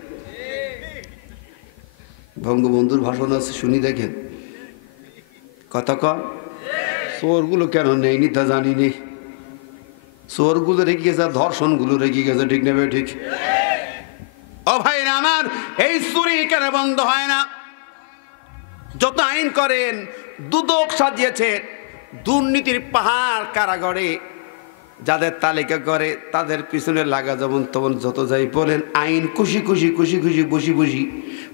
বঙ্গবন্ধুর ভাষণ আছে, শুনি দেখেন। কথা কন, চোরগুলো কেন নেয়নি তা জানি নেই। চোরগুলো রেখে গেছে, ধর্ষণগুলো রেখে গেছে। ঠিক নেবে? ঠিক। ও ভাই আমার, এই চুরি কেন বন্ধ হয় না? যত আইন করেন, দুদক সাজিয়েছে, দুর্নীতির পাহাড় কারাগারে যাদের তালিকা করে তাদের পিছনে লাগা যেমন তখন যত যাই বলেন আইন খুশি খুশি খুশি খুশি বসি বসি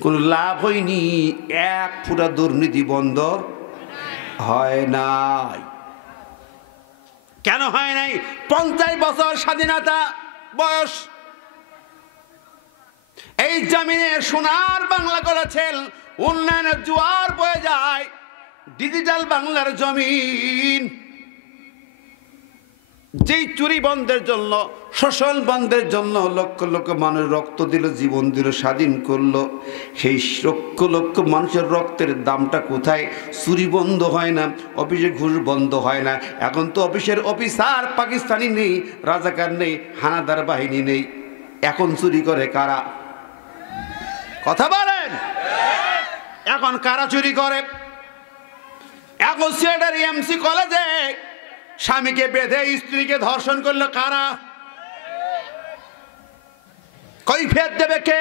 কোনো লাভ হয়নি। এক ফুটা দুর্নীতি বন্ধ হয় নাই। কেন হয় নাই? 50 বছর স্বাধীনতা বয়স, এই জমিনে সোনার বাংলা করেছেন, উন্নয়নের জোয়ার বয়ে যায়, ডিজিটাল বাংলার জমিন। যেই চুরি বন্ধের জন্য, শোষণ বন্ধের জন্য লক্ষ লক্ষ মানুষ রক্ত দিল, জীবন দিল, স্বাধীন করলো, সেই লক্ষ লক্ষ মানুষের রক্তের দামটা কোথায়? চুরি বন্ধ হয় না, অফিসে ঘুষ বন্ধ হয় না। এখন তো অফিসের অফিসার পাকিস্তানি নেই, রাজাকার নেই, হানাদার বাহিনী নেই। এখন চুরি করে কারা? কথা বলেন, এখন কারা চুরি করে? এখন সিলেটের এমসি কলেজে স্বামীকে বেঁধে স্ত্রীকে ধর্ষণ করলো কারা? কৈফিয়ত দেবে কে?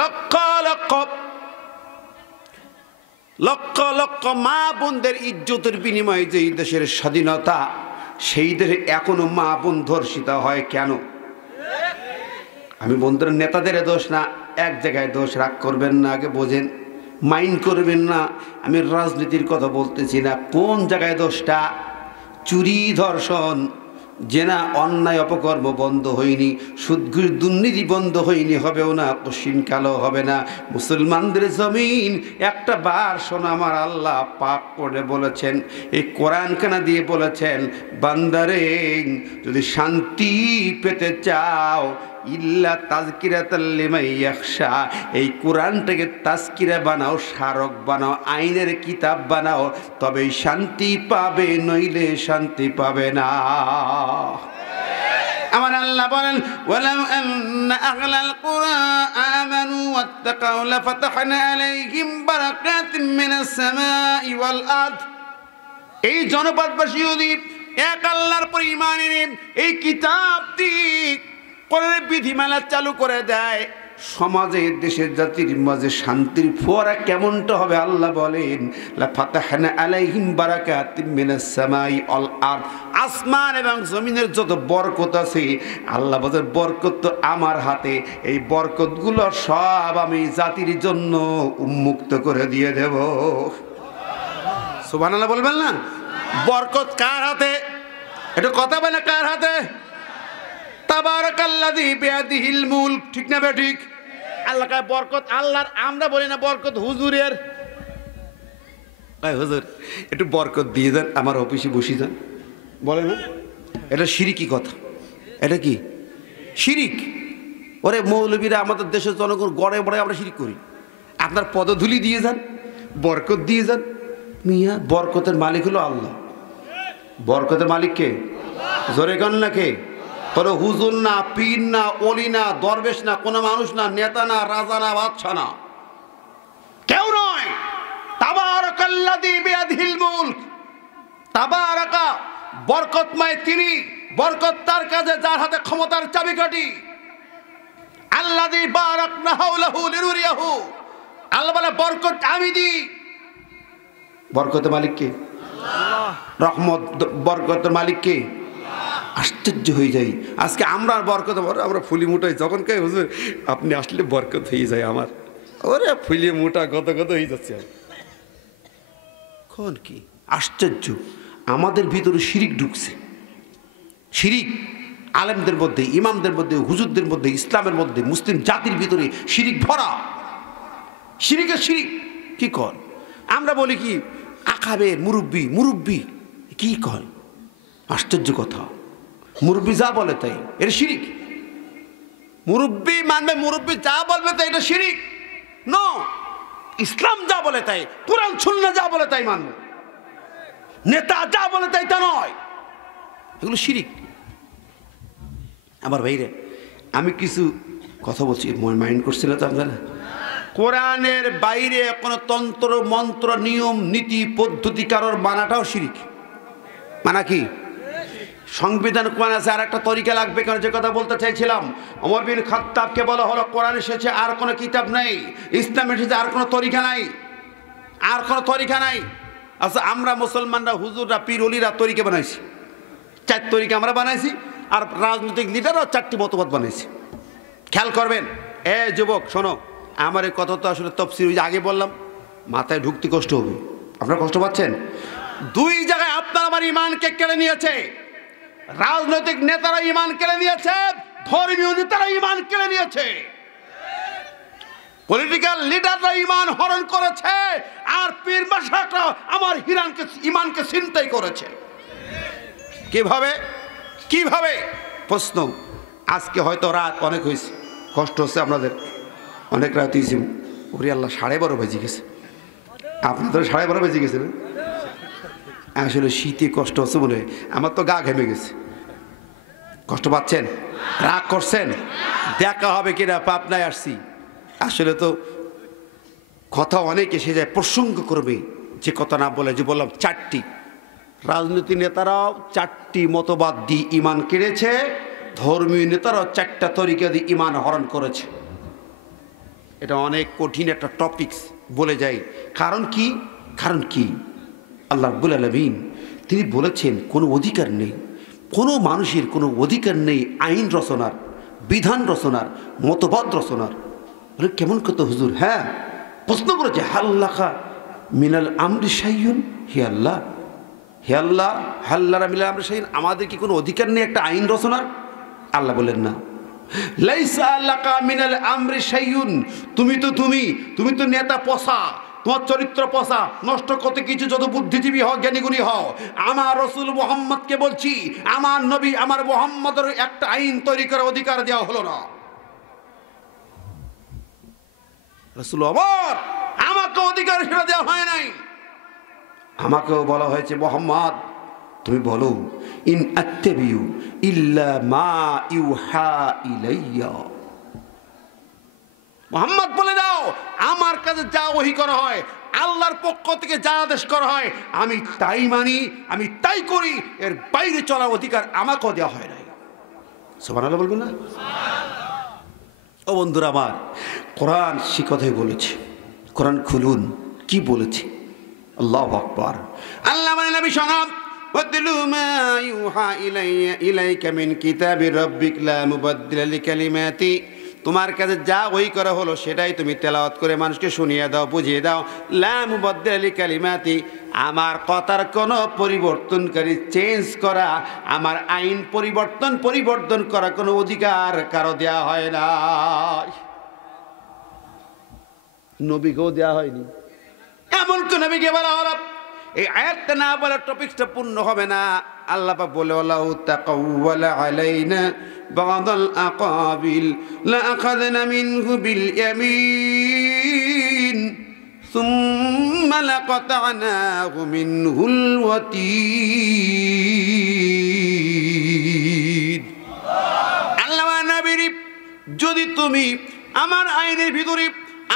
লক্ষ লক্ষ লক্ষ লক্ষ মা বোনদের ইজ্জতের বিনিময়ে যে এই দেশের স্বাধীনতা, সেই দেশে এখনো মা বোন ধর্ষিত হয় কেন? আমি বন্ধুরা নেতাদের দোষ না, এক জায়গায় দোষ। রাগ করবেন না, আগে বোঝেন, মাইন্ড করবেন না। আমি রাজনীতির কথা বলতেছি না। কোন জায়গায় দোষটা? চুরি, ধর্ষণ, জেনা, অন্যায় অপকর্ম বন্ধ হয়নি, সুদ ঘুষ দুর্নীতি বন্ধ হয়নি, হবেও না, কশিনকালও হবে না। মুসলমানদের জমিন একটা বার শোনো, আমার আল্লাহ পাক করে বলেছেন, এই কোরআনখানা দিয়ে বলেছেন, বান্দারে যদি শান্তি পেতে চাও ইল্লা তাজকিরাতাল লিমান ইয়াখশা, এই কোরআনটাকে তাজকিরা বানাও, স্মারক বানাও, আইনের কিতাব বানাও, তবেই শান্তি পাবে, নইলে শান্তি পাবে না। আমার আল্লাহ বলেন, ওয়ালাউ আন্না আহলাল কুরআ আমানু ওয়াত্তাকাউ লাফাতাহনা আলাইহিম বারাকাতিম মিনাস সামাই ওয়াল আরদ। এই জনপদবাসী যদি এক আল্লাহর পর ঈমান এনে এই কিতাব দিক কোরআনের বিধিমালা চালু করে দেয়, সমাজে, দেশের, জাতির মাঝে শান্তির ফোয়ারা কেমনটা হবে? আল্লাহ বলেন, লা ফাতাহনা আলাইহিম বারাকাতিম মিনাস সামাই ওয়াল আরদ। আসমান এবং জমিনের যত বরকত আছে, আল্লাহ বলেন বরকত তো আমার হাতে, এই বরকতগুলো সব আমি জাতির জন্য উন্মুক্ত করে দিয়ে দেব। সুবহানাল্লাহ বলবেন না? বরকত কার হাতে? একটু কথা বলে, কার হাতে? তাবারাকাল্লাযী বিয়াদিহিল মুলক। ঠিক না ঠিক? আল্লাহ কয় বরকত আল্লাহর। আমরা বলি না বরকত হুজুরের। হুজুর একটু বরকত দিয়ে দেন, আমার অফিসে বসে যান, বলে না? এটা শিরিকি কথা। এটা কি শিরিক? ওরে মৌলবীরা, আমাদের দেশের জনগণ গড়ে বড়ে আমরা শিরিক করি। আপনার পদধূলি দিয়ে যান, বরকত দিয়ে যান। মিয়া, বরকতের মালিক হলো আল্লাহ। বরকতের মালিক কে? জোরে গান না কে? কোনো হুজুর না, পীর না, অলি না, দরবেশ না, কোনো মানুষ না, নেতা না, রাজা না, বাদশা না, কেউ নয়। তাবারাকাল্লাযী বিয়াদিহিল মুলক। তাবারাকা, বরকতময় তিনি, বরকত তার কাছে যার হাতে ক্ষমতার চাবিকাঠি। আল্লাযী বারাকনা হাওলাহু লিনুরিয়াহু। আল্লাহ বলে বরকত আমি দিই। বরকতের মালিক কে? আল্লাহ। রহমত, বরকতের মালিক কে? আশ্চর্য হয়ে যাই। আজকে আমরা বরকত, আমরা ফুলি মুটাই, যখন কে হুজুর আপনি আসলে বরকত হয়ে যায় আমার। ওরে ফুলিয়ে মোটা গত গত হয়ে যাচ্ছে। কোন কি আশ্চর্য! আমাদের ভিতরে শিরিক ঢুকছে। শিরিক আলেমদের মধ্যে, ইমামদের মধ্যে, হুজুরদের মধ্যে, ইসলামের মধ্যে, মুসলিম জাতির ভিতরে শিরিক ভরা। শিরিকের শিরিক কি কর? আমরা বলি কি আকাবের মুরব্বি, মুরব্বি কি কয়? আশ্চর্য কথা। মুরব্বি যা বলে তাই, এটা শিরিক। মুরব্বি মানবে, মুরব্বি যা বলবে তাই, এটা শিরিক। নো, ইসলাম যা বলে তাই, কোরআন সুন্নাহ যা বলে তাই মানবে। নেতা যা বলে তাই তা নয়, এগুলো শিরিক। আমার ভাইরে, আমি কিছু কথা বলছি, মাইন্ড করছি না তো আপনারা? কোরআনের বাইরে কোনো তন্ত্র মন্ত্র, নিয়ম নীতি পদ্ধতি কারোর মানাটাও শিরিক। মানা কি? সংবিধান কোরআন আছে, আর একটা তরিকা লাগবে। কারণ যে কথা বলতে চাইছিলাম, ওমর বিন খাত্তাবকে বলা হলো কোরআন এসেছে, আর কোনো কিতাব নেই। ইসলাম এসেছে, আর কোনো তরিকা নাই, আর কোনো তরিকা নাই। আচ্ছা, আমরা মুসলমানরা, হুজুররা, পীর অলিরা তরিকা বানাইছি। 4 তরিকা আমরা বানাইছি, আর রাজনৈতিক লিডারও 4টি মতবাদ বানাইছি। খেয়াল করবেন, যুবক শোনো, আমার এই কথা তো আসলে তফসির আগে বললাম, মাথায় ঢুকতে কষ্ট হবে। আপনারা কষ্ট পাচ্ছেন? 2 জায়গায় আপনার আমার ইমানকে কেড়ে নিয়েছে। রাজনৈতিক নেতারা ইমান কেড়ে নিয়েছে, ধর্মীয় নেতারা ইমান কেড়ে নিয়েছে, পলিটিক্যাল লিডাররা ইমান হরণ করেছে, আর পীর মাশায়েখরা আমার ইমানকে ছিনতাই করেছে। কিভাবে কিভাবে? প্রশ্ন। আজকে হয়তো রাত অনেক হয়েছে, কষ্ট হচ্ছে আপনাদের, অনেক রাত হয়েছে। ওরে আল্লাহ, 12:30 বেজে গেছে। আপনাদের 12:30 বেজে গেছে না? আসলে শীতে কষ্ট হচ্ছে বলে আমার তো গা ঘেমে গেছে। কষ্ট পাচ্ছেন? রাগ করছেন? দেখা হবে কিনা পাবনায় আসছি। আসলে তো কথা অনেক এসে যায়, প্রসঙ্গ করবে, যে কথা না বলে, যে বললাম 4টি রাজনৈতিক নেতারাও 4টি মতবাদ দিয়ে ইমান কেড়েছে, ধর্মীয় নেতারাও 4টা তরিকা দিয়ে ইমান হরণ করেছে। এটা অনেক কঠিন একটা টপিকস বলে যাই। কারণ কি? কারণ কি? আল্লাহ রাব্বুল আলামিন তিনি বলেছেন কোনো অধিকার নেই, কোনো মানুষের কোনো অধিকার নেই আইন রচনার, বিধান রচনার, মতবাদ রচনার। বলে কেমন কত হুজুর? হ্যাঁ, প্রশ্ন করেছে, হাল্লাখা মিনাল আমরি শাইউন, হে আল্লাহ, হে আল্লাহ, হাল্লারা মিনাল আমরি শাইউন, আমাদের কি কোনো অধিকার নেই একটা আইন রচনার? আল্লাহ বলেন না, লাইসা লাকা মিনাল আমরি শাইউন, তুমি তো নেতা পচা, তোমার চরিত্র পচা, নষ্ট কত কিছু, যত বুদ্ধিজীবী হও, জ্ঞানীগুণী হও, আমার রাসূল মুহাম্মদকে বলছি, আমার নবী আমার মুহাম্মদের একটা আইন তৈরি করার অধিকার দেওয়া হলো না। রাসূল আমাকে অধিকার সেটা দেওয়া হয় নাই। আমাকেও বলা হয়েছে, মুহাম্মদ তুমি বলো, ইন আত্তাবিউ ইল্লা মা ইউহা ইলাইয়া, মুহাম্মদ বলে দাও, আমার কাছে যা ওহী করা হয়, আল্লাহর পক্ষ থেকে যা আদেশ করা হয়, আমি তাই মানি, আমি তাই করি, এর বাইরে চলার অধিকার আমাকেও দেওয়া হয় নাই। সুবহানাল্লাহ বলবেন না? ও বন্ধুরা আমার, কোরআন সে কথাই বলেছে। কোরআন খুলুন, কি বলেছে? আল্লাহু আকবার। আল্লাহ মানে নবী শোনাম, ওয়াতলু মা ইউহা ইলাইকা মিন কিতাবি রাব্বিক লা মুবাদদিলা লিকালিমাতি, তোমার কাছে যা ওই করা হলো সেটাই তুমি তেলাওয়াত করে মানুষকে শুনিয়ে দাও, বুঝিয়ে দাও। লা মুবাদদিলা লিকালিমাতি, আমার কথার কোনো পরিবর্তনকারী, চেঞ্জ করা, আমার আইন পরিবর্তন করা কোনো অধিকার কারো দেয়া হয় না, নবীকেও দেয়া হয়নি। এমন কোন নবীকে বলা হলো, এই আয়াতটা না বলে টপিকসটা পূর্ণ হবে না। আল্লাহ পাক বলে, ওয়ালাউ তাকাওয়ালা আলাইনা বাদাল আকাবিল লাআখাযনা মিনহু বিল ইয়ামিন সুম্মা লাকাতানাহু মিনহুল ওয়াতিদ। আল্লাহ নবীর, যদি তুমি আমার আইনের ভিতরে,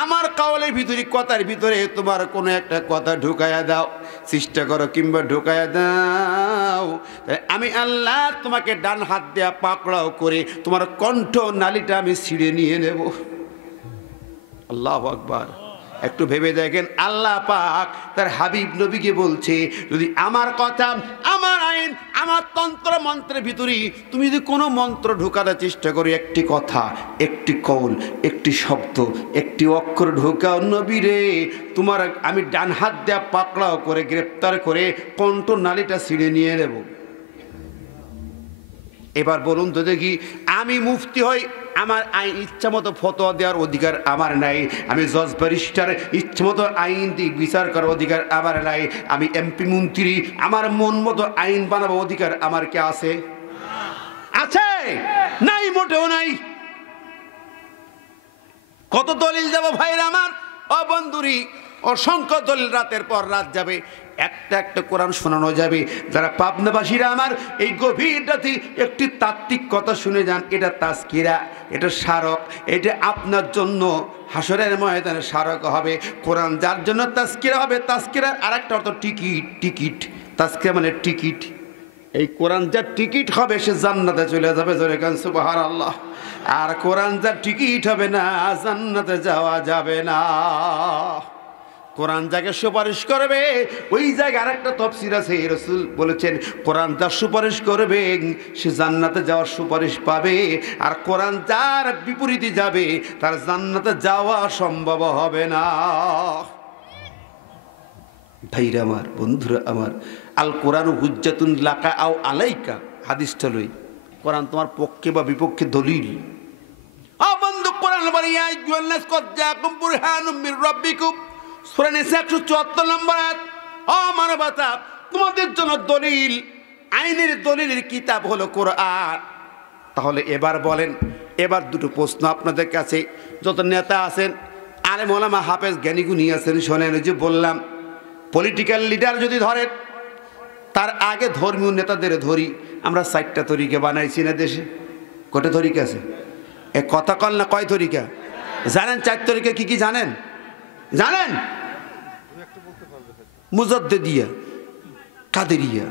আমার কাওয়ালের ভিতরে, কথার ভিতরে তোমার কোনো একটা কথা ঢুকায়া দাও, চেষ্টা করো কিংবা ঢুকায়া দাও, আমি আল্লাহ তোমাকে ডান হাত দেয়া পাকড়াও করে তোমার কণ্ঠ নালীটা আমি ছিঁড়ে নিয়ে নেব। আল্লাহু আকবার। একটু ভেবে দেখেন, আল্লাহ পাক তার হাবিব নবীকে বলছে, যদি আমার কথা, আমার আইন, আমার তন্ত্র মন্ত্রের ভিতরে তুমি যদি কোনো মন্ত্র ঢোকানোর চেষ্টা করি, একটি কথা, একটি কৌল, একটি শব্দ, একটি অক্ষর ঢোকাও, নবী রে, তোমার আমি ডান হাত দেয়া পাকড়াও করে গ্রেপ্তার করে কণ্ঠ নালীটা ছিঁড়ে নিয়ে নেব। এবার বলুন তো দেখি, আমি মুফতি হই, আমার আইন ইচ্ছা মতো ফতোয়া দেওয়ার অধিকার আমার নাই, আমি জজ ব্যারিস্টার ইচ্ছা মতো আইন দিয়ে বিচার করার অধিকার আমার নাই, আমি এমপি মন্ত্রী আমার মন মতো আইন বানাবো অধিকার আমার কে আছে? আছে? নাই, মোটেও নাই। কত দলিল দেব ভাইরা আমার, ও বন্ধুরি, অসংখ্য দলিল, রাতের পর রাত যাবে, একটা একটা কোরআন শোনানো যাবে। যারা পাবনাবাসীরা আমার, এই গভীর রাতে একটি তাত্ত্বিক কথা শুনে যান, এটা তাজকিরা, এটা স্মারক, এটা আপনার জন্য হাসরের ময়দানে স্মারক হবে। কোরআন যার জন্য তাজকিরা হবে, তাজকিরার আরেকটা অর্থ টিকিট, টিকিট, তাজকিরা মানে টিকিট। এই কোরআন যার টিকিট হবে সে জান্নাতে চলে যাবে, জোরে গান সুবহানাল্লাহ। আর কোরআন যার টিকিট হবে না, জান্নাতে যাওয়া যাবে না। কোরআন যাকে সুপারিশ করবে ওই জায়গায় আরেকটা তাফসীর আছে, রাসূল বলেছেন কোরআন যার সুপারিশ করবে সে জান্নাতে যাওয়ার সুপারিশ পাবে, আর কোরআন যার বিপরীতে যাবে তার জান্নাতে যাওয়া সম্ভব হবে না। ভাইরা আমার, বন্ধুরা আমার, আল কোরআন হুজ্জাতুন লাকা আও আলাইকা, হাদিসটা লই, কোরআন তোমার পক্ষে বা বিপক্ষে দলিল। বন্ধু কোরআন বলে ইয়া আইয়ুহান নাস ক্বাদ জাআকুম বুরহানুম মির রাব্বিকুম, সূরা নিসা 174 নম্বর আয়াত। মানবতা, তোমাদের জন্য দলিল, আইনের দলিলের কিতাব হলো কোরআন। তাহলে এবার বলেন, এবার দুটো প্রশ্ন আপনাদের কাছে, যত নেতা আছেন, আলেম ওলামা হাফেজ জ্ঞানীগুণী আছেন, শোনেন। ওই যে বললাম পলিটিক্যাল লিডার যদি ধরেন, তার আগে ধর্মীয় নেতাদের ধরি। আমরা 4টা তরিকা বানাইছি না দেশে, কটা তরিকা আছে? এ কথা কল না, কয় তরিকা জানেন? 4 তরিকা কি কি জানেন? জানেন? মুজাদ্দিদিয়া, কাদেরিয়া,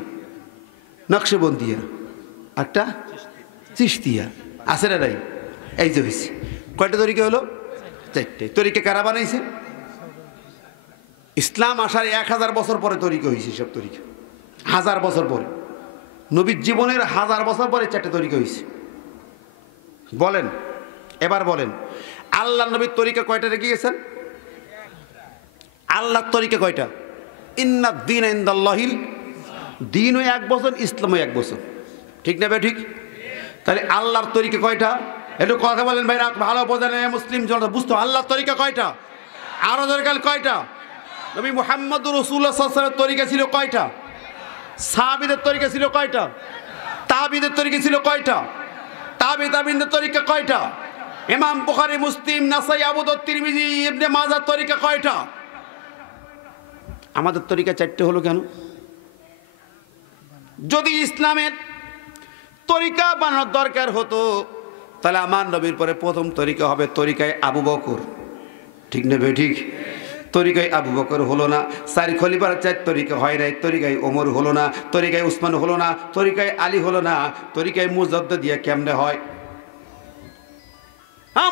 নকশবন্দিয়া, একটা চিশতিয়া, আছে না নাই? এই যে হয়েছে কয়টা তরিকা হলো? 4টে তরিকা। কারা বানাইছে? ইসলাম আসার 1000 বছর পরে তরিকা হয়েছে। সব তরিকা 1000 বছর পরে, নবীর জীবনের 1000 বছর পরে 4টে তরিকা হয়েছে। বলেন, এবার বলেন, আল্লাহ নবীর তরিকা কয়টা রেখে গেছেন? আল্লাহর তরিকা কয়টা? ইন্না দ্বীনা ইনদাল্লাহিল, দ্বীনও 1 বছর, ইসলামও 1 বছর, ঠিক না ভাই? ঠিক। তাহলে আল্লাহর তরিকা কয়টা? একটু কথা বলেন ভাই, ভালো বোঝেন মুসলিম জনতা, বুঝতো আল্লাহর তরিকা কয়টা? আরো দরকার কয়টা? নবী মুহাম্মদুর রাসূলুল্লাহ সাল্লাল্লাহু আলাইহি ওয়াসাল্লামের তরিকা ছিল কয়টা? সাহাবীদের তরিকা ছিল কয়টা? তাবিঈদের তরিকা ছিল কয়টা? তাবিঈদের তরিকা কয়টা? ইমাম বুখারী, মুসলিম, নাসাই, আবু দাউদ, তিরমিজি, ইবনে মাজাহ তরিকা কয়টা? আমাদের তরিকা 4টে হলো কেন? যদি ইসলামের তরিকা বানানোর দরকার হতো তাহলে আমার নবীর পরে প্রথম তরিকা হবে তরিকায় আবু বকর, ঠিক না ভাই? ঠিক। তরিকায় আবু বকর হলো না, 4 খলিফার 4 তরিকা হয় নাই, তরিকায় ওমর হলো না, তরিকায় উসমান হলো না, তরিকায় আলী হলো না, তরিকায় মুজাদ্দিদিয়া কেমনে হয়?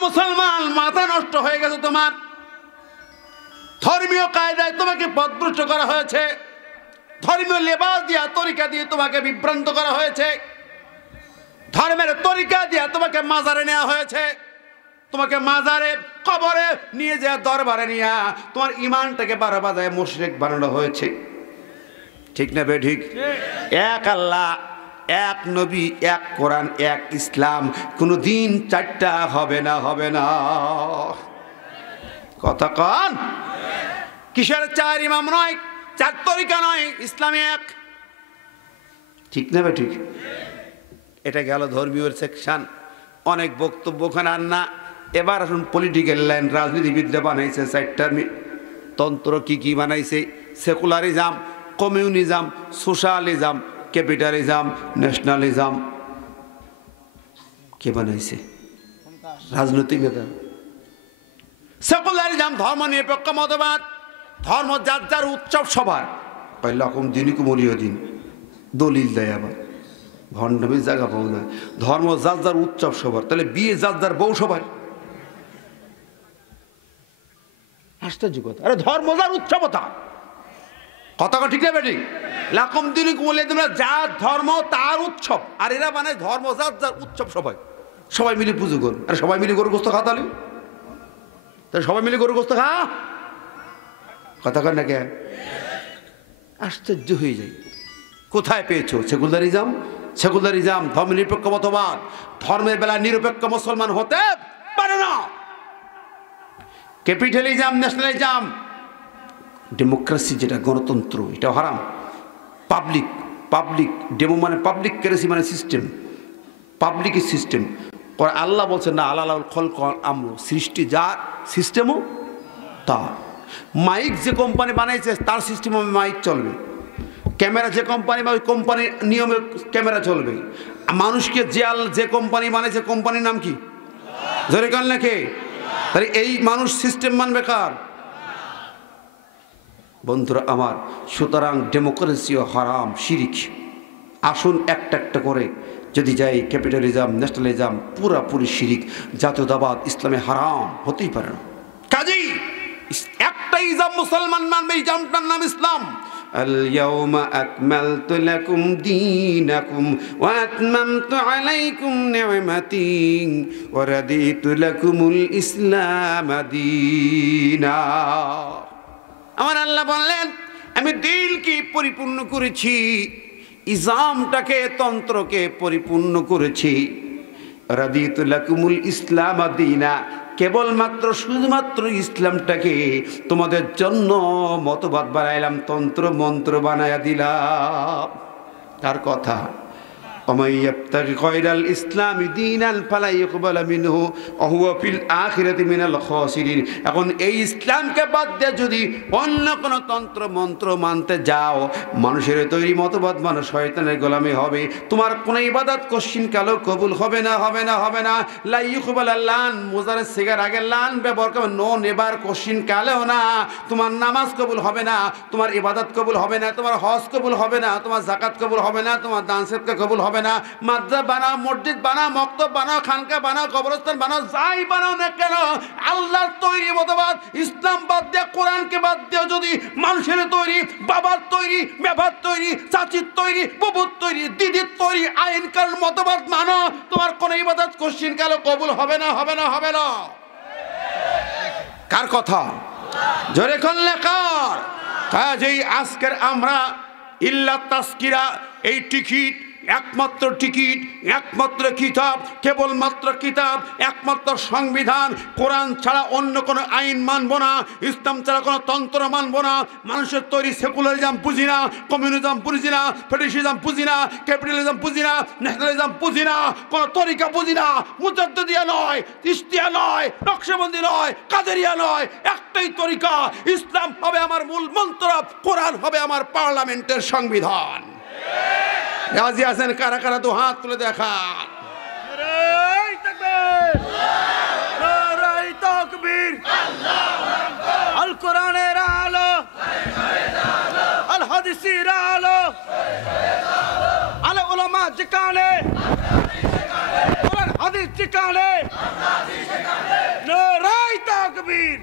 মুসলমান, মাথা নষ্ট হয়ে গেছে তোমার। ধর্মীয় কায়দায় তোমাকে পথভ্রষ্ট করা হয়েছে, ধর্মীয় লেবাস দিয়া তরিকা দিয়ে তোমাকে বিভ্রান্ত করা হয়েছে, ধর্মের তরিকা দিয়া তোমাকে মাজারে নেওয়া হয়েছে, তোমাকে মাজারে কবরে নিয়ে যায়, দরবারে নিয়ে তোমার ইমানটাকে বারো বাজায় মুশরিক বানানো হয়েছে, ঠিক না বে? ঠিক। এক আল্লাহ, এক নবী, এক কোরআন, এক ইসলাম, কোনো দিন 4টা হবে না, হবে না। কথা কন, কিসের 4 ইমাম নয়, 4 তরিকা নয়, ইসলামে এক, ঠিক না বে? ঠিক। এটা গেল ধর্মীয় সেকশন, অনেক বক্তব্য ওখানে আর না। এবার আসুন পলিটিক্যাল লাইন, রাজনীতিবিদরা বানাইছে 4টা তন্ত্র। কি কি বানাইছে? Secularism, communism, socialism, capitalism, nationalism. কে বানাইছে? রাজনৈতিক নেতা। সেকুলারিজম ধর্ম নিরপেক্ষ মতবাদ, ধর্ম যার যার উৎসব সবার, রকম দিনই কুমলীয় দিন, দলিল দেয় আবার, ভণ্ডামির জায়গা পাও না। ধর্ম যার যার উৎসব সবার, তাহলে বিয়ে যার যার বউ সবার, আশ্চর্য কথা। আরে ধর্ম যার উৎসবতা, কথা ঠিক না বেটি? লাকম দিনই কুমলীয় দিন, যার ধর্ম তার উৎসব, আর এরা মানে ধর্ম যার যার উৎসব সবাই, সবাই মিলে পুজো করুন। আরে সবাই মিলে গরু গোস্ত খা, তাহলে সবাই মিলে গরু গোস্ত খা, কথা কর না কে? আশ্চর্য হয়ে যায়। কোথায় পেয়েছো? সেকুলারিজম। সেকুলারিজম ধর্ম নিরপেক্ষ মতবাদ, ধর্মের বেলা নিরপেক্ষ মুসলমান হতে পারে না। ক্যাপিটালিজম, ন্যাশনালিজম, ডেমোক্রেসি যেটা গণতন্ত্র, এটা হারাম। পাবলিক, পাবলিক ডেমো মানে পাবলিক ক্রেসি মানে সিস্টেম, পাবলিকের সিস্টেম। আল্লাহ বলছেন না, আল্লাহ খলক আমর, সৃষ্টি যার, সিস্টেমও তার। মাইক যে কোম্পানি বানাইছে তার সিস্টেমে মাইক চলবে, ক্যামেরা যে কোম্পানি বা ওই কোম্পানির নিয়মে ক্যামেরা চলবে। মানুষকে যে কোম্পানি বানাইছে, কোম্পানির নাম কি? ধরে কাল নাকি? তাহলে এই মানুষ সিস্টেম মানবে কার? বন্ধুরা আমার, সুতরাং ডেমোক্রেসিও হারাম, শিরিক। আসুন একটা একটা করে যদি যাই, ক্যাপিটালিজম, ন্যাশনালিজম পুরাপুরি শিরিক, জাতীয়তাবাদ ইসলামে হারাম, হতেই পারে না। কাজেই একটাই ইজাম মুসলমান মানবে, ইজামটার নাম ইসলাম। اليوم أكملت لكم دينكم وأتممت عليكم نعمتي ورضيت لكم الإسلام دينا। আমার আল্লাহ বললেন আমি দিনকে পরিপূর্ণ করেছি, ইজামটাকে তন্ত্রকে পরিপূর্ণ করেছি। রাদিতু লাকুমুল ইসলাম দীনা, কেবলমাত্র শুধুমাত্র ইসলামটাকে তোমাদের জন্য মতবাদ বানাইলাম, তন্ত্র মন্ত্র বানায়া দিলাম। তার কথা ومن يبتغي غير الاسلام دينا فلا يقبل منه وهو في الاخره من الخاسرين। এখন এই ইসলামকে বাদ দিয়ে যদি অন্য কোন তন্ত্র মন্ত্র মানতে যাও, মানুষের তৈরি মতবাদ মানে শয়তানের গোলামি হবে। তোমার কোন ইবাদত কোশ্চিন কালো কবুল হবে না, হবে না, হবে না। লা ইউকবাল লান, মুজারে সিগার আগে লান ব্যবহার করবে, নো নেবার কোশ্চিন কালেও না। তোমার নামাজ কবুল হবে না, তোমার ইবাদত কবুল হবে না, তোমার হজ কবুল হবে না, তোমার যাকাত কবুল হবে না, তোমার দান সদকা কবুল হবে না। মাদ্রাসা বানাও, মসজিদ বানাও, মক্তব বানাও, খানকা বানাও, কবরস্থান বানাও, যাই বানাও না কেন, আল্লাহর তৈরি মতবাদ ইসলাম বাদ দিয়ে, কোরআনকে বাদ দিয়ে যদি মানুষের তৈরি, বাবার তৈরি, মেভার তৈরি, চাচির তৈরি, বুবুর তৈরি, দিদির তৈরি আইন কানুন মতবাদ মানো, তোমার কোন ইবাদত কোশ্চিন কালো কবুল হবে না, হবে না, হবে না। কার কথা? জোরে করলে কার? কাজেই আজকের আমরা ইল্লা তাসকিরা এই টিকিট, একমাত্র টিকিট, একমাত্র কিতাব, কেবলমাত্র কিতাব, একমাত্র সংবিধান, কোরআন ছাড়া অন্য কোনো আইন মানব না, ইসলাম ছাড়া কোনো তন্ত্র মানব না। মানুষের তৈরি সেকুলারিজম বুঝি না, কমিউনিজম বুঝি না, ফেডারেলিজম বুঝি না, ক্যাপিটালিজম বুঝি না, ন্যাশনালিজম বুঝি না, কোনো তরিকা বুঝি না। মুজাদ্দিদিয়া নয়, তিস্তিয়া নয়, নকশবন্দি নয়, কাদেরিয়া নয়, একটাই তরিকা। ইসলাম হবে আমার মূল মন্ত্র, কোরআন হবে আমার পার্লামেন্টের সংবিধান। রাজি আছেন? কারা কারা তো হাত তুলে দেখান। নারায়ে তাকবীর, নারায়ে তাকবীর। আল কোরআনের আলো, আল হাদিসের আলো, আল উলামা যেখানে, কোরআন হাদিস যেখানে, নারায়ে তাকবীর।